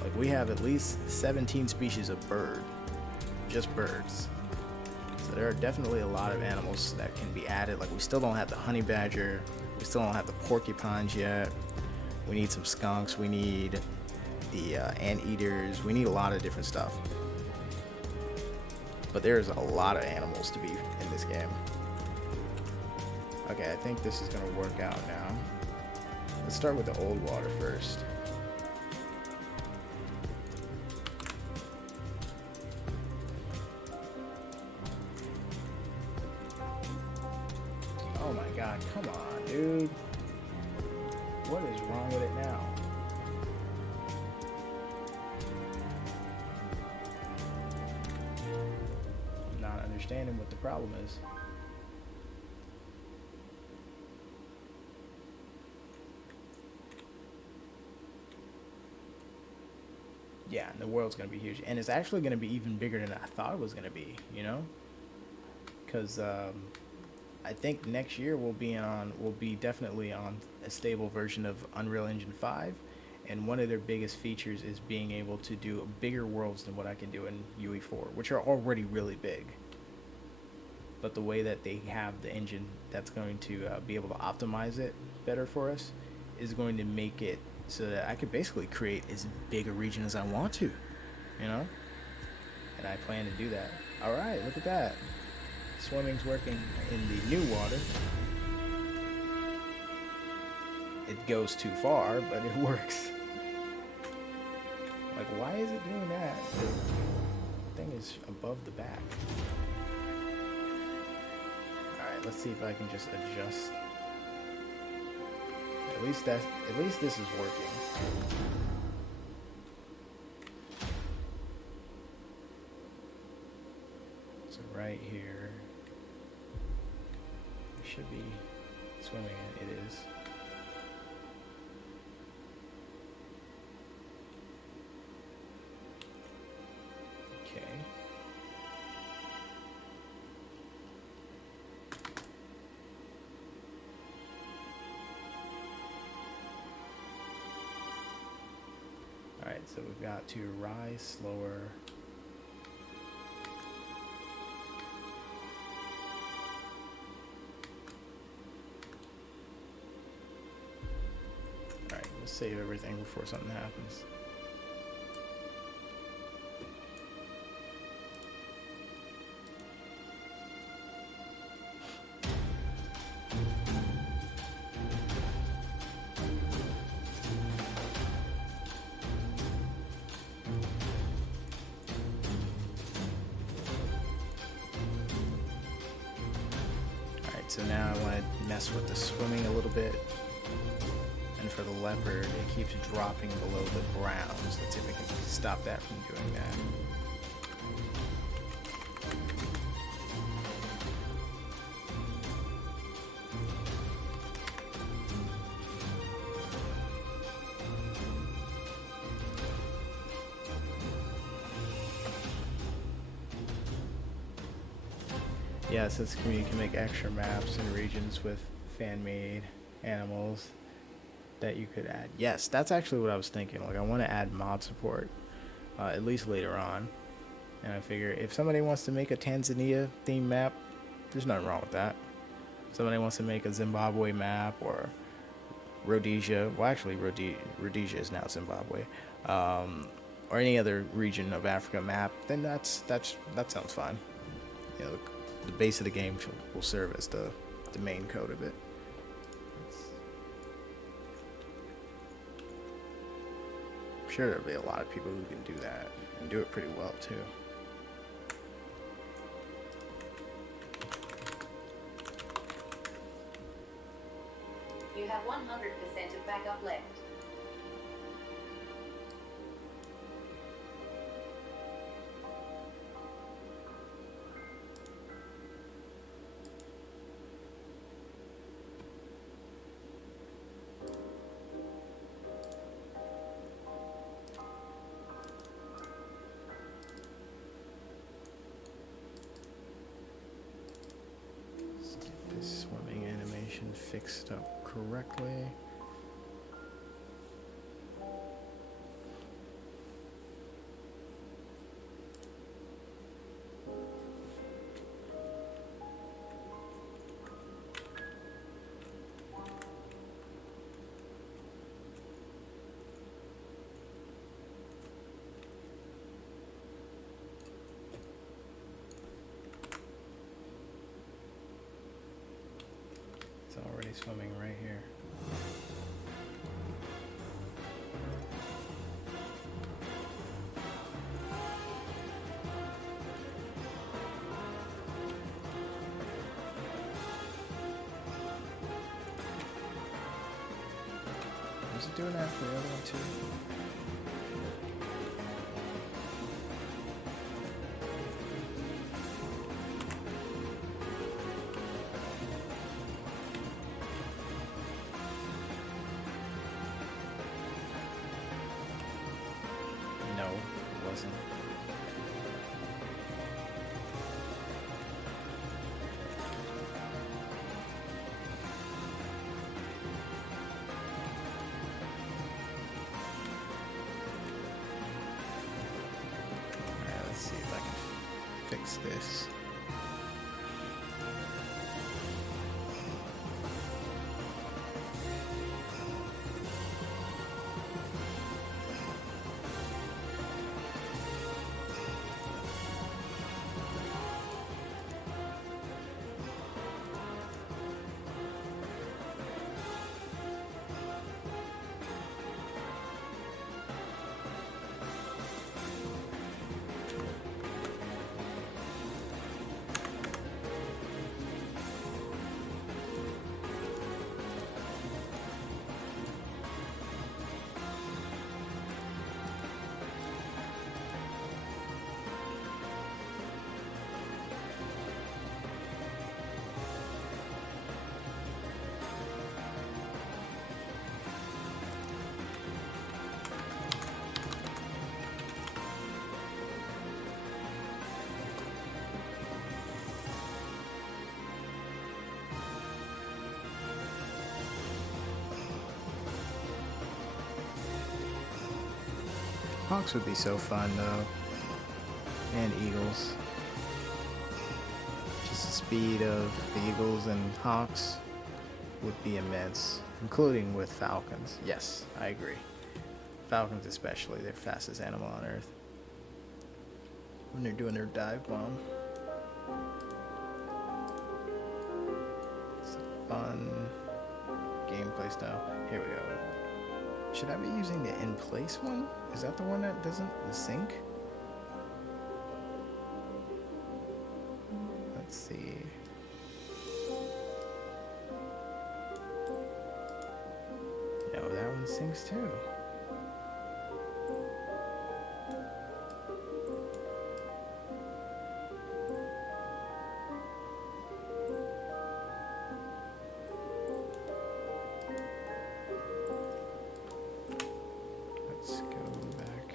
Like we have at least 17 species of bird, just birds. So there are definitely a lot of animals that can be added. Like we still don't have the honey badger, we still don't have the porcupines yet. We need some skunks, we need the anteaters, we need a lot of different stuff. But there's a lot of animals to be in this game. Okay, I think this is gonna work out now. Let's start with the old water first. Oh my god, come on, dude. What is wrong with it now? I'm not understanding what the problem is. Yeah, and the world's going to be huge. And it's actually going to be even bigger than I thought it was going to be, you know? Because I think next year we'll be definitely on a stable version of Unreal Engine 5. And one of their biggest features is being able to do bigger worlds than what I can do in UE4, which are already really big. But the way that they have the engine that's going to be able to optimize it better for us is going to make it so that I could basically create as big a region as I want to, you know? And I plan to do that. All right, look at that. Swimming's working in the new water. It goes too far, but it works. Like, why is it doing that? The thing is above the back. All right, let's see if I can just adjust. At least this is working. So right here, we should be swimming in. It is. Okay. Alright, so we've got to rise slower. Alright, let's save everything before something happens. so now I want to mess with the swimming a little bit. And for the leopard, it keeps dropping below the ground. So let's see if we can stop that from doing that. Yeah, so this community can make extra maps and regions with fan-made animals that you could add. Yes, that's actually what I was thinking. Like, I want to add mod support, at least later on. And I figure if somebody wants to make a Tanzania theme map, there's nothing wrong with that. If somebody wants to make a Zimbabwe map or Rhodesia, well, actually, Rhodesia is now Zimbabwe, or any other region of Africa map, then that sounds fine. You know, the base of the game will serve as the main code of it. I'm sure there'll be a lot of people who can do that and do it pretty well too. You have 100% of backup left. This swimming animation fixed up correctly. It's already swimming right here. Was it doing that for the other one too? No, it wasn't. Alright, let's see if I can fix this. Hawks would be so fun though. And eagles. Just the speed of the eagles and hawks would be immense, including with falcons. Yes, I agree. Falcons especially, they're fastest animal on Earth. When they're doing their dive bomb. It's a fun gameplay style. Here we go. Should I be using the in place one? Is that the one that doesn't sync? Let's see. in sinks too. Let's go back.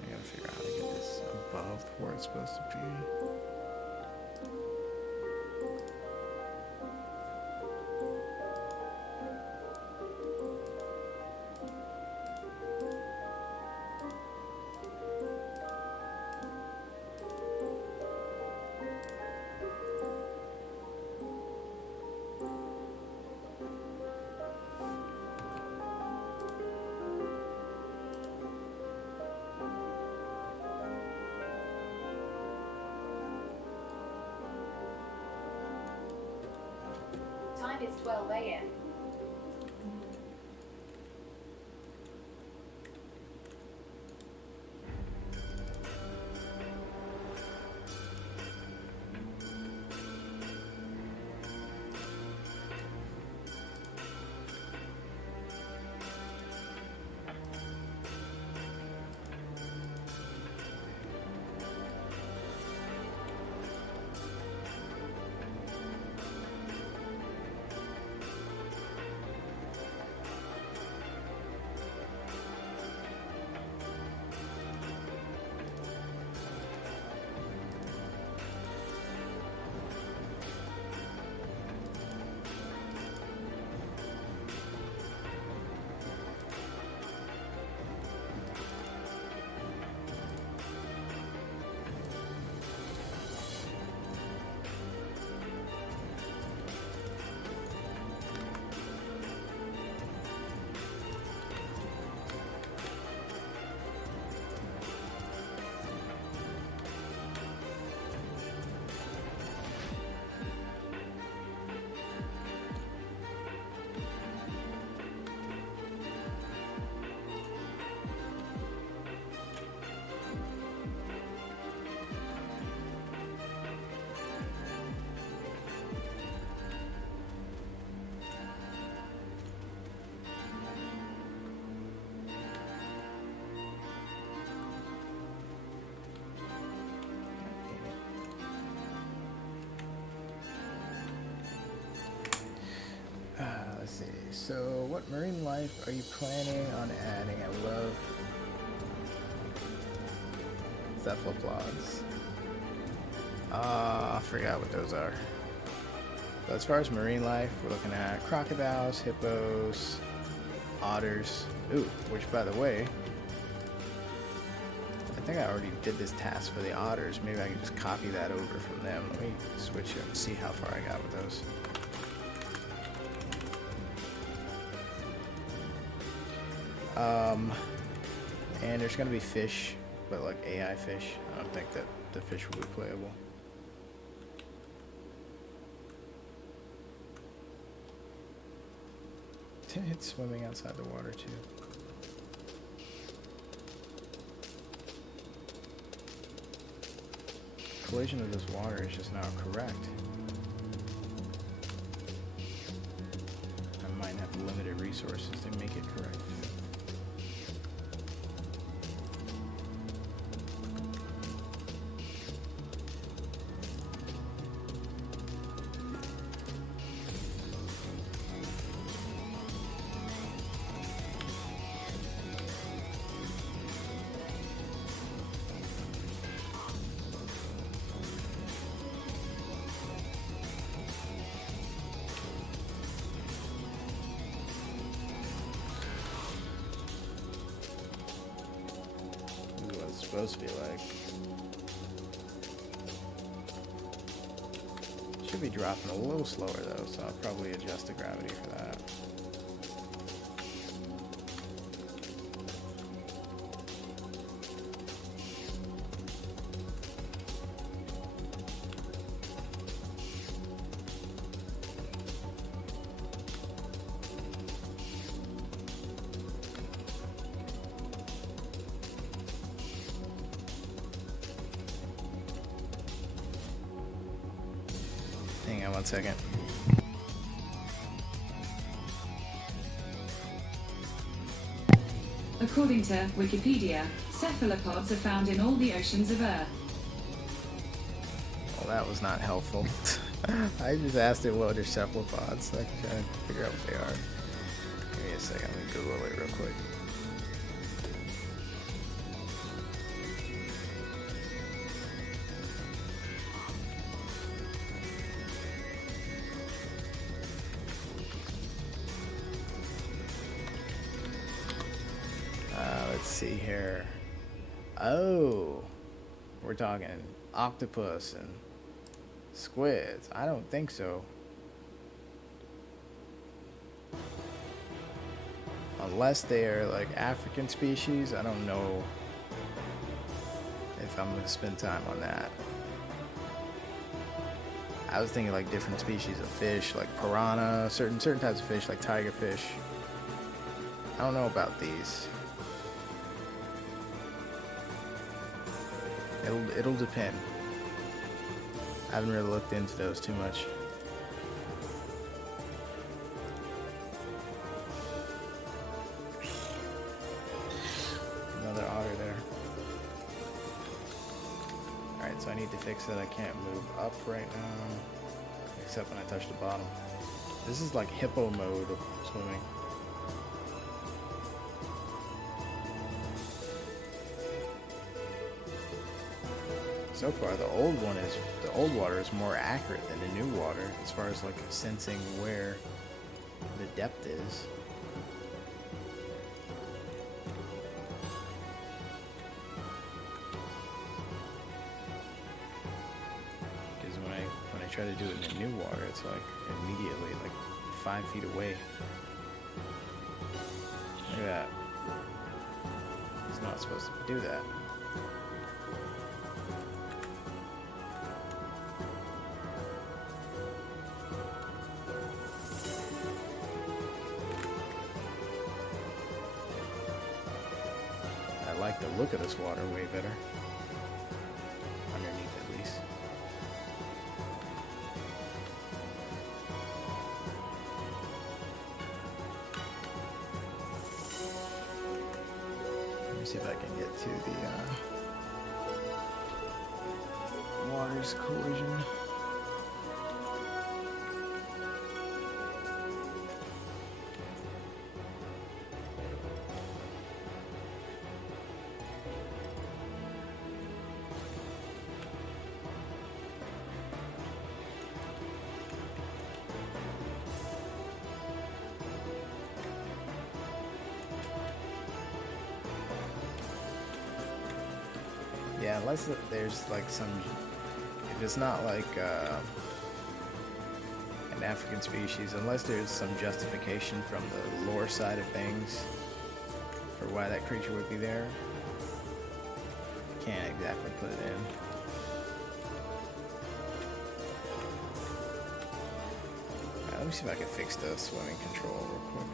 I gotta figure out how to get this above where it's supposed to be. Time is 12 a.m. Let's see. So, what marine life are you planning on adding? I love cephalopods. I forgot what those are. But as far as marine life, we're looking at crocodiles, hippos, otters. Ooh, which by the way, I think I already did this task for the otters. Maybe I can just copy that over from them. Let me switch it and see how far I got with those. And there's gonna be fish, but like AI fish. I don't think that the fish will be playable. It's swimming outside the water too. Collision of this water is just now correct. I might have limited resources to make it correct. Supposed to be like. Should be dropping a little slower though, so I'll probably adjust the gravity for that. on 1 second. According to Wikipedia, cephalopods are found in all the oceans of Earth. Well, that was not helpful. I just asked it what are cephalopods. I can try to figure out what they are. Give me a second. Let me Google it real quick. Let's see here. Oh, we're talking octopus and squids. I don't think so. Unless they are like African species, I don't know if I'm gonna spend time on that. I was thinking like different species of fish, like piranha, certain types of fish, like tiger fish. I don't know about these. It'll depend. I haven't really looked into those too much. Another otter there. Alright, so I need to fix that. I can't move up right now, except when I touch the bottom. This is like hippo mode of swimming. So far, the old water is more accurate than the new water as far as like sensing where the depth is. Because when I try to do it in the new water, it's like immediately like 5 feet away. Look at that. It's not supposed to do that. I like the look of this water way better. Underneath at least. Let me see if I can get to the water's collision. Yeah, unless there's like some, if it's not like an African species, unless there's some justification from the lore side of things for why that creature would be there, can't exactly put it in. Let me see if I can fix the swimming control real quick.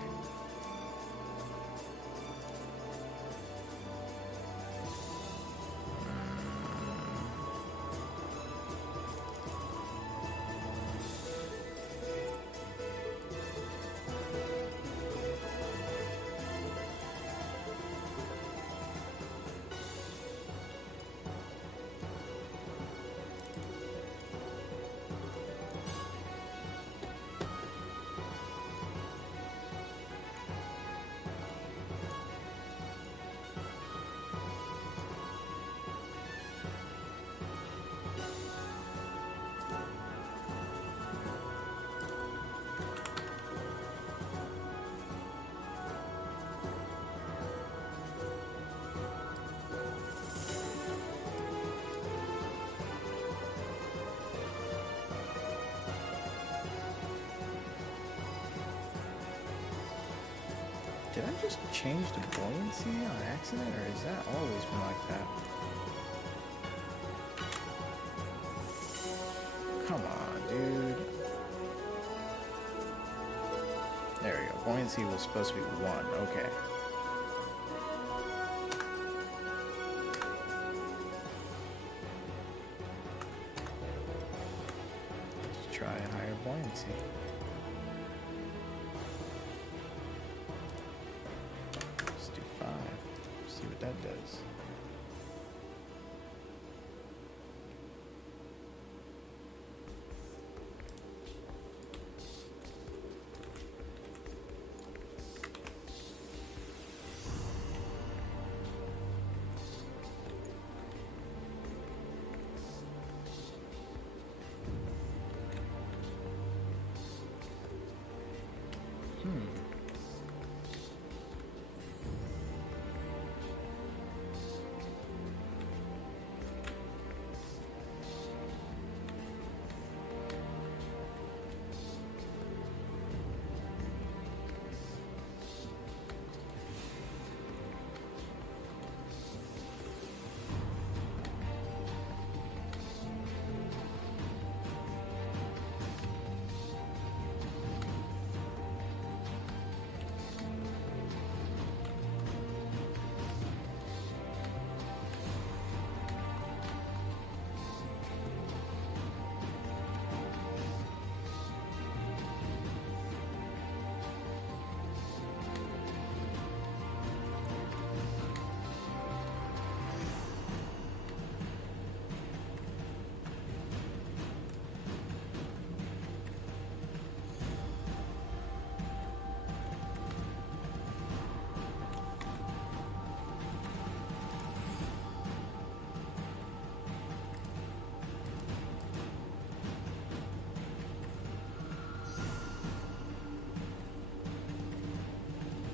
Did I just change the buoyancy on accident, or has that always been like that? Come on, dude. There we go. Buoyancy was supposed to be 1. Okay. Let's try a higher buoyancy. Let's do 5. See what that does.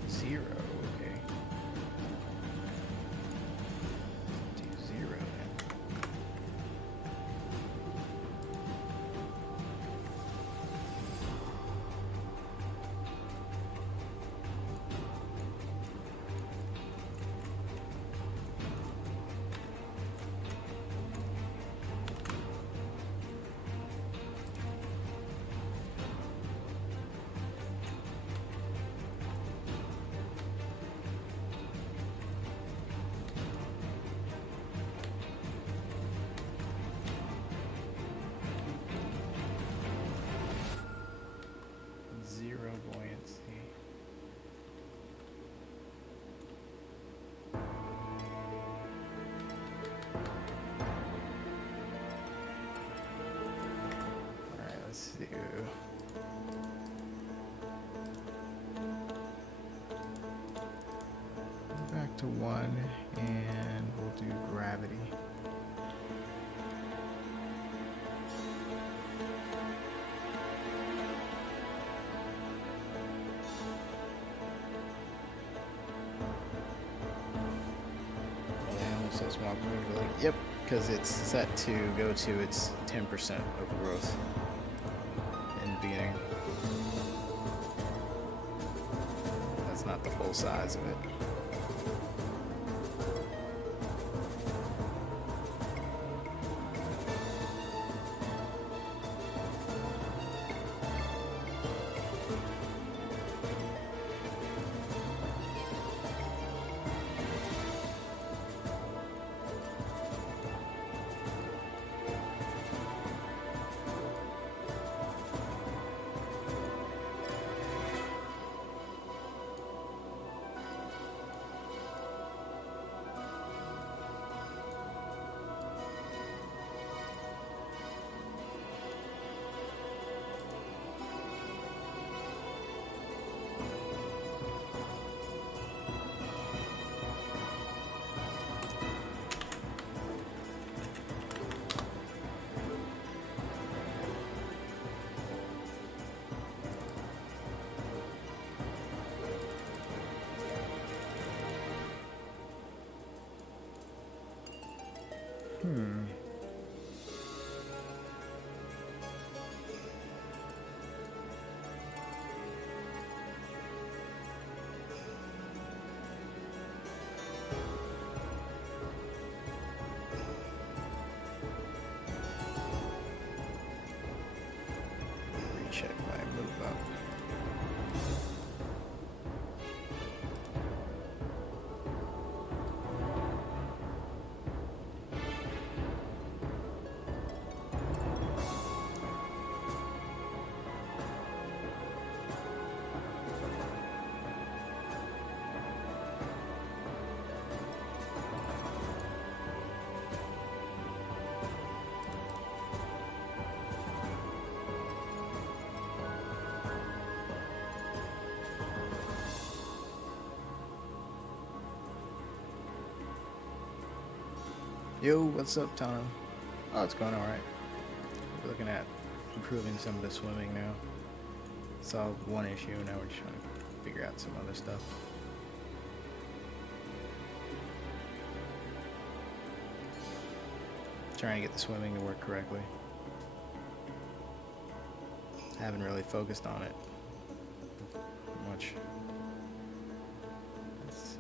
Zero, okay. Do 0 then. Zero buoyancy. Alright, let's do back to 1 and we'll do gravity. Yep, because it's set to go to its 10% of growth in the beginning. That's not the full size of it. Yo, what's up, Tom? Oh, it's going alright. We're looking at improving some of the swimming now. Solved one issue, now we're just trying to figure out some other stuff. Trying to get the swimming to work correctly. Haven't really focused on it much. Let's see.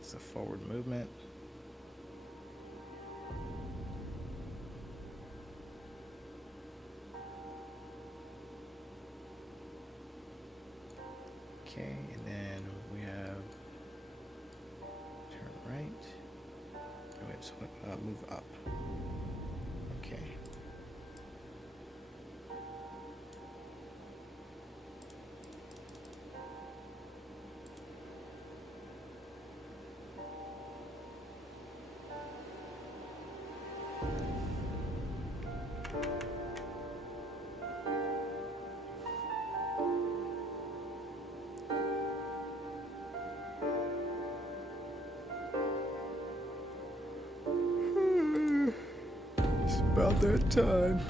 It's a forward movement. Okay, and then we have turn right. And we have move up. Okay. It's about that time.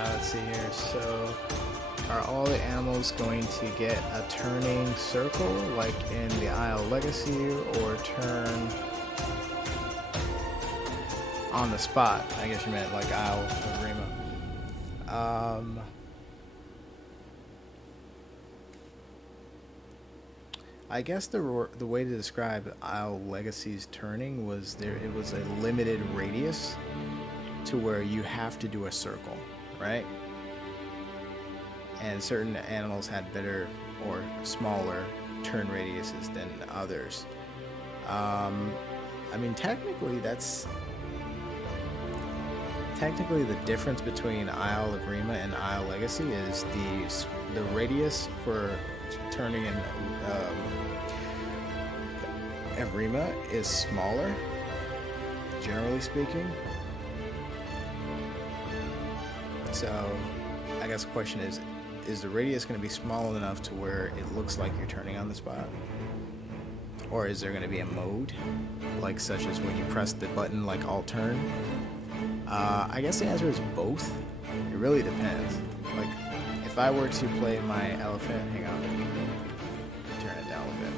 Let's see here. So, are all the animals going to get a turning circle like in the Isle Legacy, or turn on the spot? I guess you meant like Isle of Rima. I guess the way to describe Isle Legacy's turning was it was a limited radius to where you have to do a circle, right? And certain animals had better or smaller turn radiuses than others. I mean, technically the difference between Isle of Rima and Isle Legacy is the radius for turning in Rima is smaller, generally speaking. So, I guess the question is the radius going to be small enough to where it looks like you're turning on the spot? Or is there going to be a mode, like such as when you press the button like alt turn? I guess the answer is both. It really depends. Like, if I were to play my elephant, hang on, turn it down a bit.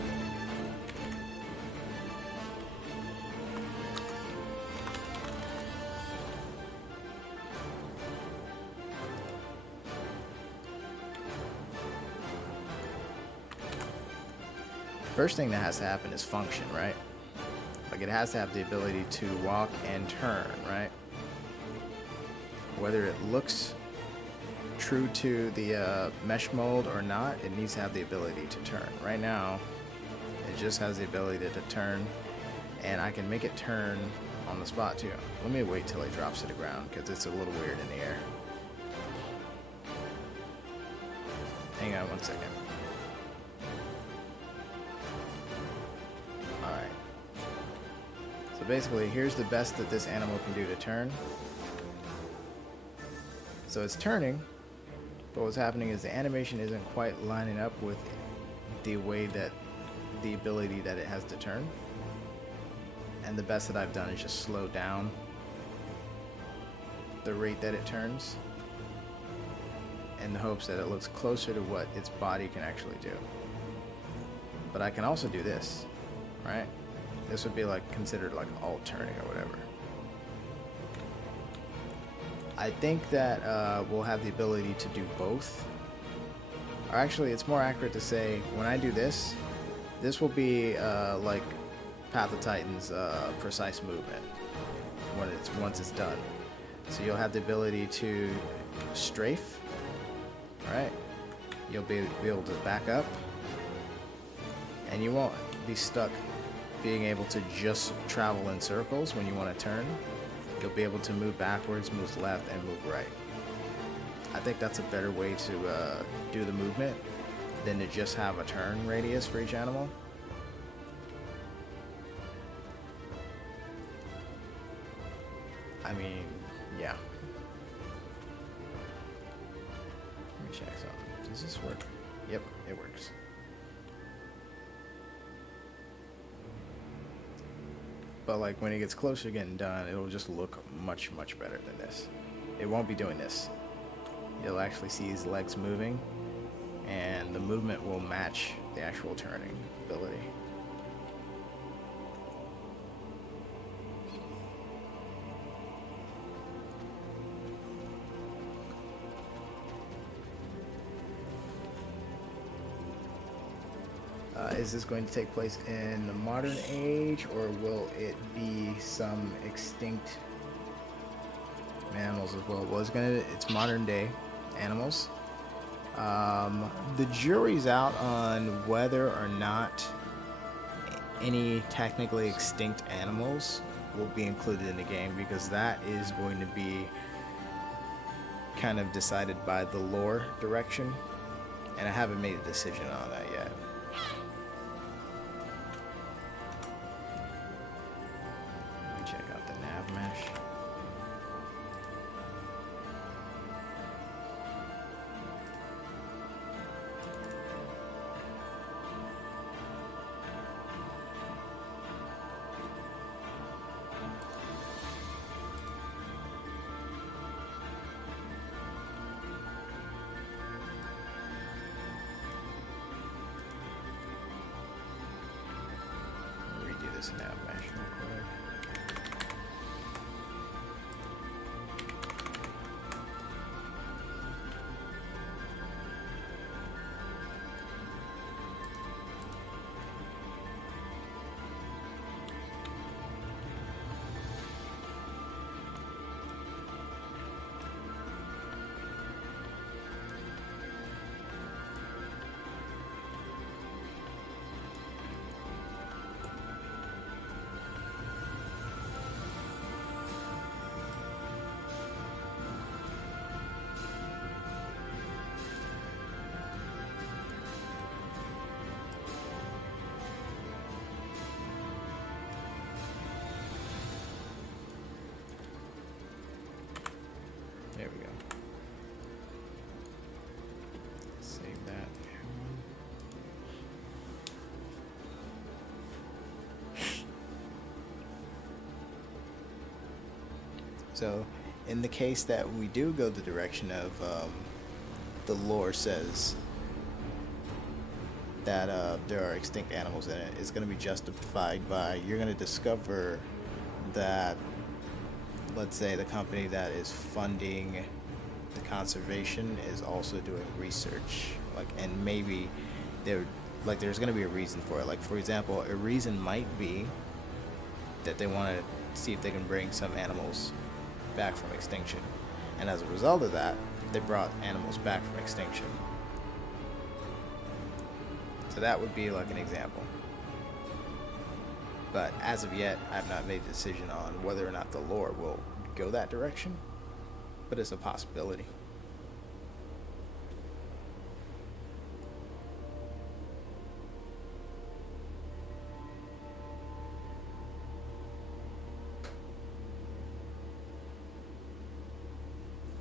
First thing that has to happen is function, right? Like, Like, it has to have the ability to walk and turn, right? Whether it looks true to the mesh mold or not, it needs to have the ability to turn. Right now, it just has the ability to turn, and I can make it turn on the spot too. Let me wait till it drops to the ground because it's a little weird in the air. Hang on 1 second. Alright. So basically, here's the best that this animal can do to turn. So it's turning, but what's happening is the animation isn't quite lining up with the way that the ability that it has to turn. And the best that I've done is just slow down the rate that it turns in the hopes that it looks closer to what its body can actually do. But I can also do this, right? This would be like considered like alt turning or whatever. I think that we'll have the ability to do both. Or actually, it's more accurate to say when I do this, this will be like Path of Titan's precise movement once it's done. So you'll have the ability to strafe, right? You'll be able to back up, and you won't be stuck being able to just travel in circles when you want to turn. You'll be able to move backwards, move left, and move right. I think that's a better way to do the movement than to just have a turn radius for each animal. I mean, yeah. Let me check something. Does this work? Yep, it works. But like when it gets closer to getting done, it'll just look much, much better than this. It won't be doing this. You'll actually see his legs moving, and the movement will match the actual turning ability. Is this going to take place in the modern age, or will it be some extinct mammals as well? Well, it's modern day animals. The jury's out on whether or not any technically extinct animals will be included in the game, because that is going to be kind of decided by the lore direction, and I haven't made a decision on that yet. Check out the nav mesh. Redo this nav mesh real quick. There we go. Save that. So, in the case that we do go the direction of the lore says that there are extinct animals in it, it's going to be justified by, you're going to discover that, let's say, the company that is funding the conservation is also doing research, like, and maybe there's going to be a reason for it. Like, for example, a reason might be that they want to see if they can bring some animals back from extinction. And as a result of that, they brought animals back from extinction. So that would be like an example. But as of yet, I have not made a decision on whether or not the lore will go that direction. But it's a possibility.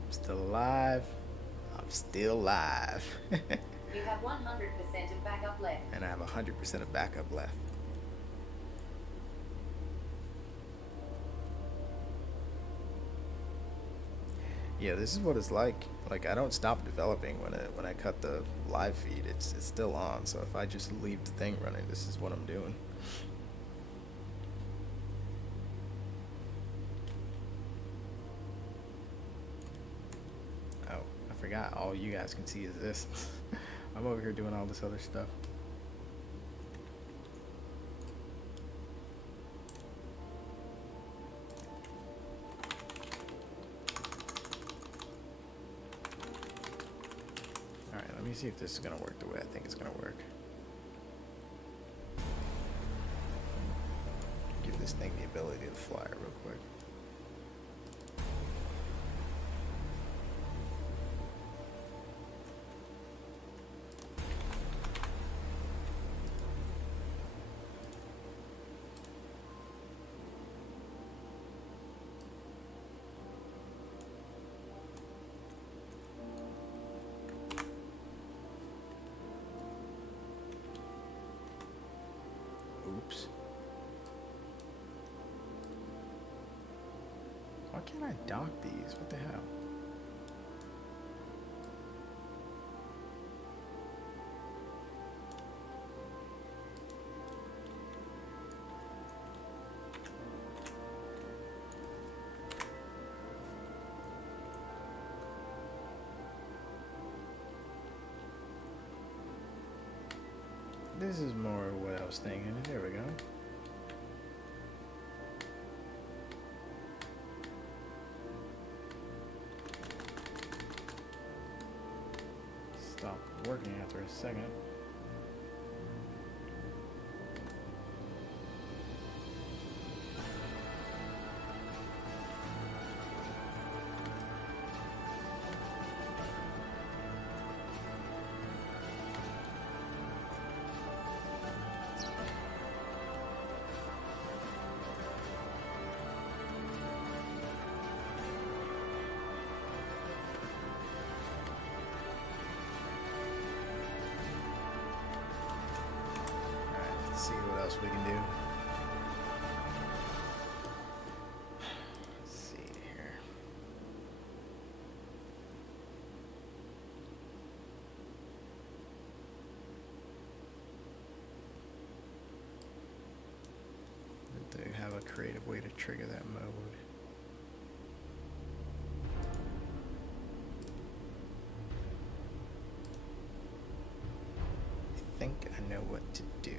I'm still alive. I'm still alive. You have 100% of backup left. And I have 100% of backup left. Yeah, this is what it's like. Like, I don't stop developing when I cut the live feed. It's still on. So if I just leave the thing running, this is what I'm doing. Oh, I forgot. All you guys can see is this. I'm over here doing all this other stuff. Let me see if this is going to work the way I think it's going to work. Give this thing the ability to fly real quick. Oops. Why can't I dock these? What the hell? This is more what I was thinking. There we go. Stop working after a second. See what else we can do. Let's see here. They have a creative way to trigger that mode. I think I know what to do.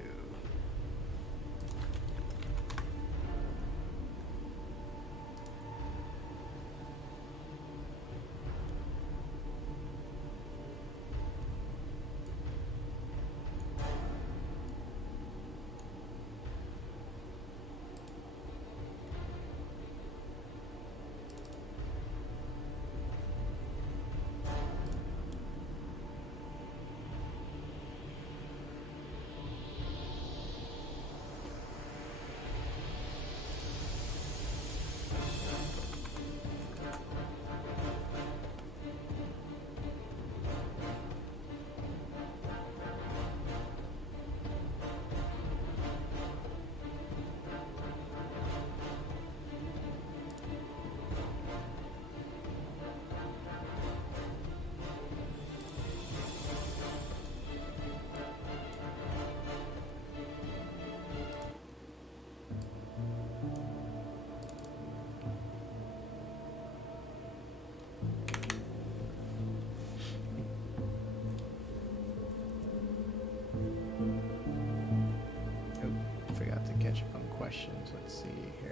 Questions. Let's see here.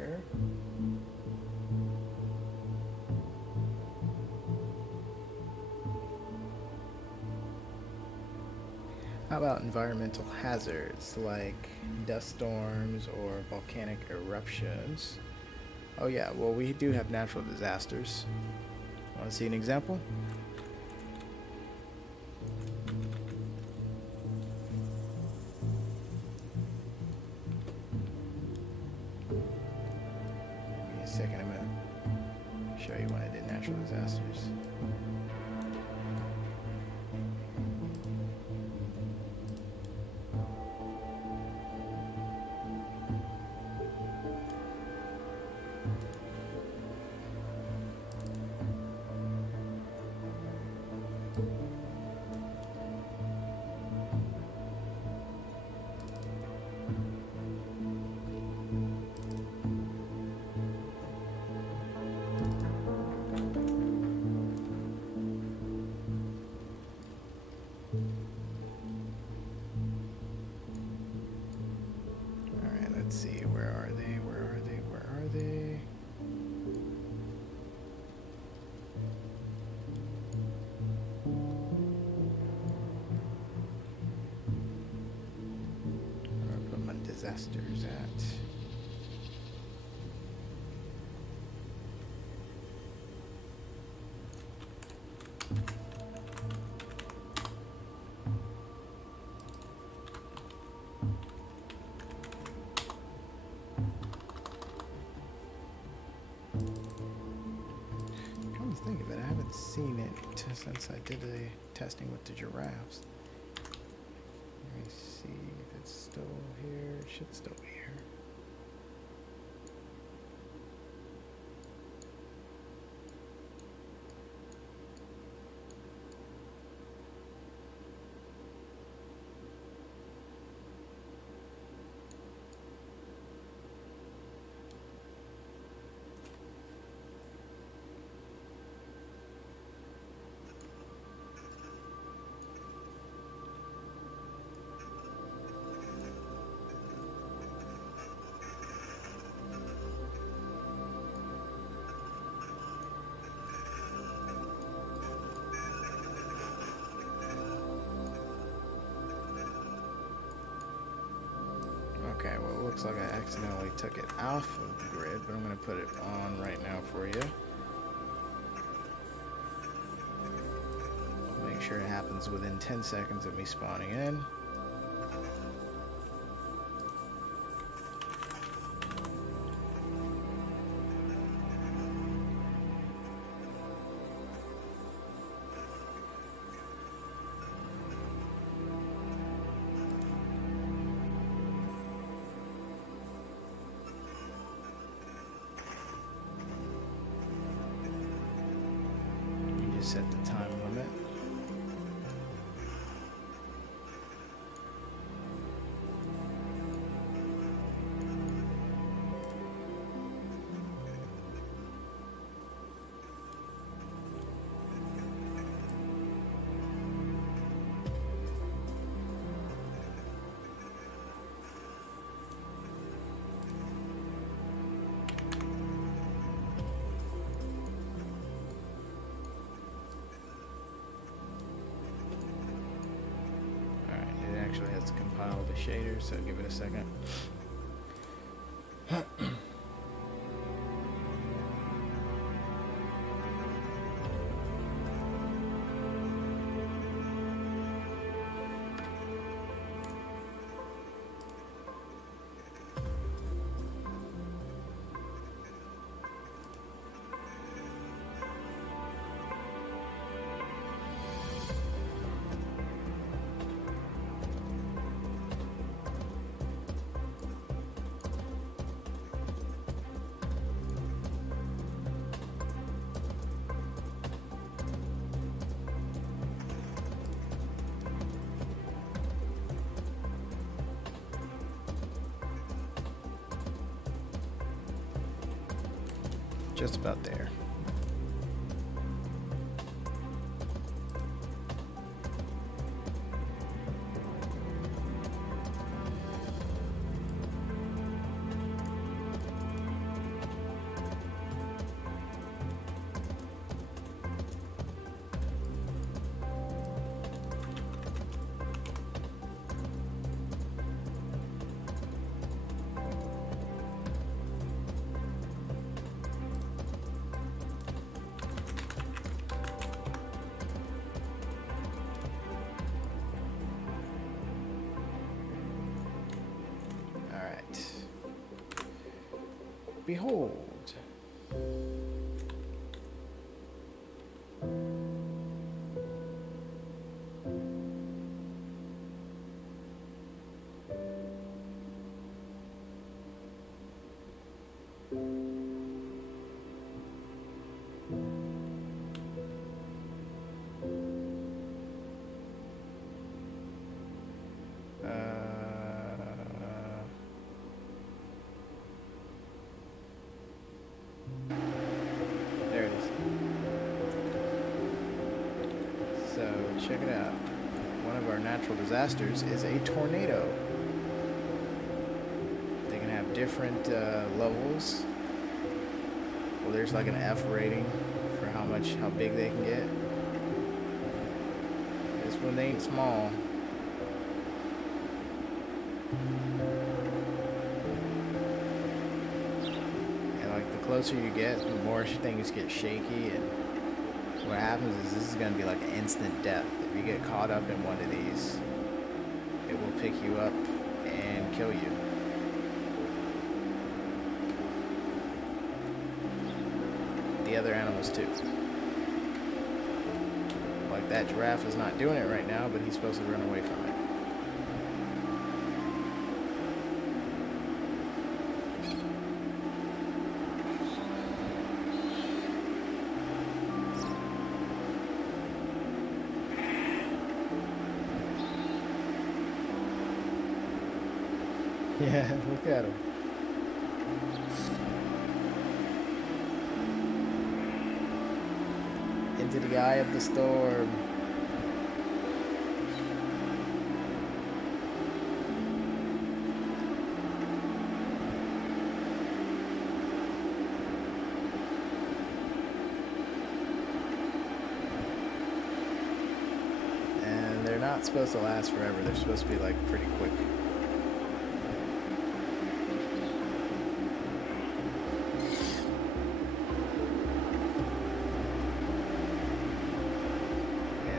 How about environmental hazards like dust storms or volcanic eruptions? Oh yeah, well we do have natural disasters. Want to see an example? Give me a second, I'm gonna show you when I did natural disasters. Alright, let's see, where are they? Where are they? Where are they? Where do I put my disasters at? Come to think of it, I haven't seen it since I did the testing with the giraffes. Let me see if it's still here. It should still be here. Okay, well it looks like I accidentally took it off of the grid, but I'm going to put it on right now for you. Make sure it happens within 10 seconds of me spawning in. Set the time limit. Actually has to compile the shader, so give it a second. Just about there. Behold. There it is. So check it out. One of our natural disasters is a tornado. They can have different levels. Well, there's like an F rating for how big they can get. This one ain't small. And like the closer you get, the more things get shaky, and what happens is this is going to be like instant death. If you get caught up in one of these, it will pick you up and kill you. The other animals too. Like that giraffe is not doing it right now, but he's supposed to run away from it. Yeah, look at him. Into the eye of the storm. And they're not supposed to last forever. They're supposed to be like pretty quick.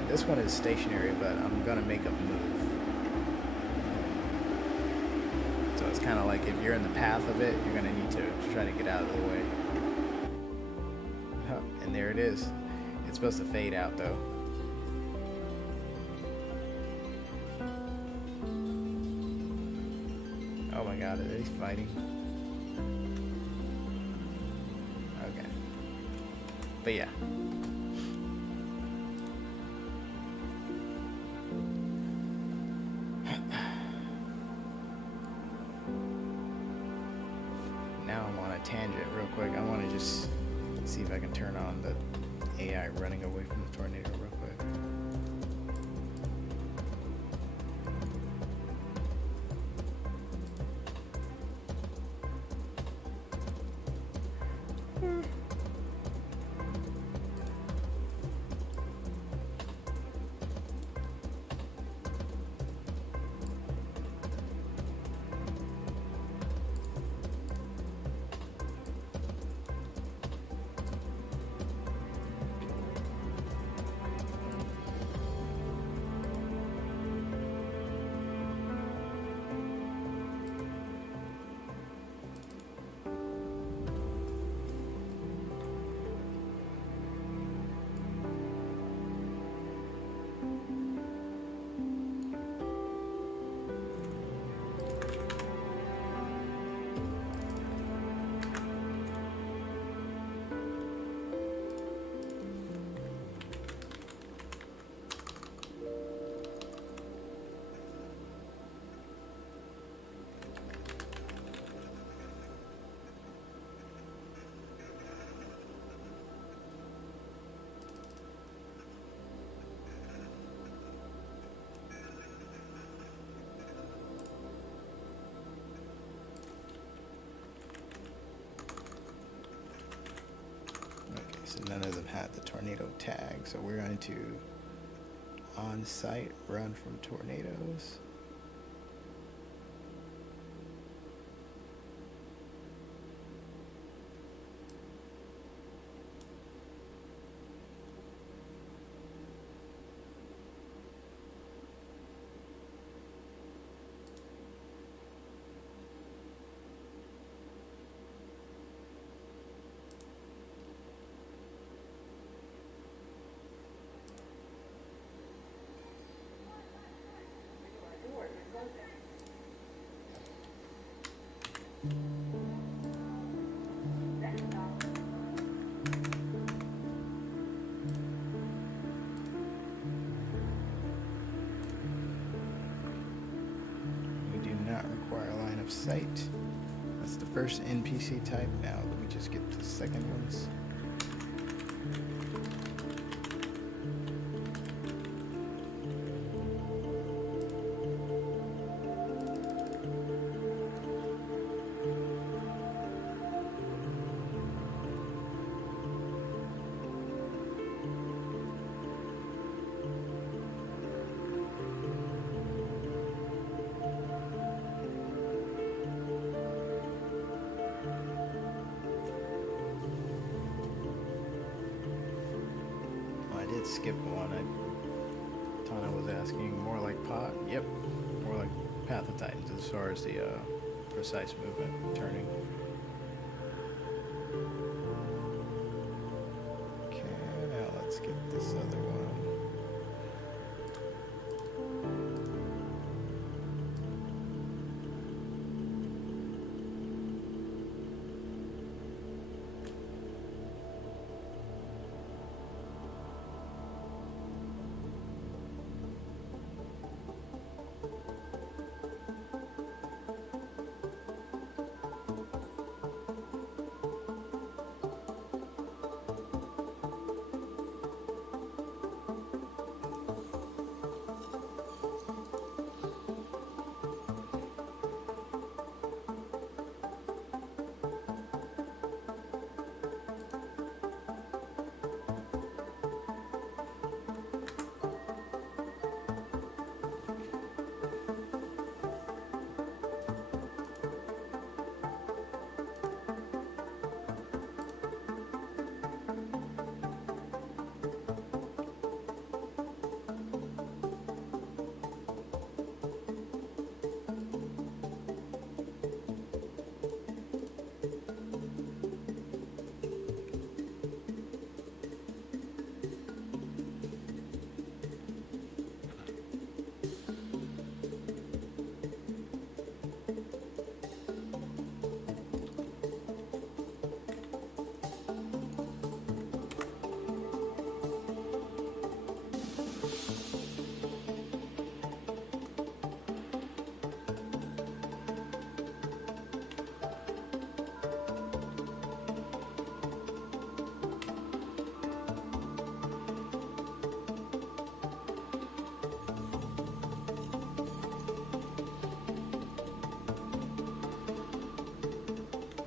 This one is stationary, but I'm gonna make a move. So it's kind of like if you're in the path of it, you're gonna need to try to get out of the way. Oh, and there it is. It's supposed to fade out though. Oh my god, are they fighting? Okay. But yeah. Now I'm on a tangent real quick. I want to just see if I can turn on the AI running away from the tornado real quick. So none of them had the tornado tag, so we're going to on-site run from tornadoes. We do not require line of sight. That's the first NPC type. Now let me just get the second ones. Skip one. I thought I was asking more like pot. Yep, more like Path of Titans as far as the precise movement, turning. Okay, now let's get this other one.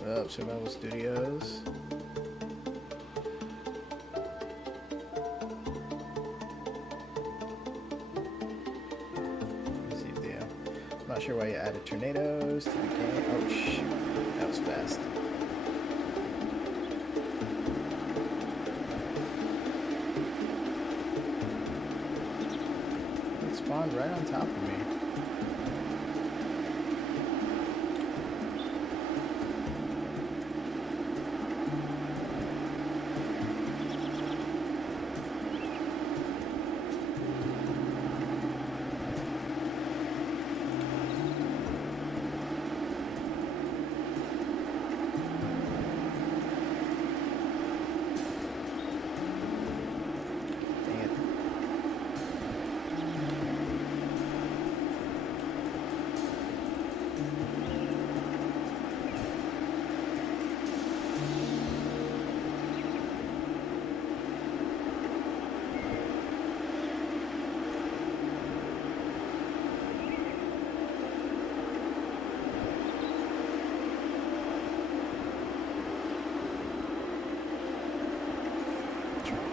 Up Survival Studios. Let's see if they, I'm not sure why you added tornadoes to the game. Oh shoot, that was fast. It spawned right on top of me.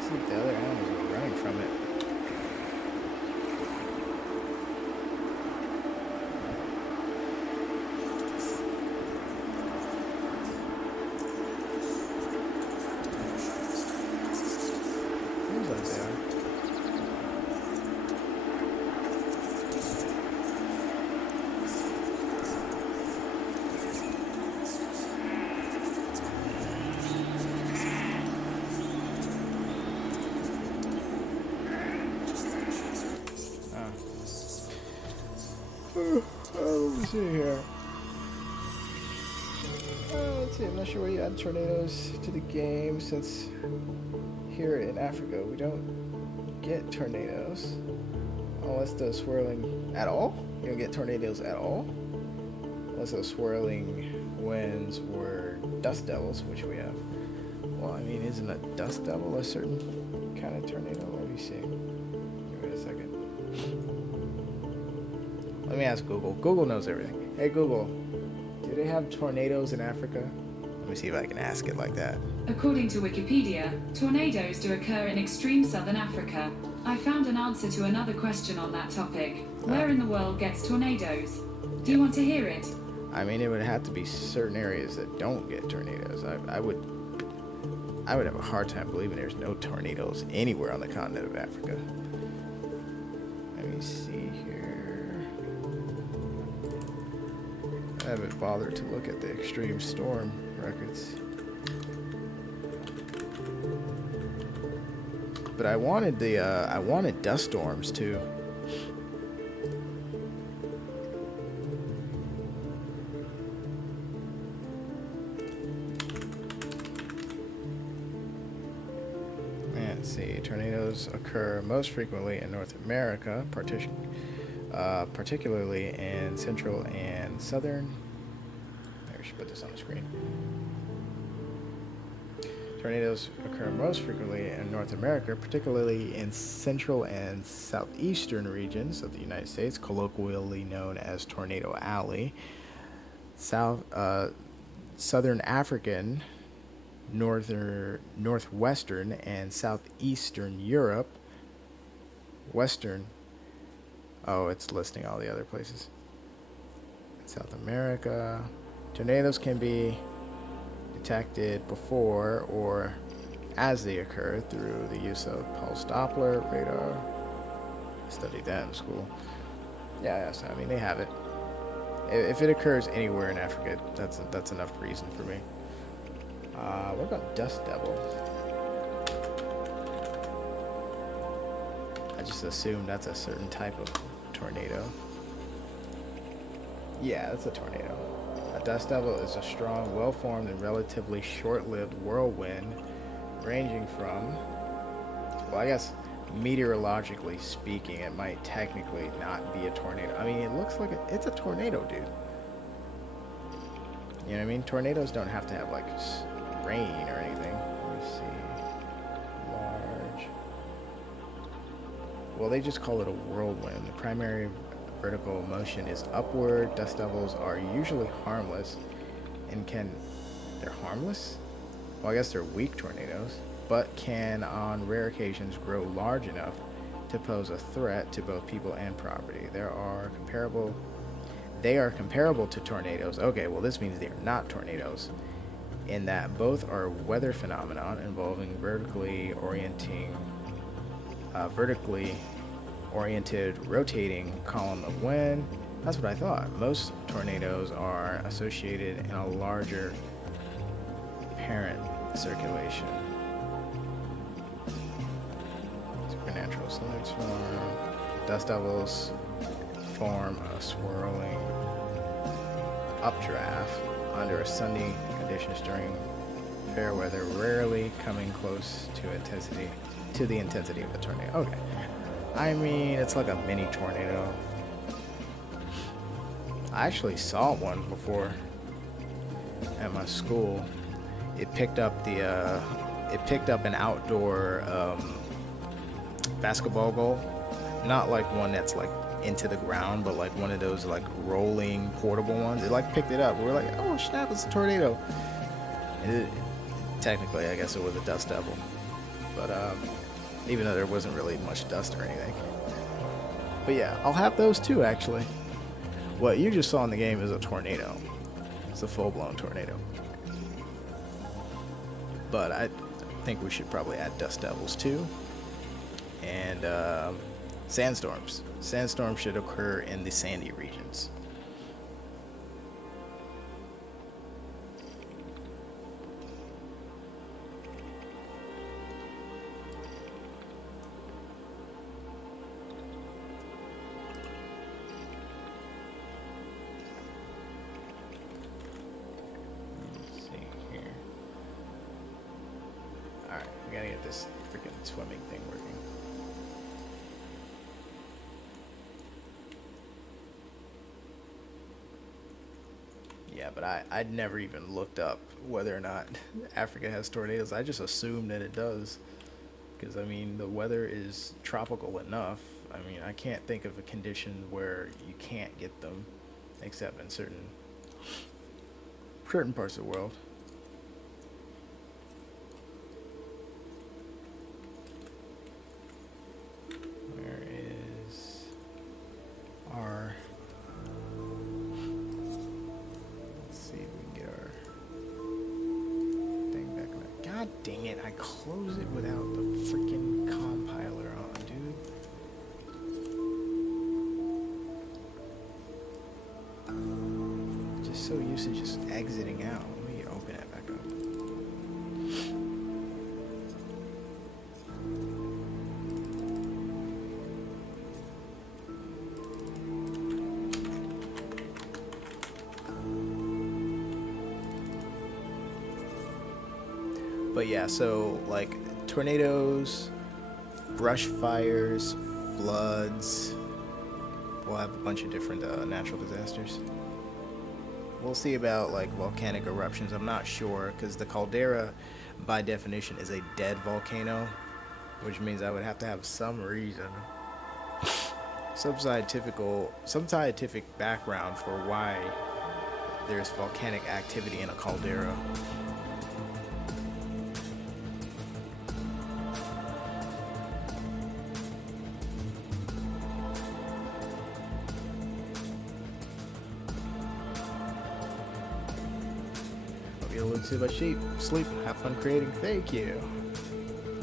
See if the other animals were running from it. Seems like they are. Let me see here. Let's see, I'm not sure why you add tornadoes to the game, since here in Africa we don't get tornadoes. Unless those swirling at all? You don't get tornadoes at all? Unless those swirling winds were dust devils, which we have. Well, I mean, isn't a dust devil a certain kind of tornado? Let me see. Give me a second. Let me ask Google. Google knows everything. Hey Google, do they have tornadoes in Africa? Let me see if I can ask it like that. According to Wikipedia, tornadoes do occur in extreme southern Africa. I found an answer to another question on that topic. Where in the world gets tornadoes? Do you want to hear it? I mean, it would have to be certain areas that don't get tornadoes. I would have a hard time believing there's no tornadoes anywhere on the continent of Africa. Let me see here. I haven't bothered to look at the extreme storm records. But I wanted dust storms too. Let's see, tornadoes occur most frequently in North America, particularly in central and southern. Maybe we should put this on the screen. Tornadoes occur most frequently in North America, particularly in central and southeastern regions of the United States, colloquially known as Tornado Alley. Southern African, northwestern and southeastern Europe, western. Oh, it's listing all the other places. South America. Tornadoes can be detected before or as they occur through the use of pulse Doppler radar. I studied that in school. Yeah, so I mean, they have it. If it occurs anywhere in Africa, that's enough reason for me. What about dust devils? I just assume that's a certain type of tornado. Yeah, that's a tornado. A dust devil is a strong, well-formed, and relatively short-lived whirlwind ranging from, well, I guess meteorologically speaking, it might technically not be a tornado. I mean, it looks like it's a tornado, dude. You know what I mean? Tornadoes don't have to have, like, rain or anything. Let me see. Large. Well, they just call it a whirlwind. The primary vertical motion is upward. Dust devils are usually harmless and they're harmless? Well, I guess they're weak tornadoes, but can on rare occasions grow large enough to pose a threat to both people and property. They are comparable to tornadoes. Okay, well, this means they are not tornadoes, in that both are weather phenomenon involving vertically oriented rotating column of wind. That's what I thought. Most tornadoes are associated in a larger parent circulation. Supernatural thunderstorm. Dust devils form a swirling updraft under sunny conditions during fair weather, rarely coming close to the intensity of a tornado. Okay. I mean, it's like a mini tornado. I actually saw one before at my school. It picked up an outdoor basketball goal, not like one that's like into the ground, but like one of those like rolling portable ones. It like picked it up. We were like, oh snap, it's a tornado. Technically, I guess it was a dust devil, but even though there wasn't really much dust or anything. But yeah, I'll have those too, actually. What you just saw in the game is a tornado. It's a full-blown tornado. But I think we should probably add dust devils too. And sandstorms. Sandstorms should occur in the sandy regions. this freaking swimming thing working. Yeah, but I'd never even looked up whether or not Africa has tornadoes. I just assumed that it does. Because, I mean, the weather is tropical enough. I mean, I can't think of a condition where you can't get them, except in certain parts of the world. Where is our... Let's see if we can get our thing back on. God dang it, I closed it without the freaking compiler on, dude. Just so used to just exiting out. Let me open it back up. But yeah, so like tornadoes, brush fires, floods. We'll have a bunch of different natural disasters. We'll see about like volcanic eruptions. I'm not sure because the caldera, by definition, is a dead volcano, which means I would have to have some reason, some scientific background for why there's volcanic activity in a caldera. See my sheep sleep, have fun creating. Thank you.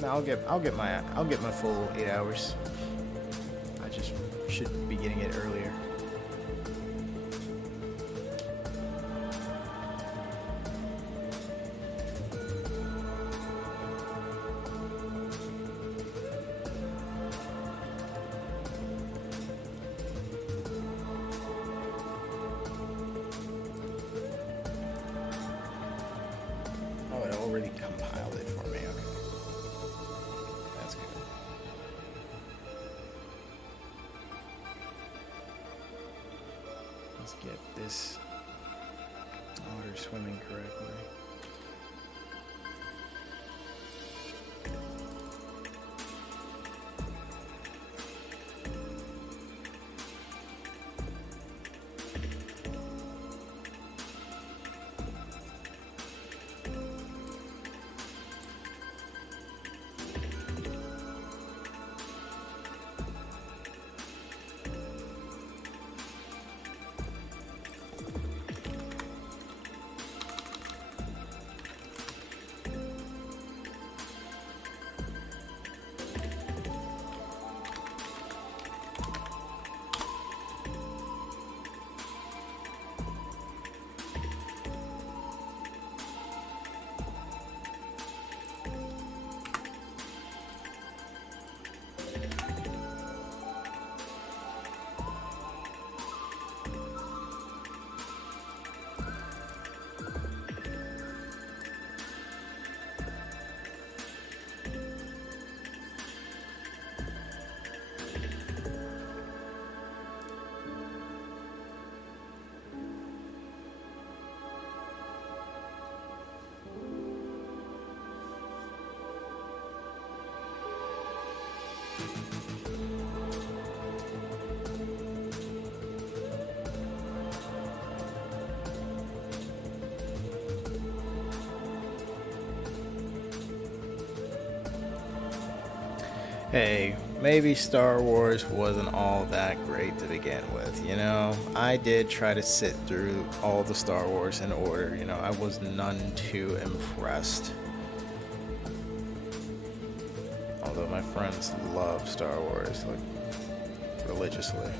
Now I'll get my full 8 hours. I just should be getting it earlier. Already compiled it for me. Okay. That's good. Let's get this otter swimming correctly. Hey, maybe Star Wars wasn't all that great to begin with, you know? I did try to sit through all the Star Wars in order, you know? I was none too impressed. Although my friends love Star Wars, like, religiously.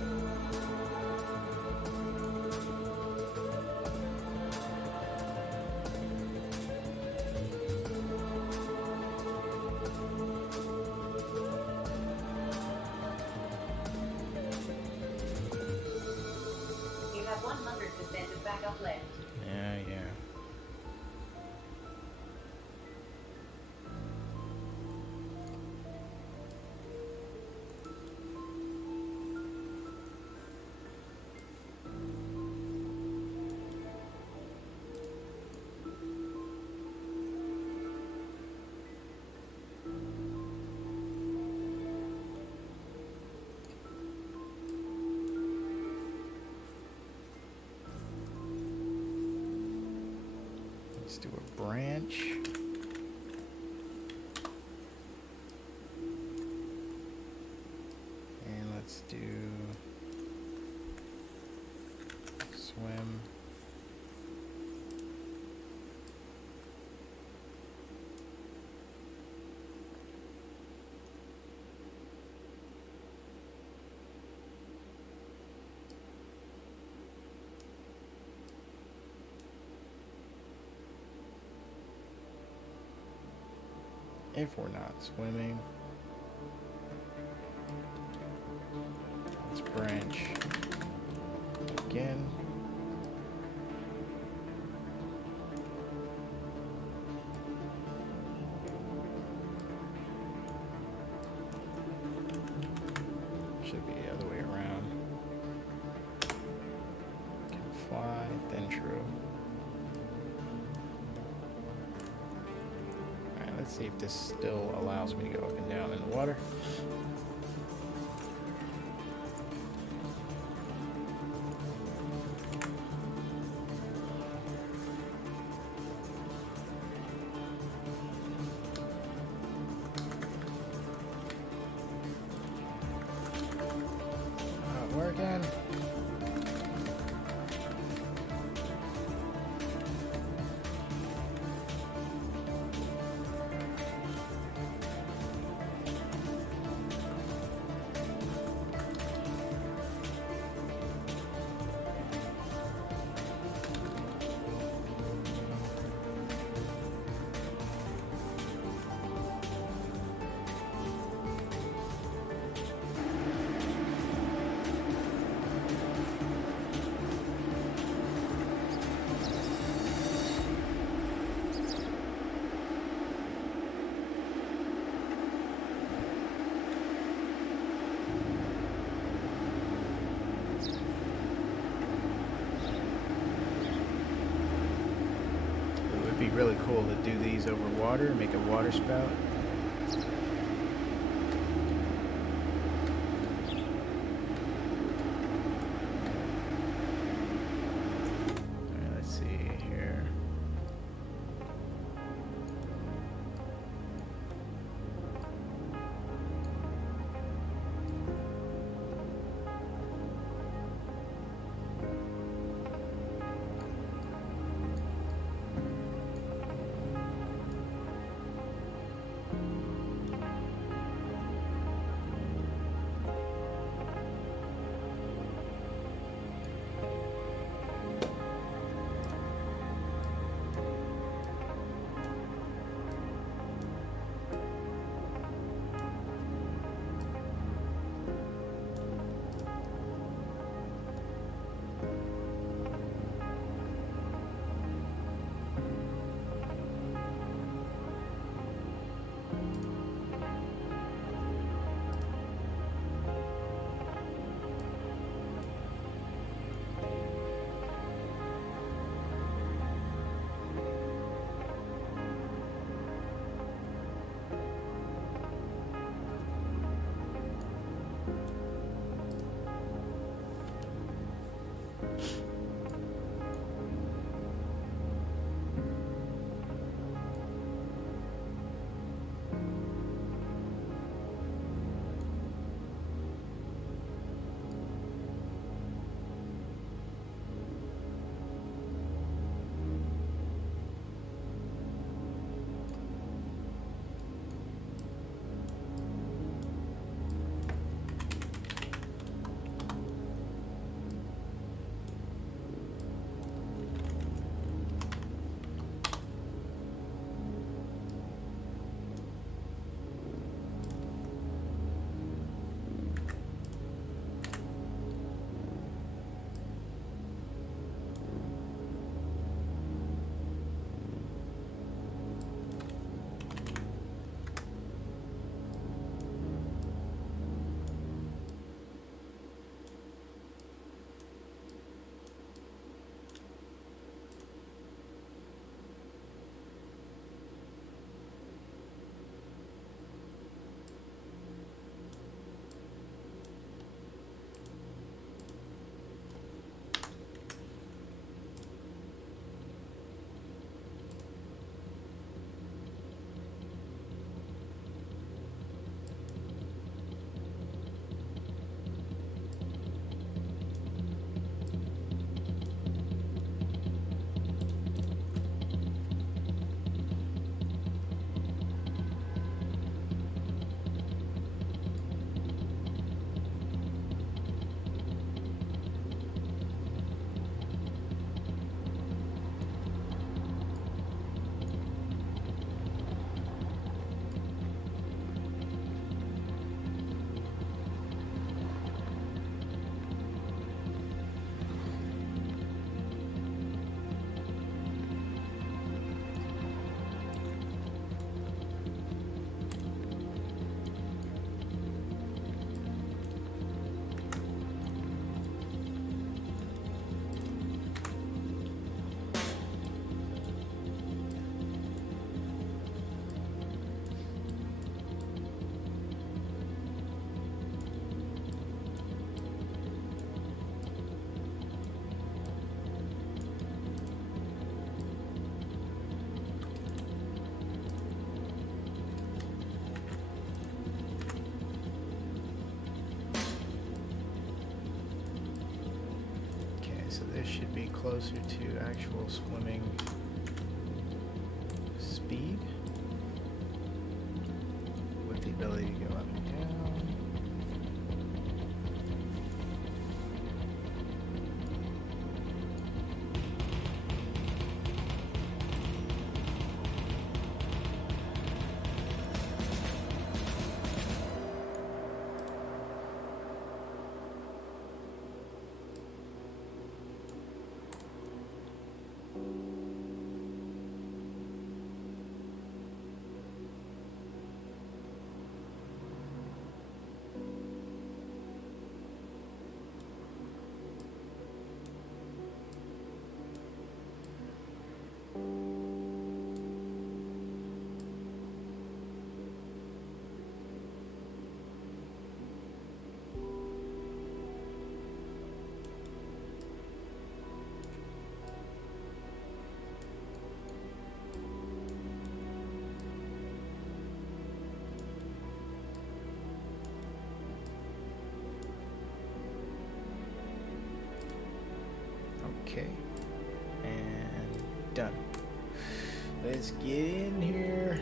Let's do a branch. And let's do swim. If we're not swimming, let's branch again. Should be the other way around. Can fly, then true. Let's see if this still allows me to go up and down in the water. Not working. It would be really cool to do these over water, make a water spout. Alright, let's see here. so this should be closer to actual swimming speed with the ability to go up and down. Okay, and done. Let's get in here.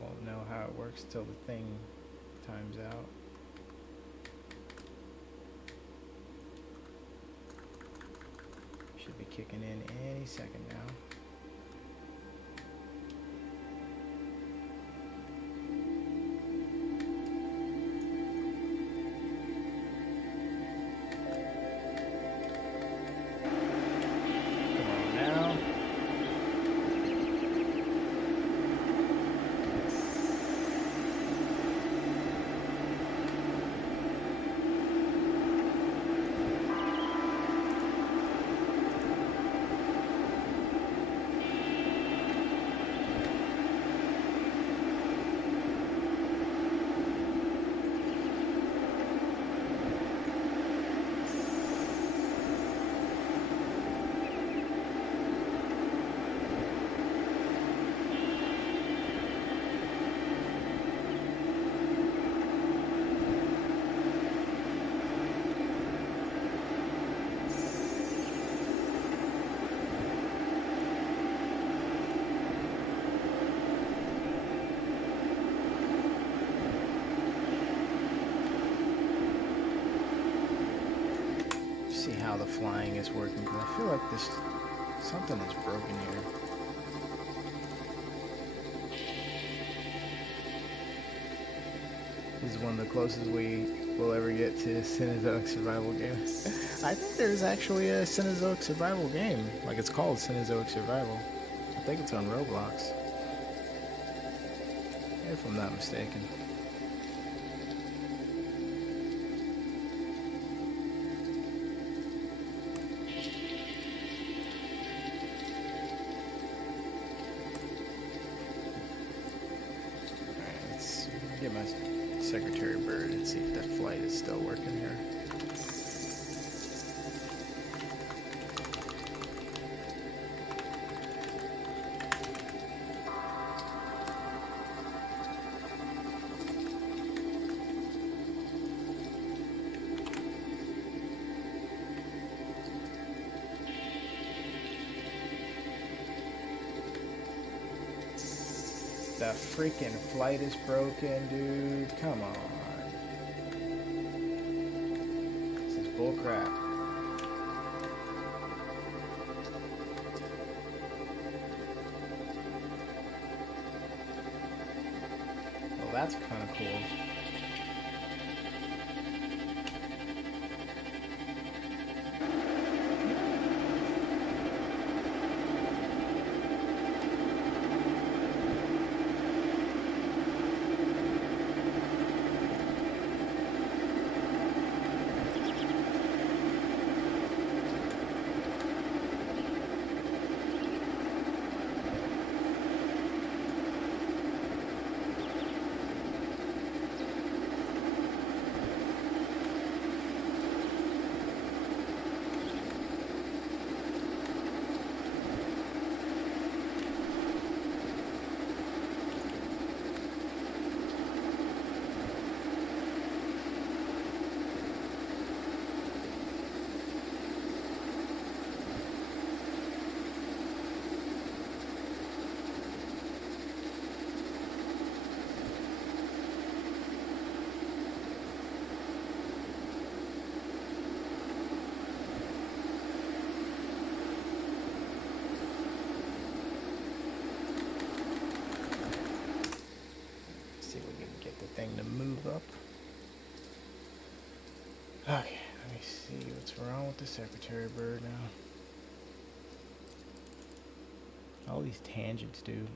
Won't know how it works till the thing times out. Should be kicking in any second now. Come on now. See how the flying is working, because I feel like this something is broken here. This is one of the closest we will ever get to a Cenozoic survival game. I think there's actually a Cenozoic survival game, like it's called Cenozoic Survival. I think it's on Roblox, if I'm not mistaken. Get my secretary bird and see if that flight is still working here. The freaking flight is broken, dude. Come on. This is bull crap. Well, that's kind of cool. Okay, let me see what's wrong with the secretary bird now. All these tangents, dude.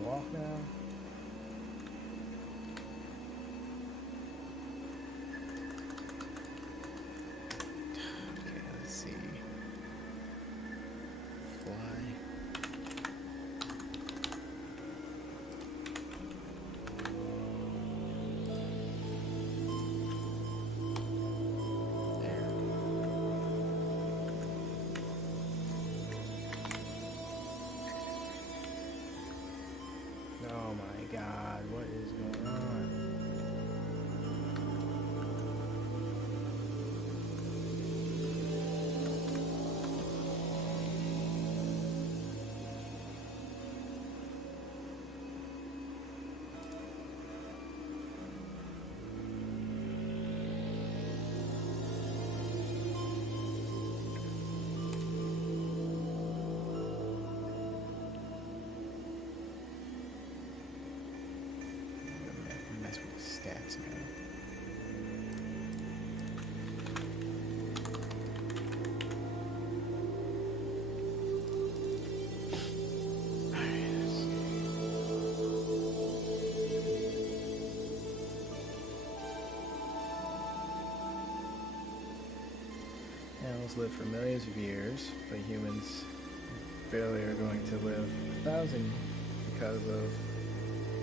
walk now. Okay, let's see. Fly. There. Oh my God, what is going on? Mess with the stats now. Alright, let's see. Animals live for millions of years, but humans barely are going to live 1,000 because of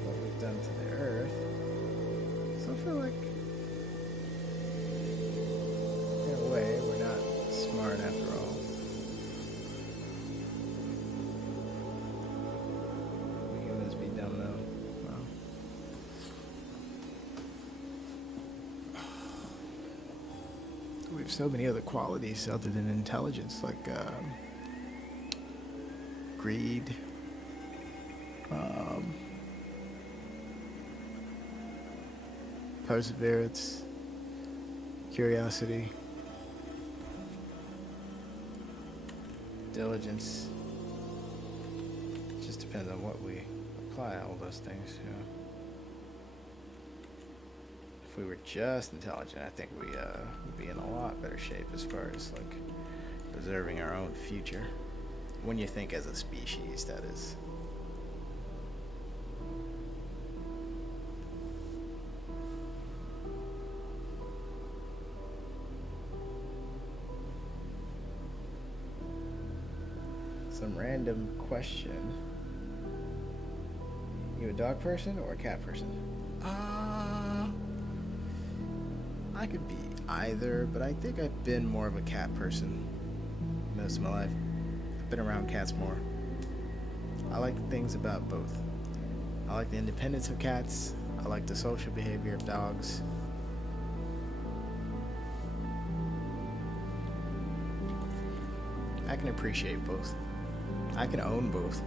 what we've done to the earth. So I feel like, in a way, we're not smart after all. We humans be dumb though. Well. We have so many other qualities other than intelligence, like greed, perseverance, curiosity, diligence. It just depends on what we apply all those things to. If we were just intelligent, I think we would be in a lot better shape as far as like preserving our own future. When you think as a species, that is. Some random question. You a dog person or a cat person? I could be either, but I think I've been more of a cat person most of my life. I've been around cats more. I like the things about both. I like the independence of cats. I like the social behavior of dogs. I can appreciate both. I can own both.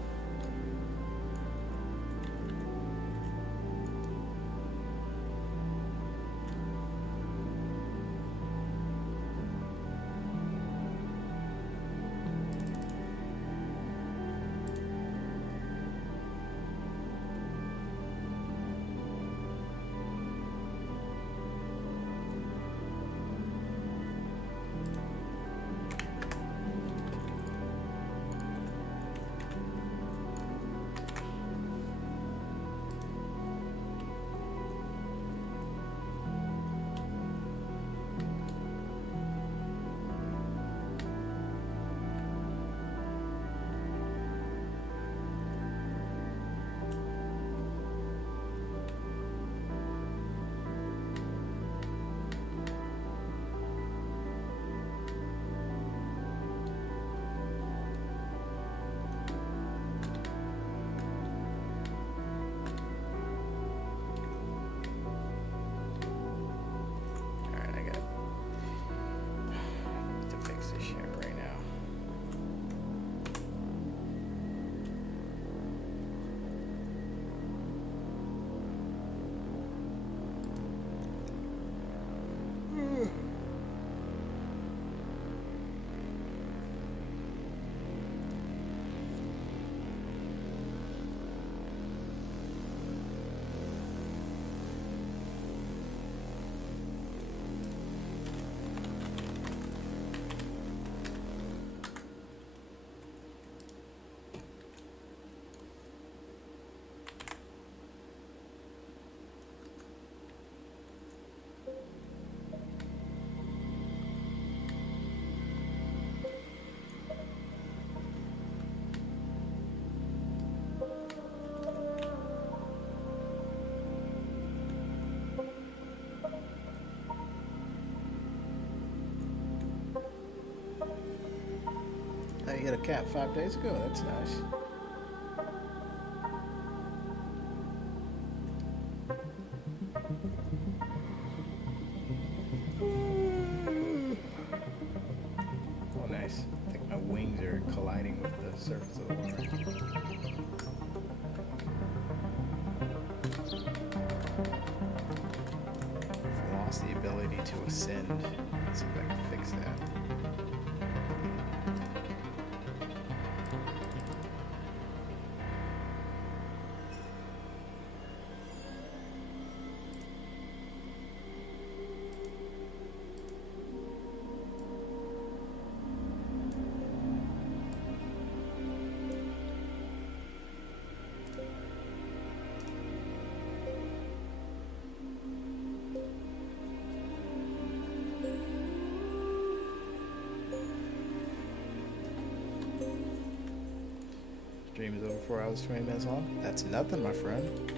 you hit a cat 5 days ago. That's nice. Oh, nice. I think my wings are colliding with the surface of the water. I've lost the ability to ascend. Let's see if I can fix that. Stream is over 4 hours, 20 minutes long. That's nothing, my friend.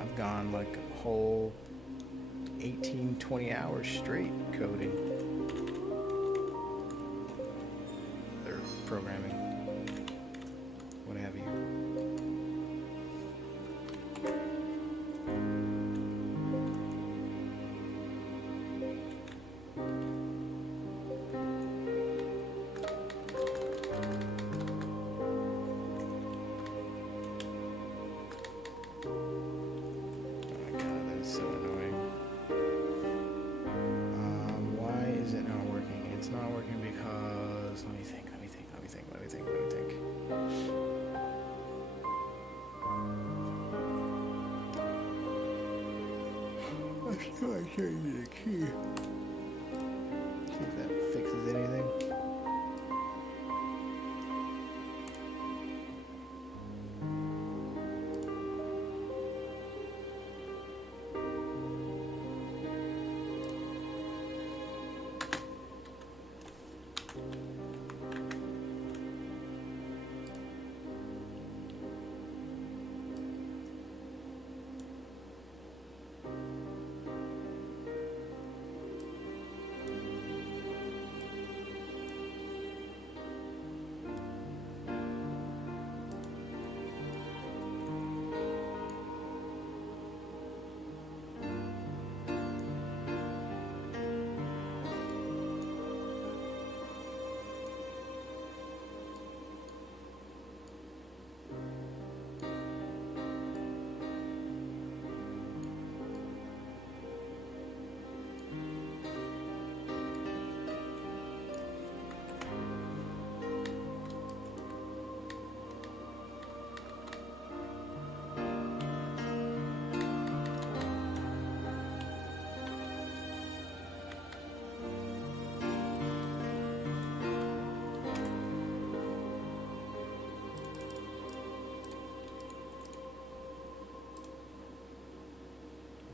I've gone like a whole 18, 20 hours straight coding. Or programming. What have you. I can't get a key. See if that fixes anything.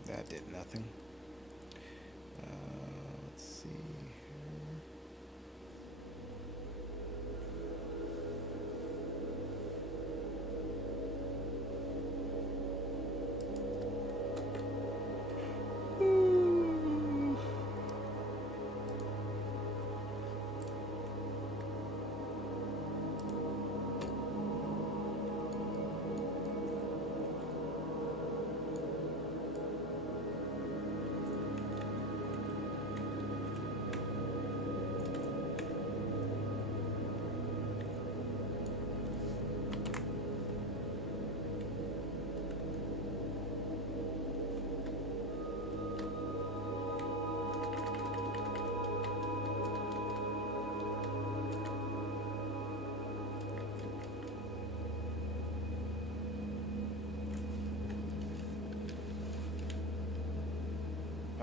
That did nothing. Let's see here.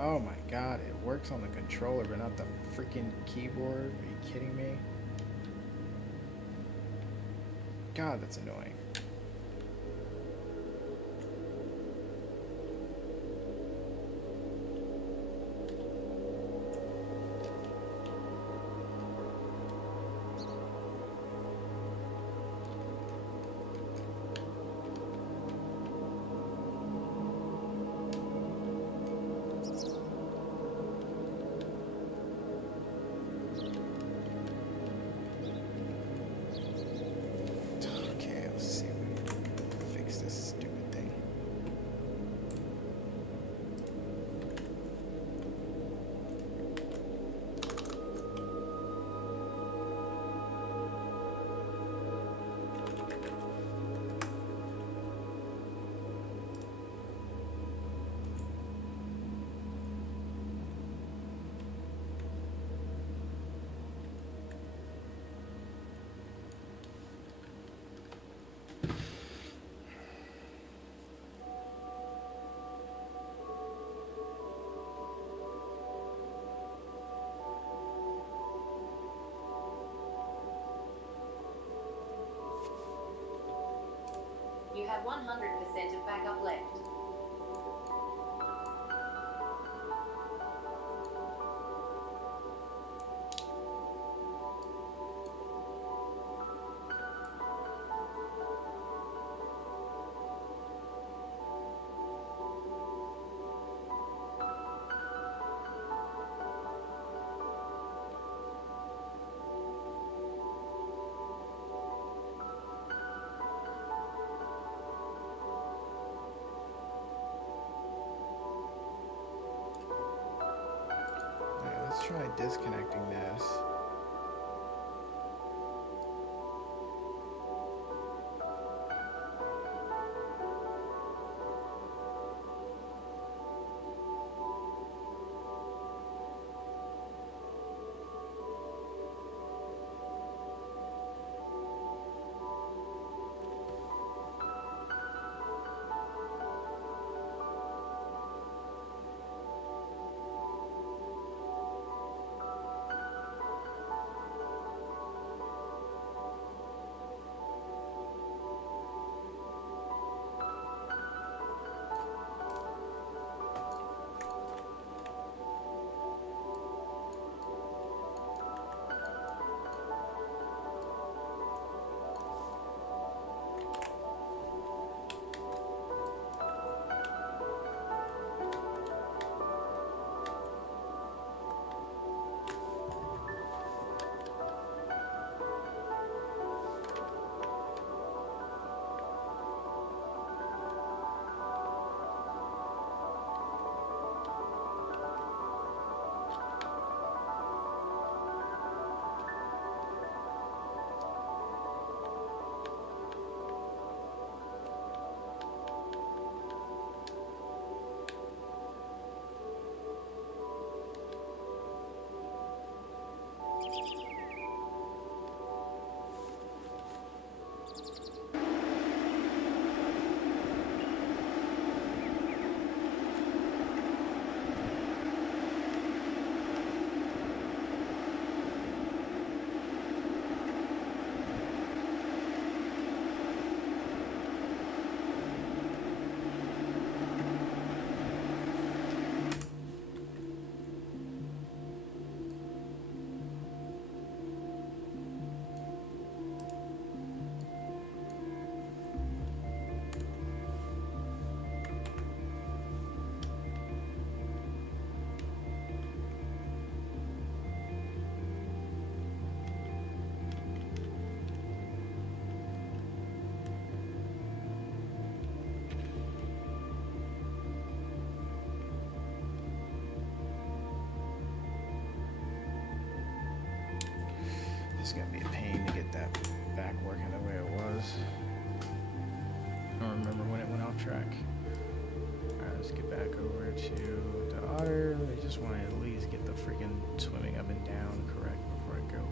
Oh my god, it works on the controller but not the freaking keyboard. Are you kidding me? God, that's annoying. have 100% of backup left. Alright, let's try disconnecting this. It's gonna be a pain to get that back working the way it was. I don't remember when it went off track. Alright, let's get back over to the otter. I just want to at least get the freaking swimming up and down correct before I go.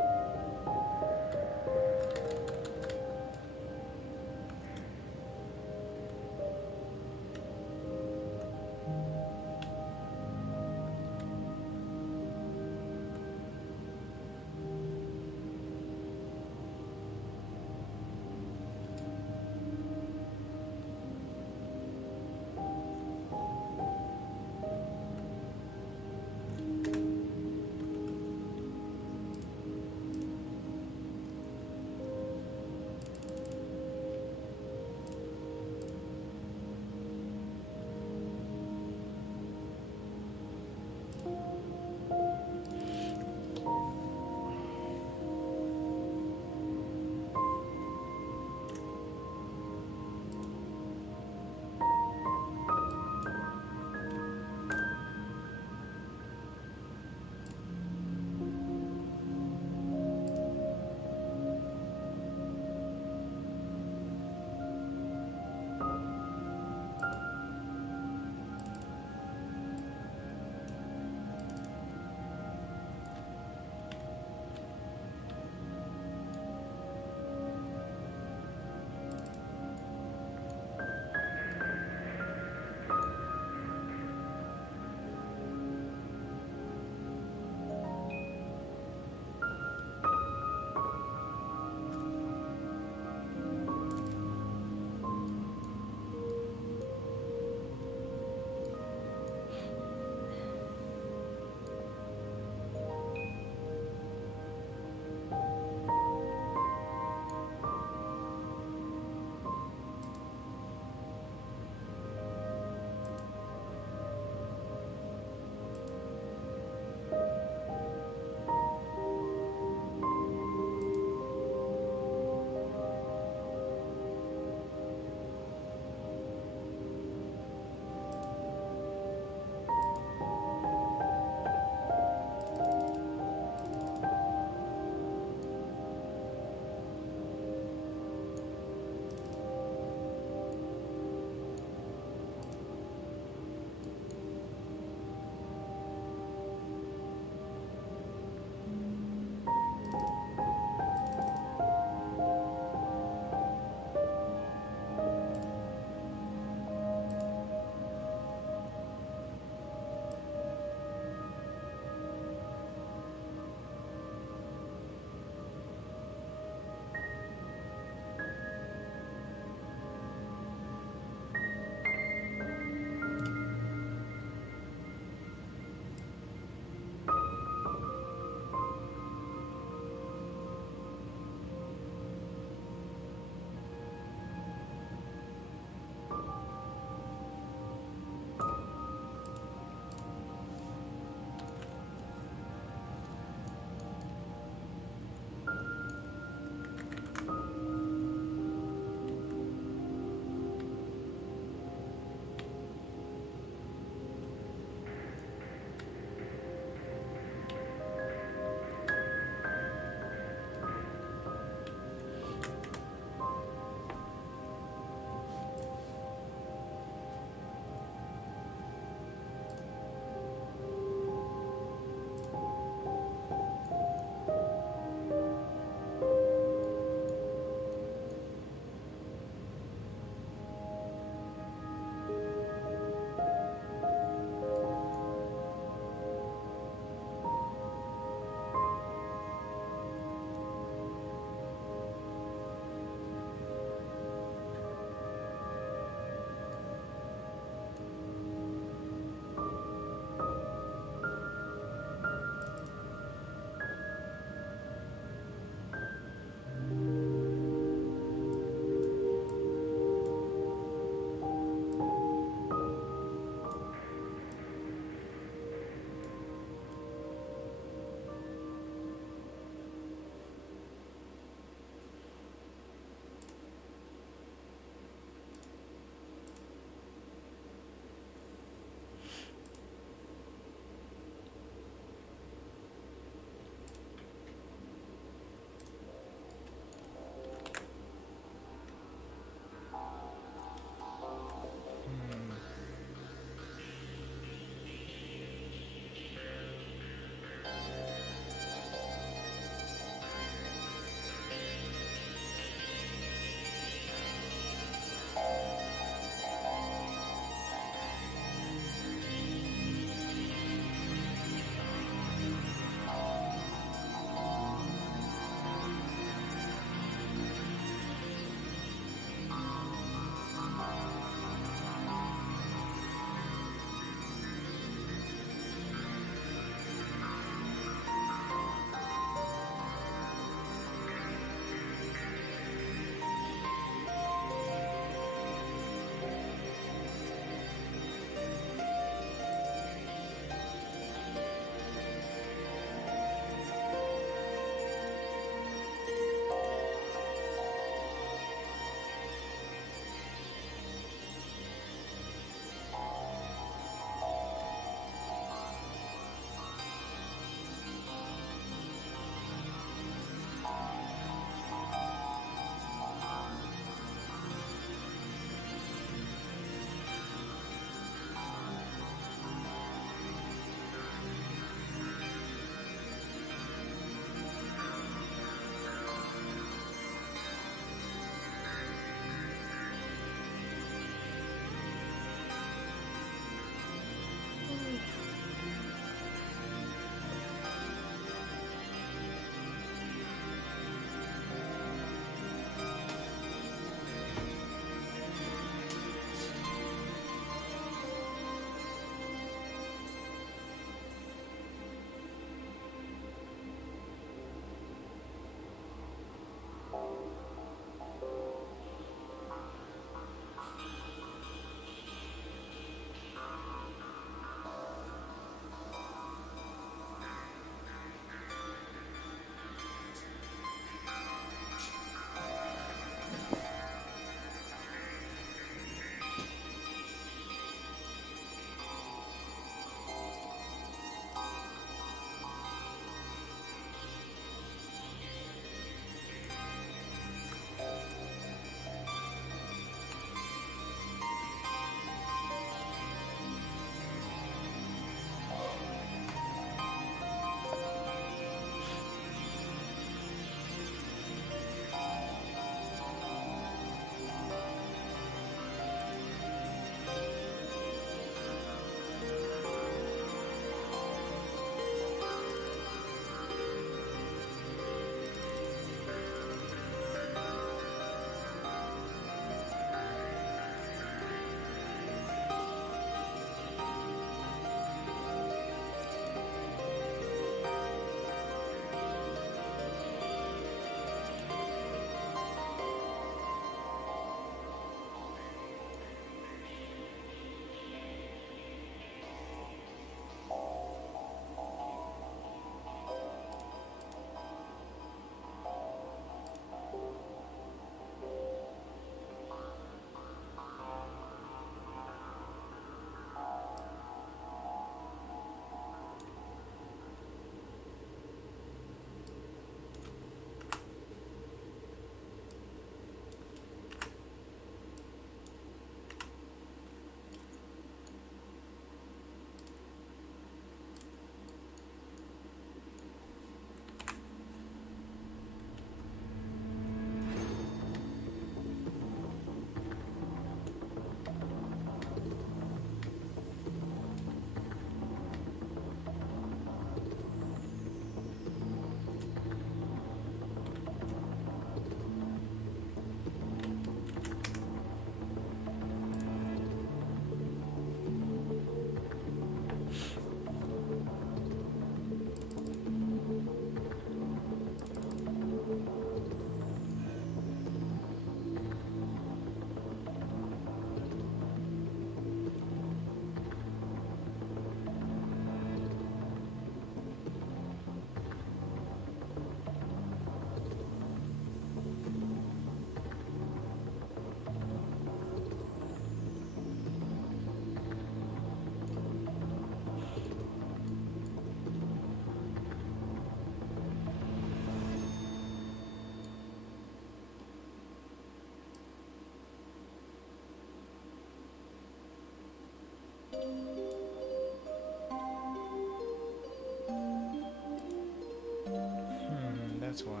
that's why.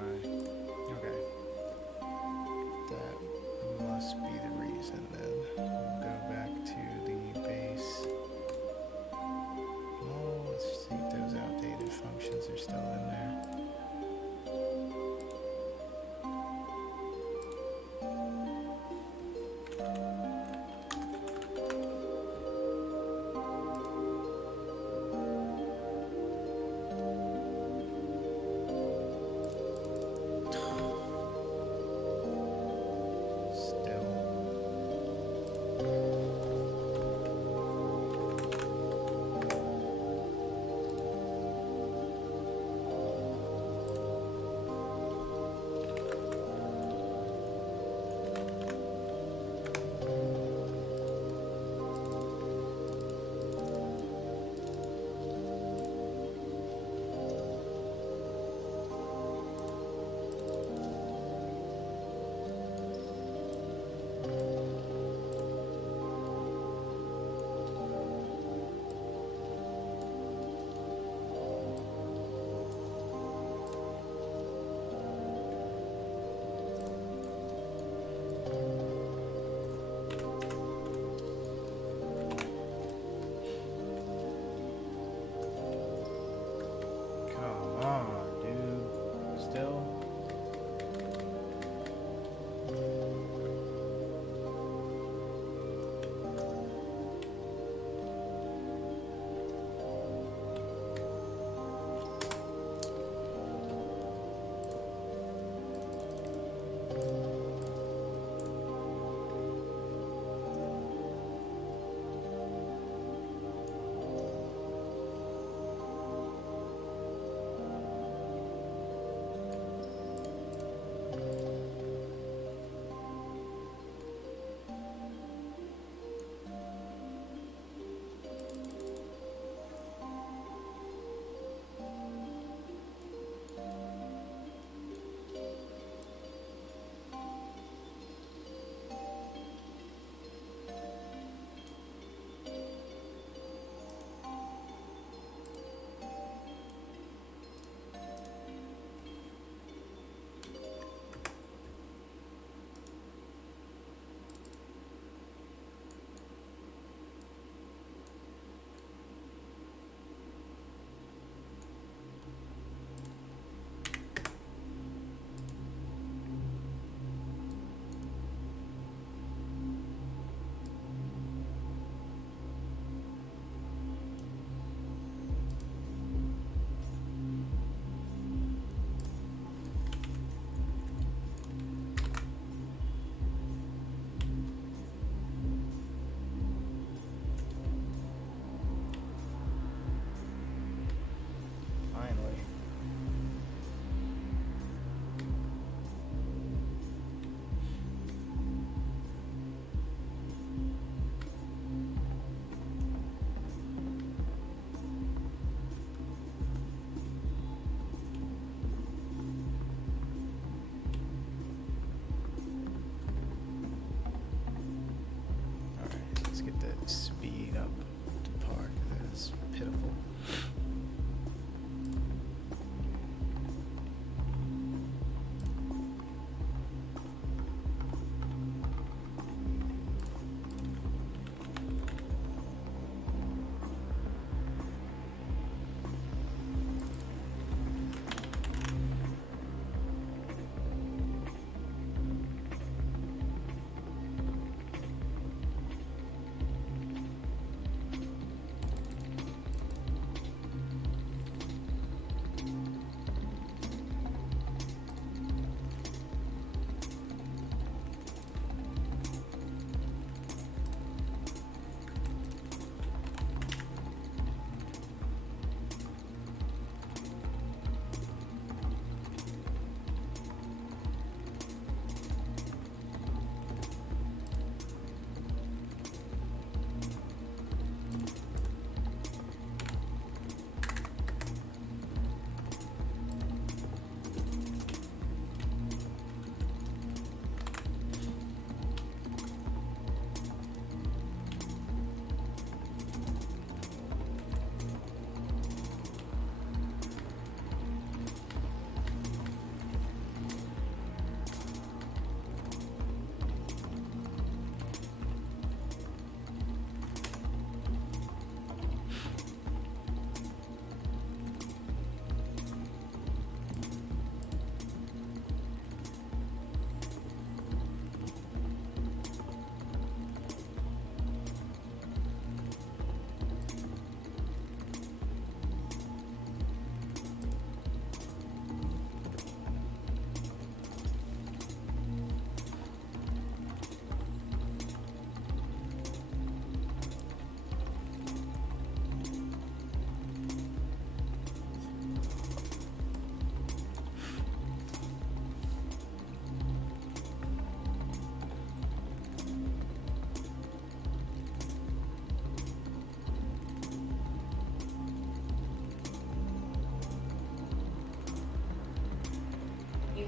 Okay. That must be the reason then. We'll go back to the base. Oh, let's see if those outdated functions are still in there.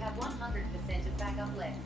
have 100% of backup left.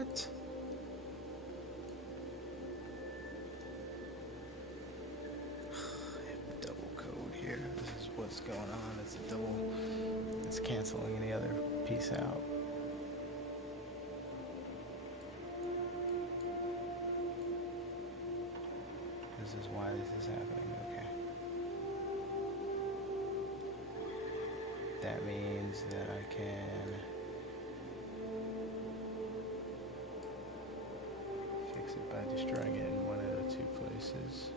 What? I have double code here. This is what's going on. It's a double. It's canceling any other piece out. This is why this is happening. Okay. That means that I can fix it by destroying it in one of the two places.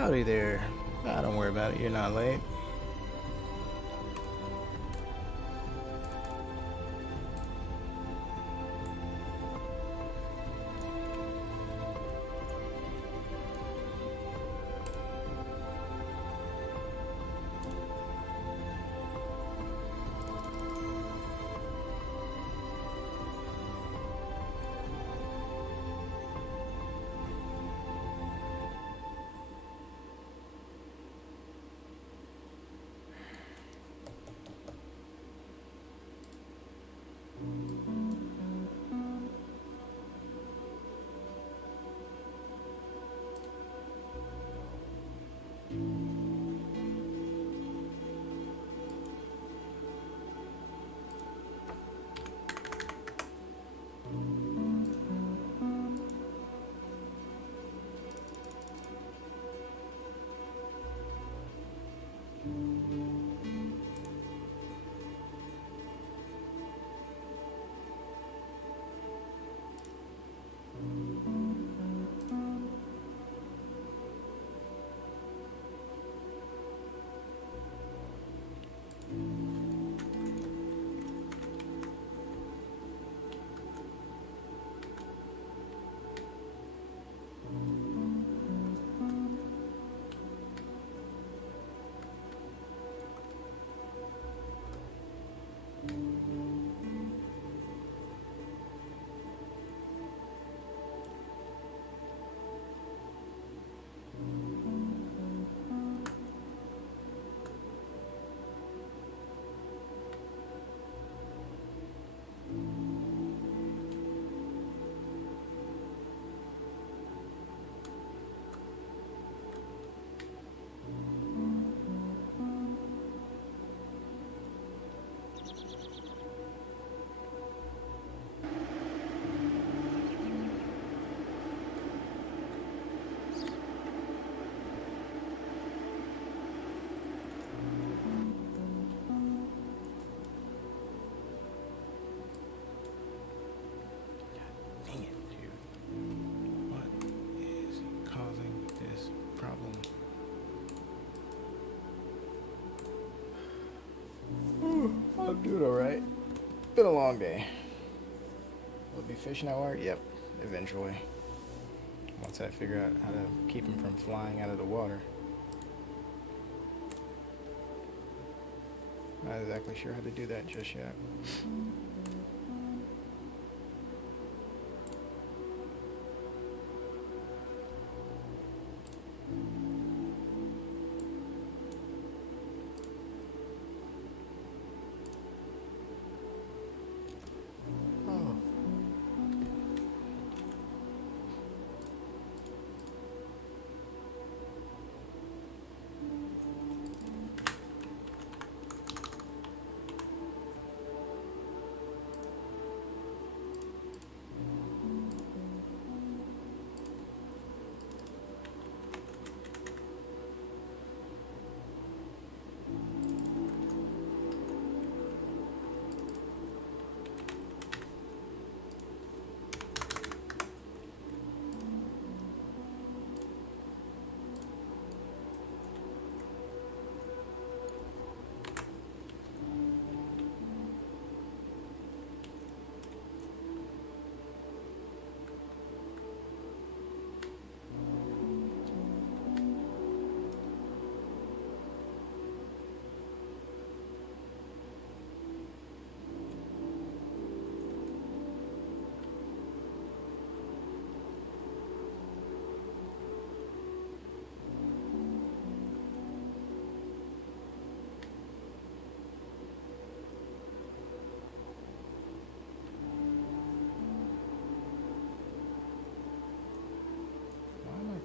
Howdy there. Ah, don't worry about it. You're not late. Dang it, dude. What is causing this problem? I'm doing alright. Been a long day. Will it be fishing hour? Yep, eventually. Once I figure out how to keep them from flying out of the water. Not exactly sure how to do that just yet. Oh.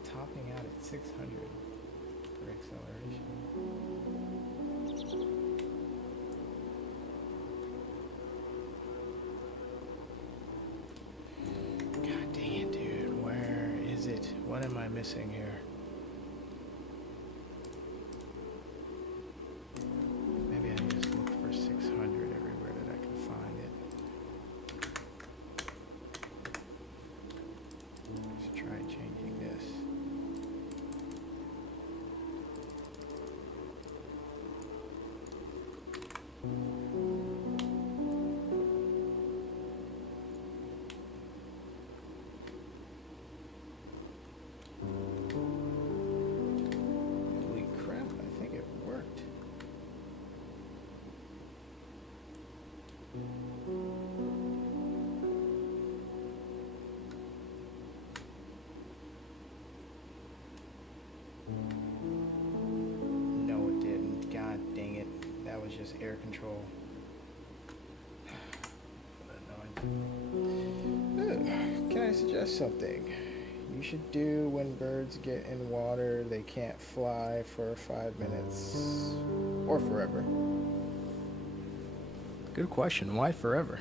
Topping out at 600 for acceleration. God dang it, dude. Where is it? What am I missing here? Maybe I can just look for 600 everywhere that I can find it. Let's try changing this. I suggest something? You should do when birds get in water, they can't fly for 5 minutes or forever. Good question. Why forever?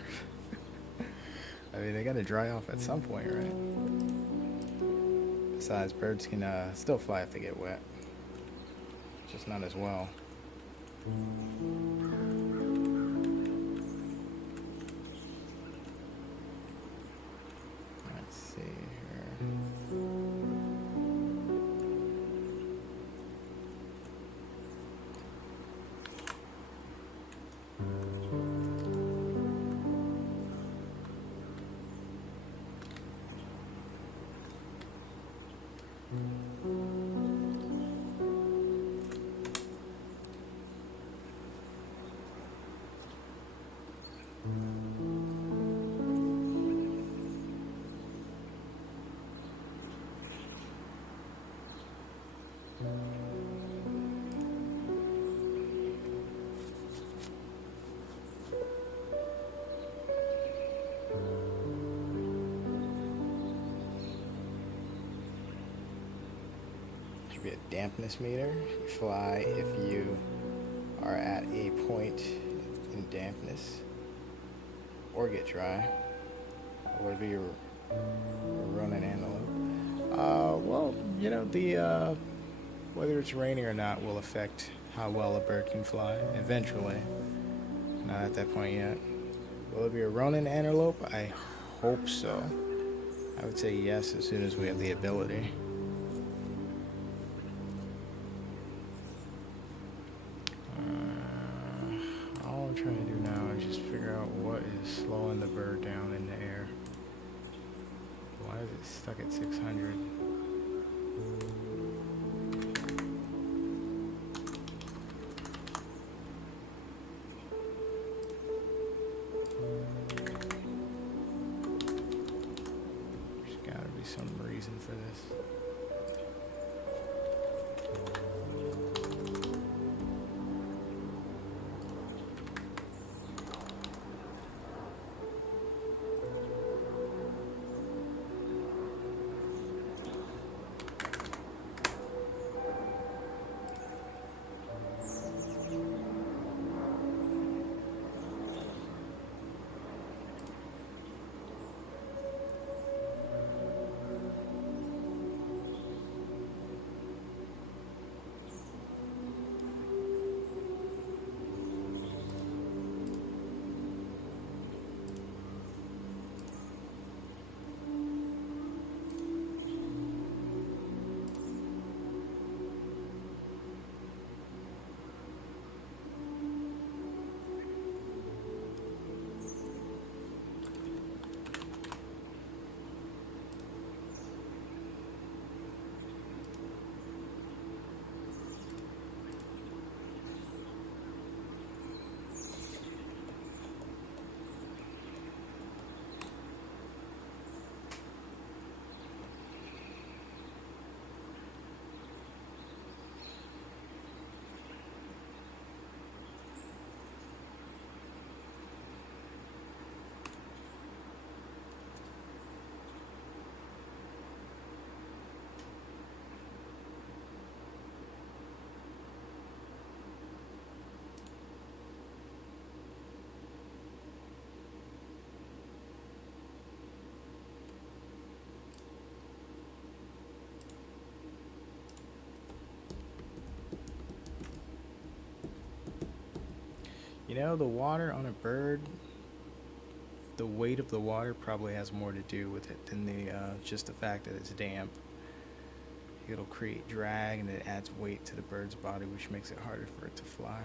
I mean, they gotta dry off at some point, right? Besides, birds can still fly if they get wet. Just not as well. Let's see here. Be a dampness meter. You fly if you are at a point in dampness or get dry. Whether you're running antelope. Well, you know, the whether it's raining or not will affect how well a bird can fly eventually. Not at that point yet. Will it be a running antelope? I hope so. I would say yes as soon as we have the ability. All I'm trying to do now is just figure out what is slowing the bird down in the air. Why is it stuck at 600? There's gotta be some reason for this. You know, the water on a bird, the weight of the water probably has more to do with it than just the fact that it's damp. It'll create drag and it adds weight to the bird's body, which makes it harder for it to fly.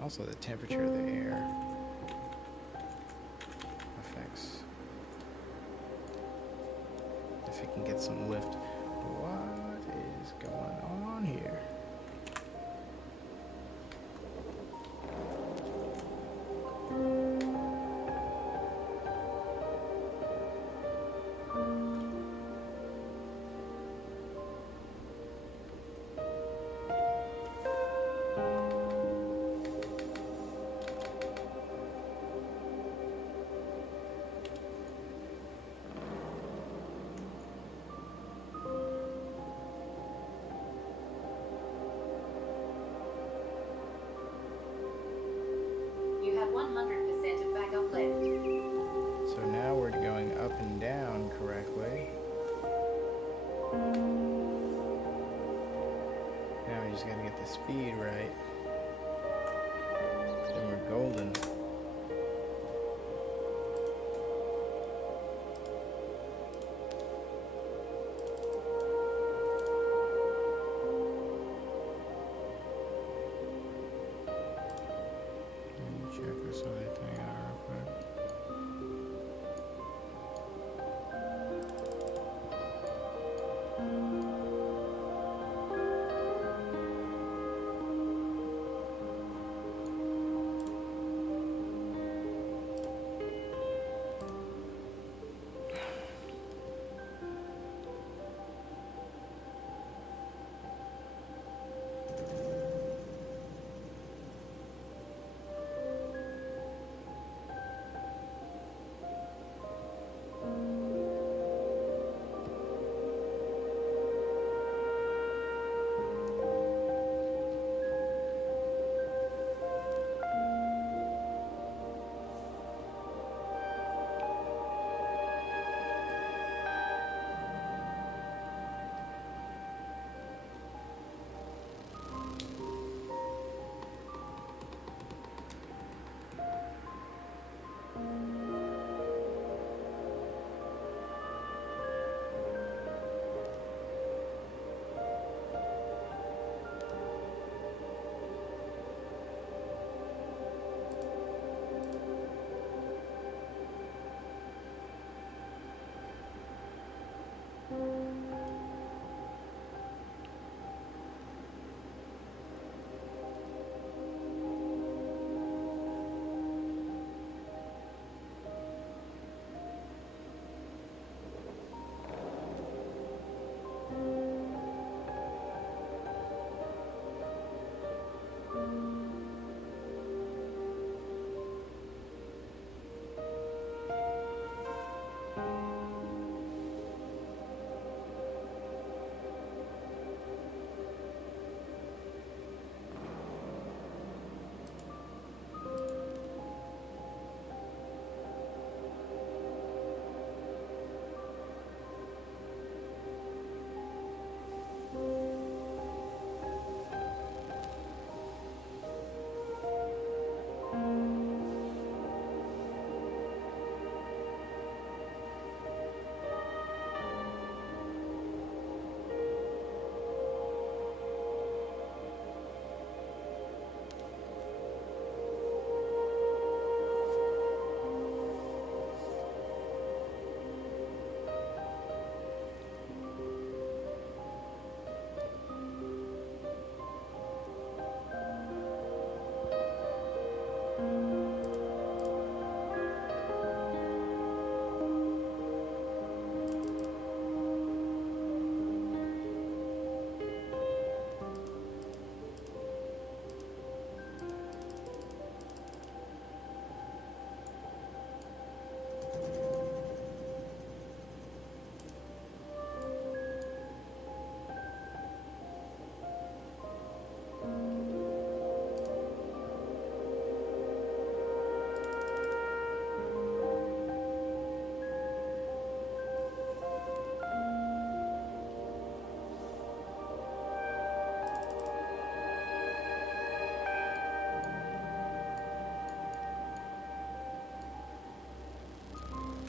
Also, the temperature of the air affects if it can get some lift. What is going on here? 100% of backup left. So now we're going up and down correctly. Now we just gotta get the speed right. Then we're golden. Check this other thing out real quick.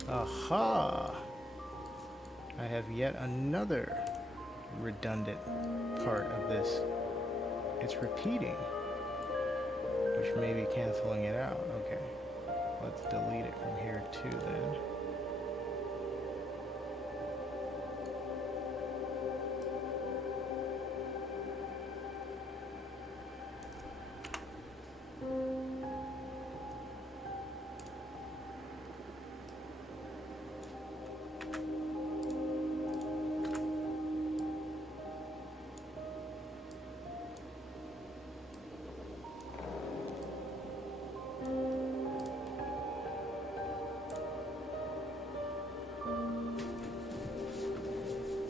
Aha! I have yet another redundant part of this. It's repeating, which may be canceling it out. Okay, let's delete it from here too then.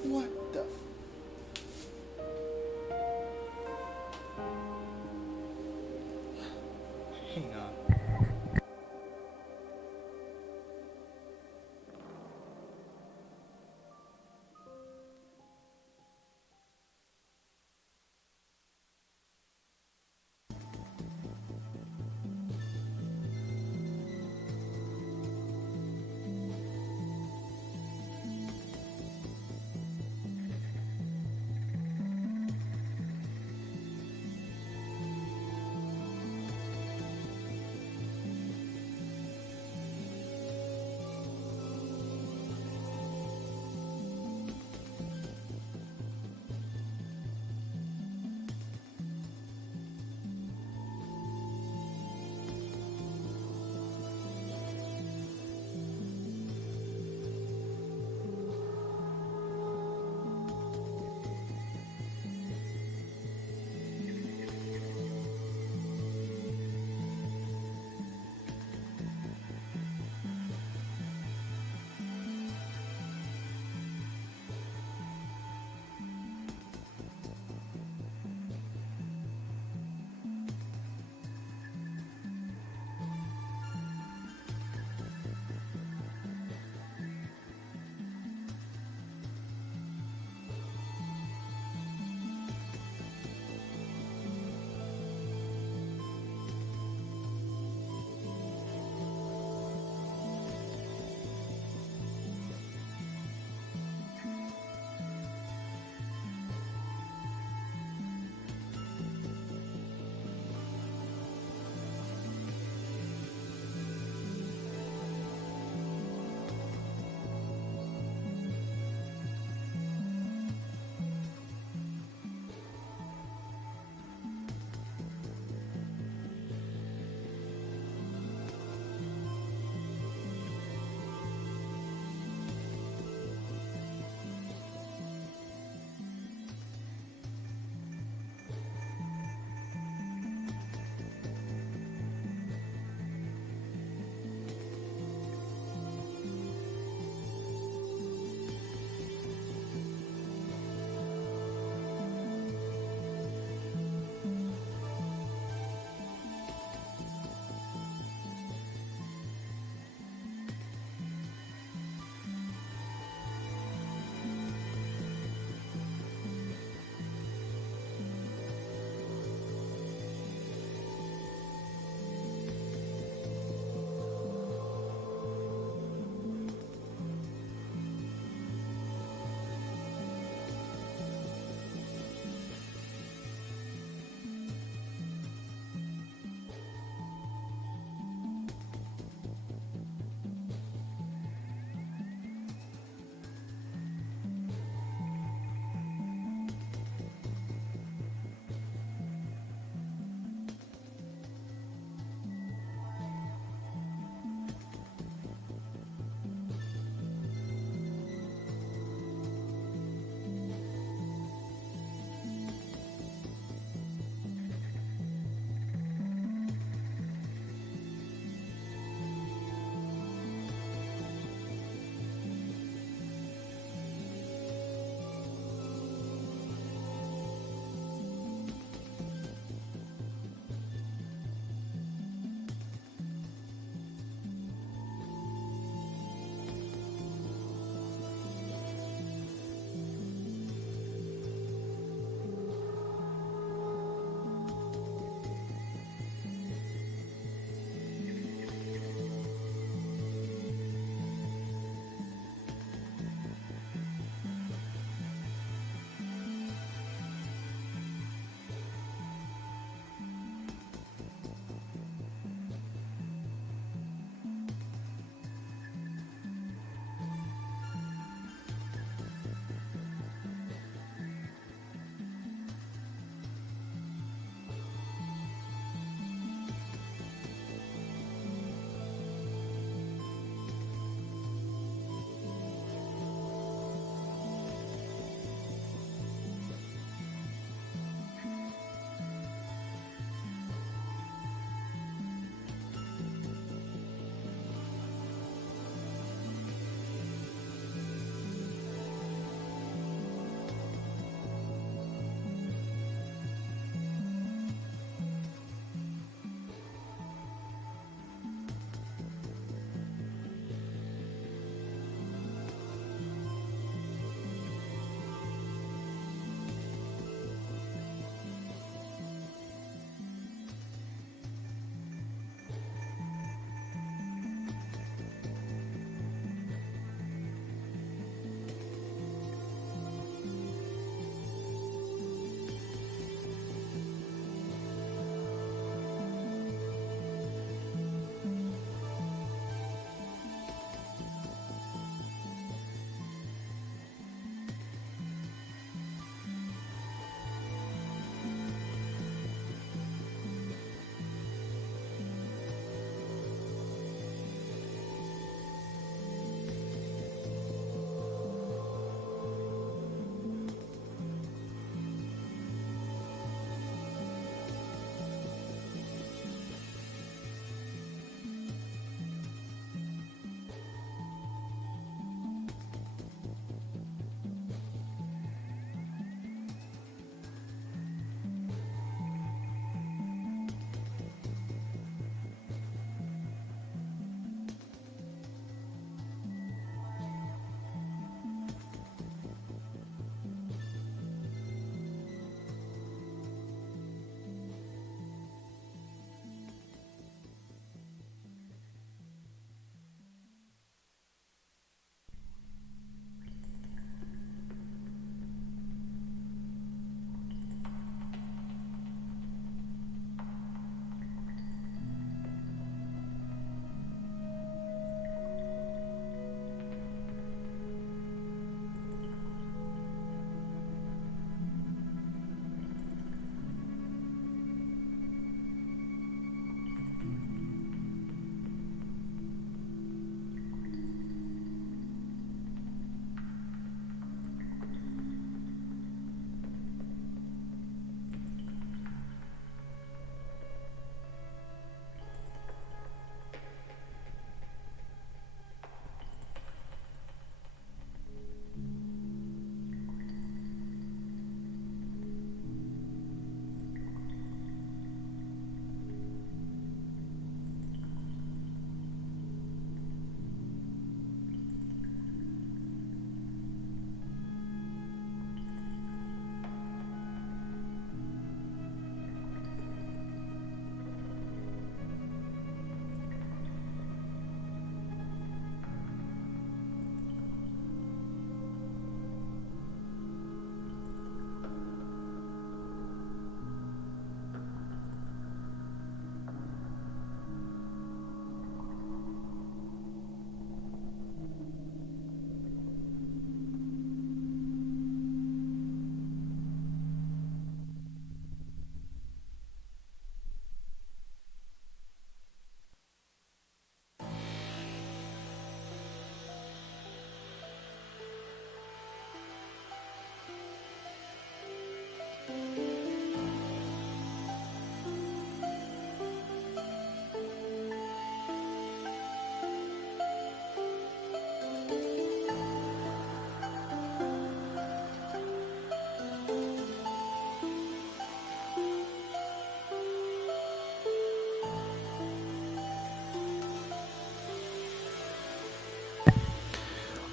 What the? Hang on.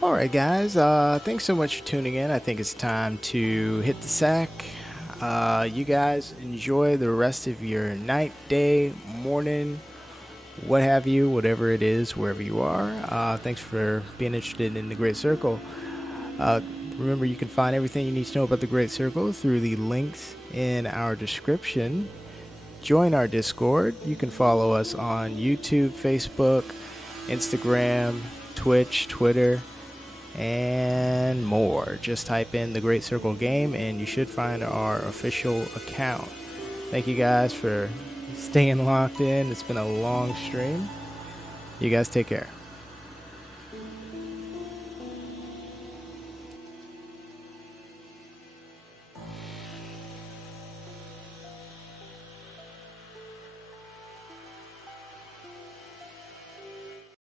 All right, guys. Thanks so much for tuning in. I think it's time to hit the sack. You guys enjoy the rest of your night, day, morning, what have you, whatever it is, wherever you are. Thanks for being interested in the Great Circle. Remember, you can find everything you need to know about the Great Circle through the links in our description. Join our Discord. You can follow us on YouTube, Facebook, Instagram, Twitch, Twitter, and more. Just type in the Great Circle Game and you should find our official account. Thank you guys for staying locked in. It's been a long stream. You guys take care.